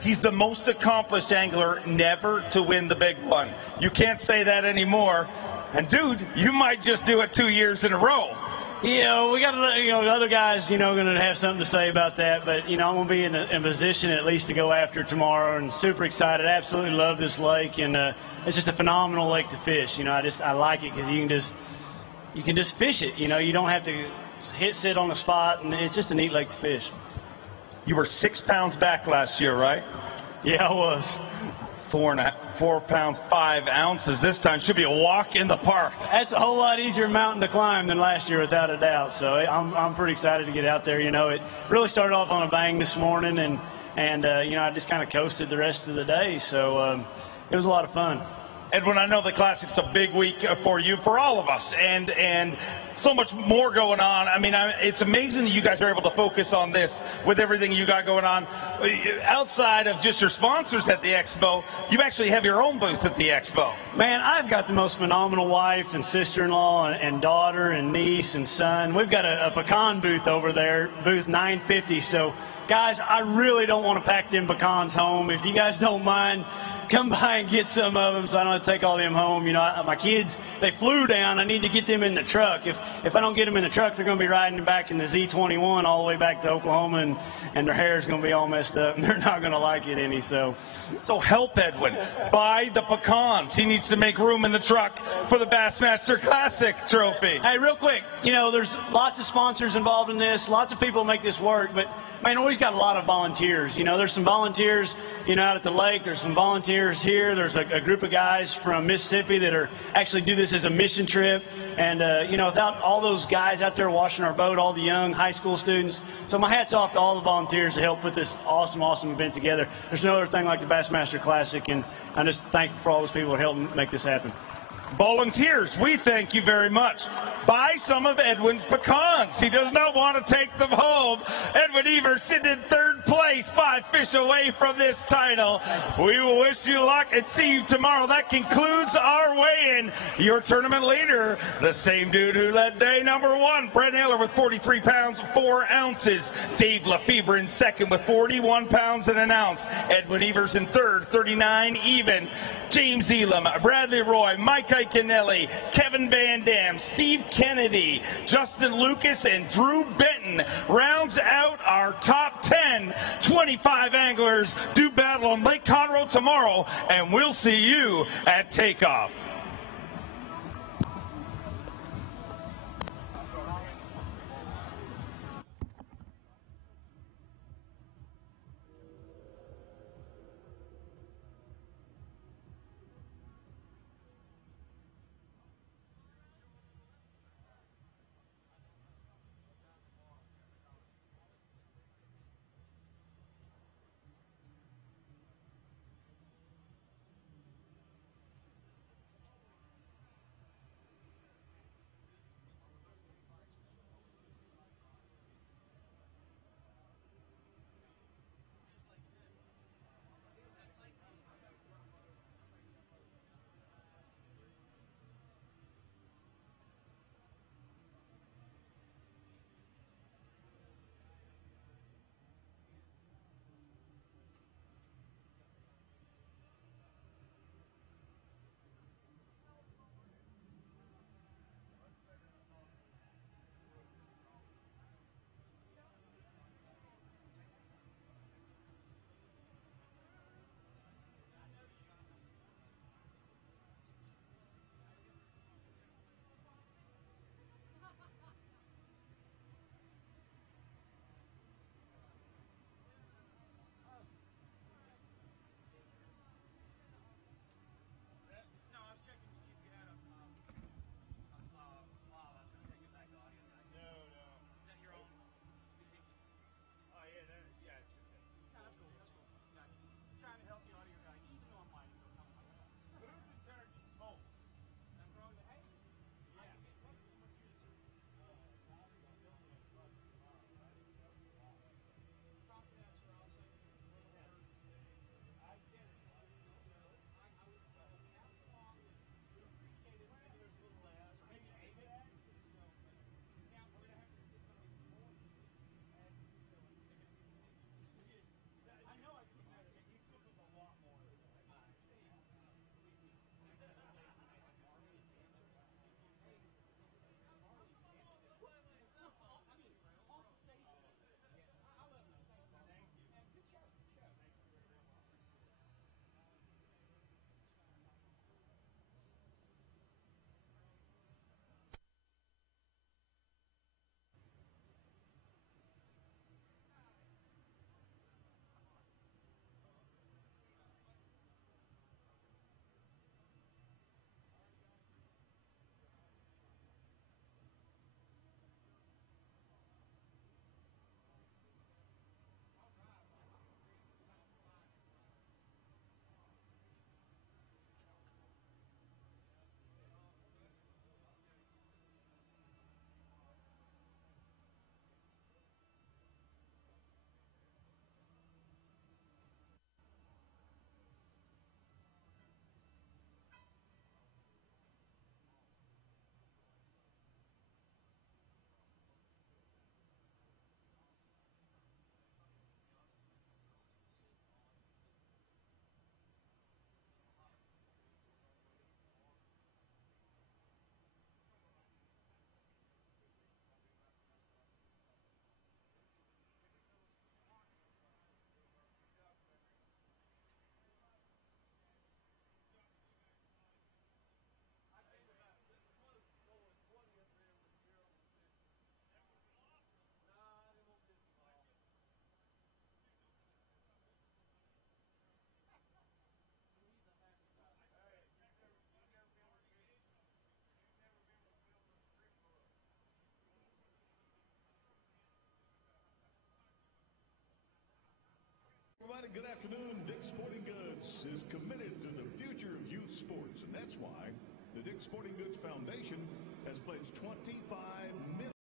he's the most accomplished angler never to win the big one. You can't say that anymore. And dude, you might just do it 2 years in a row. You know, we got to let, the other guys, going to have something to say about that. But, I'm going to be in a position at least to go after tomorrow, and super excited. Absolutely love this lake, and it's just a phenomenal lake to fish. I like it because you can just fish it. You don't have to sit on the spot, and it's just a neat lake to fish. You were 6 pounds back last year, right? Yeah, I was. 4 pounds 5 ounces this time. Should be a walk in the park. That's a whole lot easier mountain to climb than last year, without a doubt. So I'm pretty excited to get out there. It really started off on a bang this morning, and I just kind of coasted the rest of the day. So it was a lot of fun. Edwin, I know the Classic's a big week for you, for all of us, and so much more going on. I mean, it's amazing that you guys are able to focus on this with everything you got going on. Outside of just your sponsors at the Expo, you actually have your own booth at the Expo. Man, I've got the most phenomenal wife and sister-in-law and daughter and niece and son. We've got a pecan booth over there, booth 950. So, guys, I really don't want to pack them pecans home. If you guys don't mind, come by and get some of them so I don't have to take all them home. My kids, they flew down. I need to get them in the truck. If I don't get them in the truck, they're going to be riding back in the Z21 all the way back to Oklahoma, and their hair is going to be all messed up, and they're not going to like it any. So help Edwin. Buy the pecans. He needs to make room in the truck for the Bassmaster Classic trophy. Hey, real quick, there's lots of sponsors involved in this. Lots of people make this work, but, man, always got a lot of volunteers. There's some volunteers, out at the lake. There's some volunteers here. There's a group of guys from Mississippi that are actually do this as a mission trip. And, without all those guys out there washing our boat, all the young high school students. So my hat's off to all the volunteers to help put this awesome, awesome event together. There's no other thing like the Bassmaster Classic, and I'm just thankful for all those people that helped make this happen. Volunteers, we thank you very much. Buy some of Edwin's pecans. He does not want to take them home. Edwin Evers sitting in 3rd place, 5 fish away from this title. We will wish you luck and see you tomorrow. That concludes our weigh-in. Your tournament leader, the same dude who led day number 1, Brent Aylor with 43 pounds, 4 ounces. Dave Lefebvre in 2nd with 41 pounds and an ounce. Edwin Evers in 3rd, 39 even. James Elam, Bradley Roy, Mike Iaconelli, Kevin Van Dam, Steve Kennedy, Justin Lucas, and Drew Benton rounds out our top 10. 25 anglers do battle on Lake Conroe tomorrow, and we'll see you at takeoff. good afternoon. Dick's Sporting Goods is committed to the future of youth sports, and that's why the Dick's Sporting Goods Foundation has pledged $25 million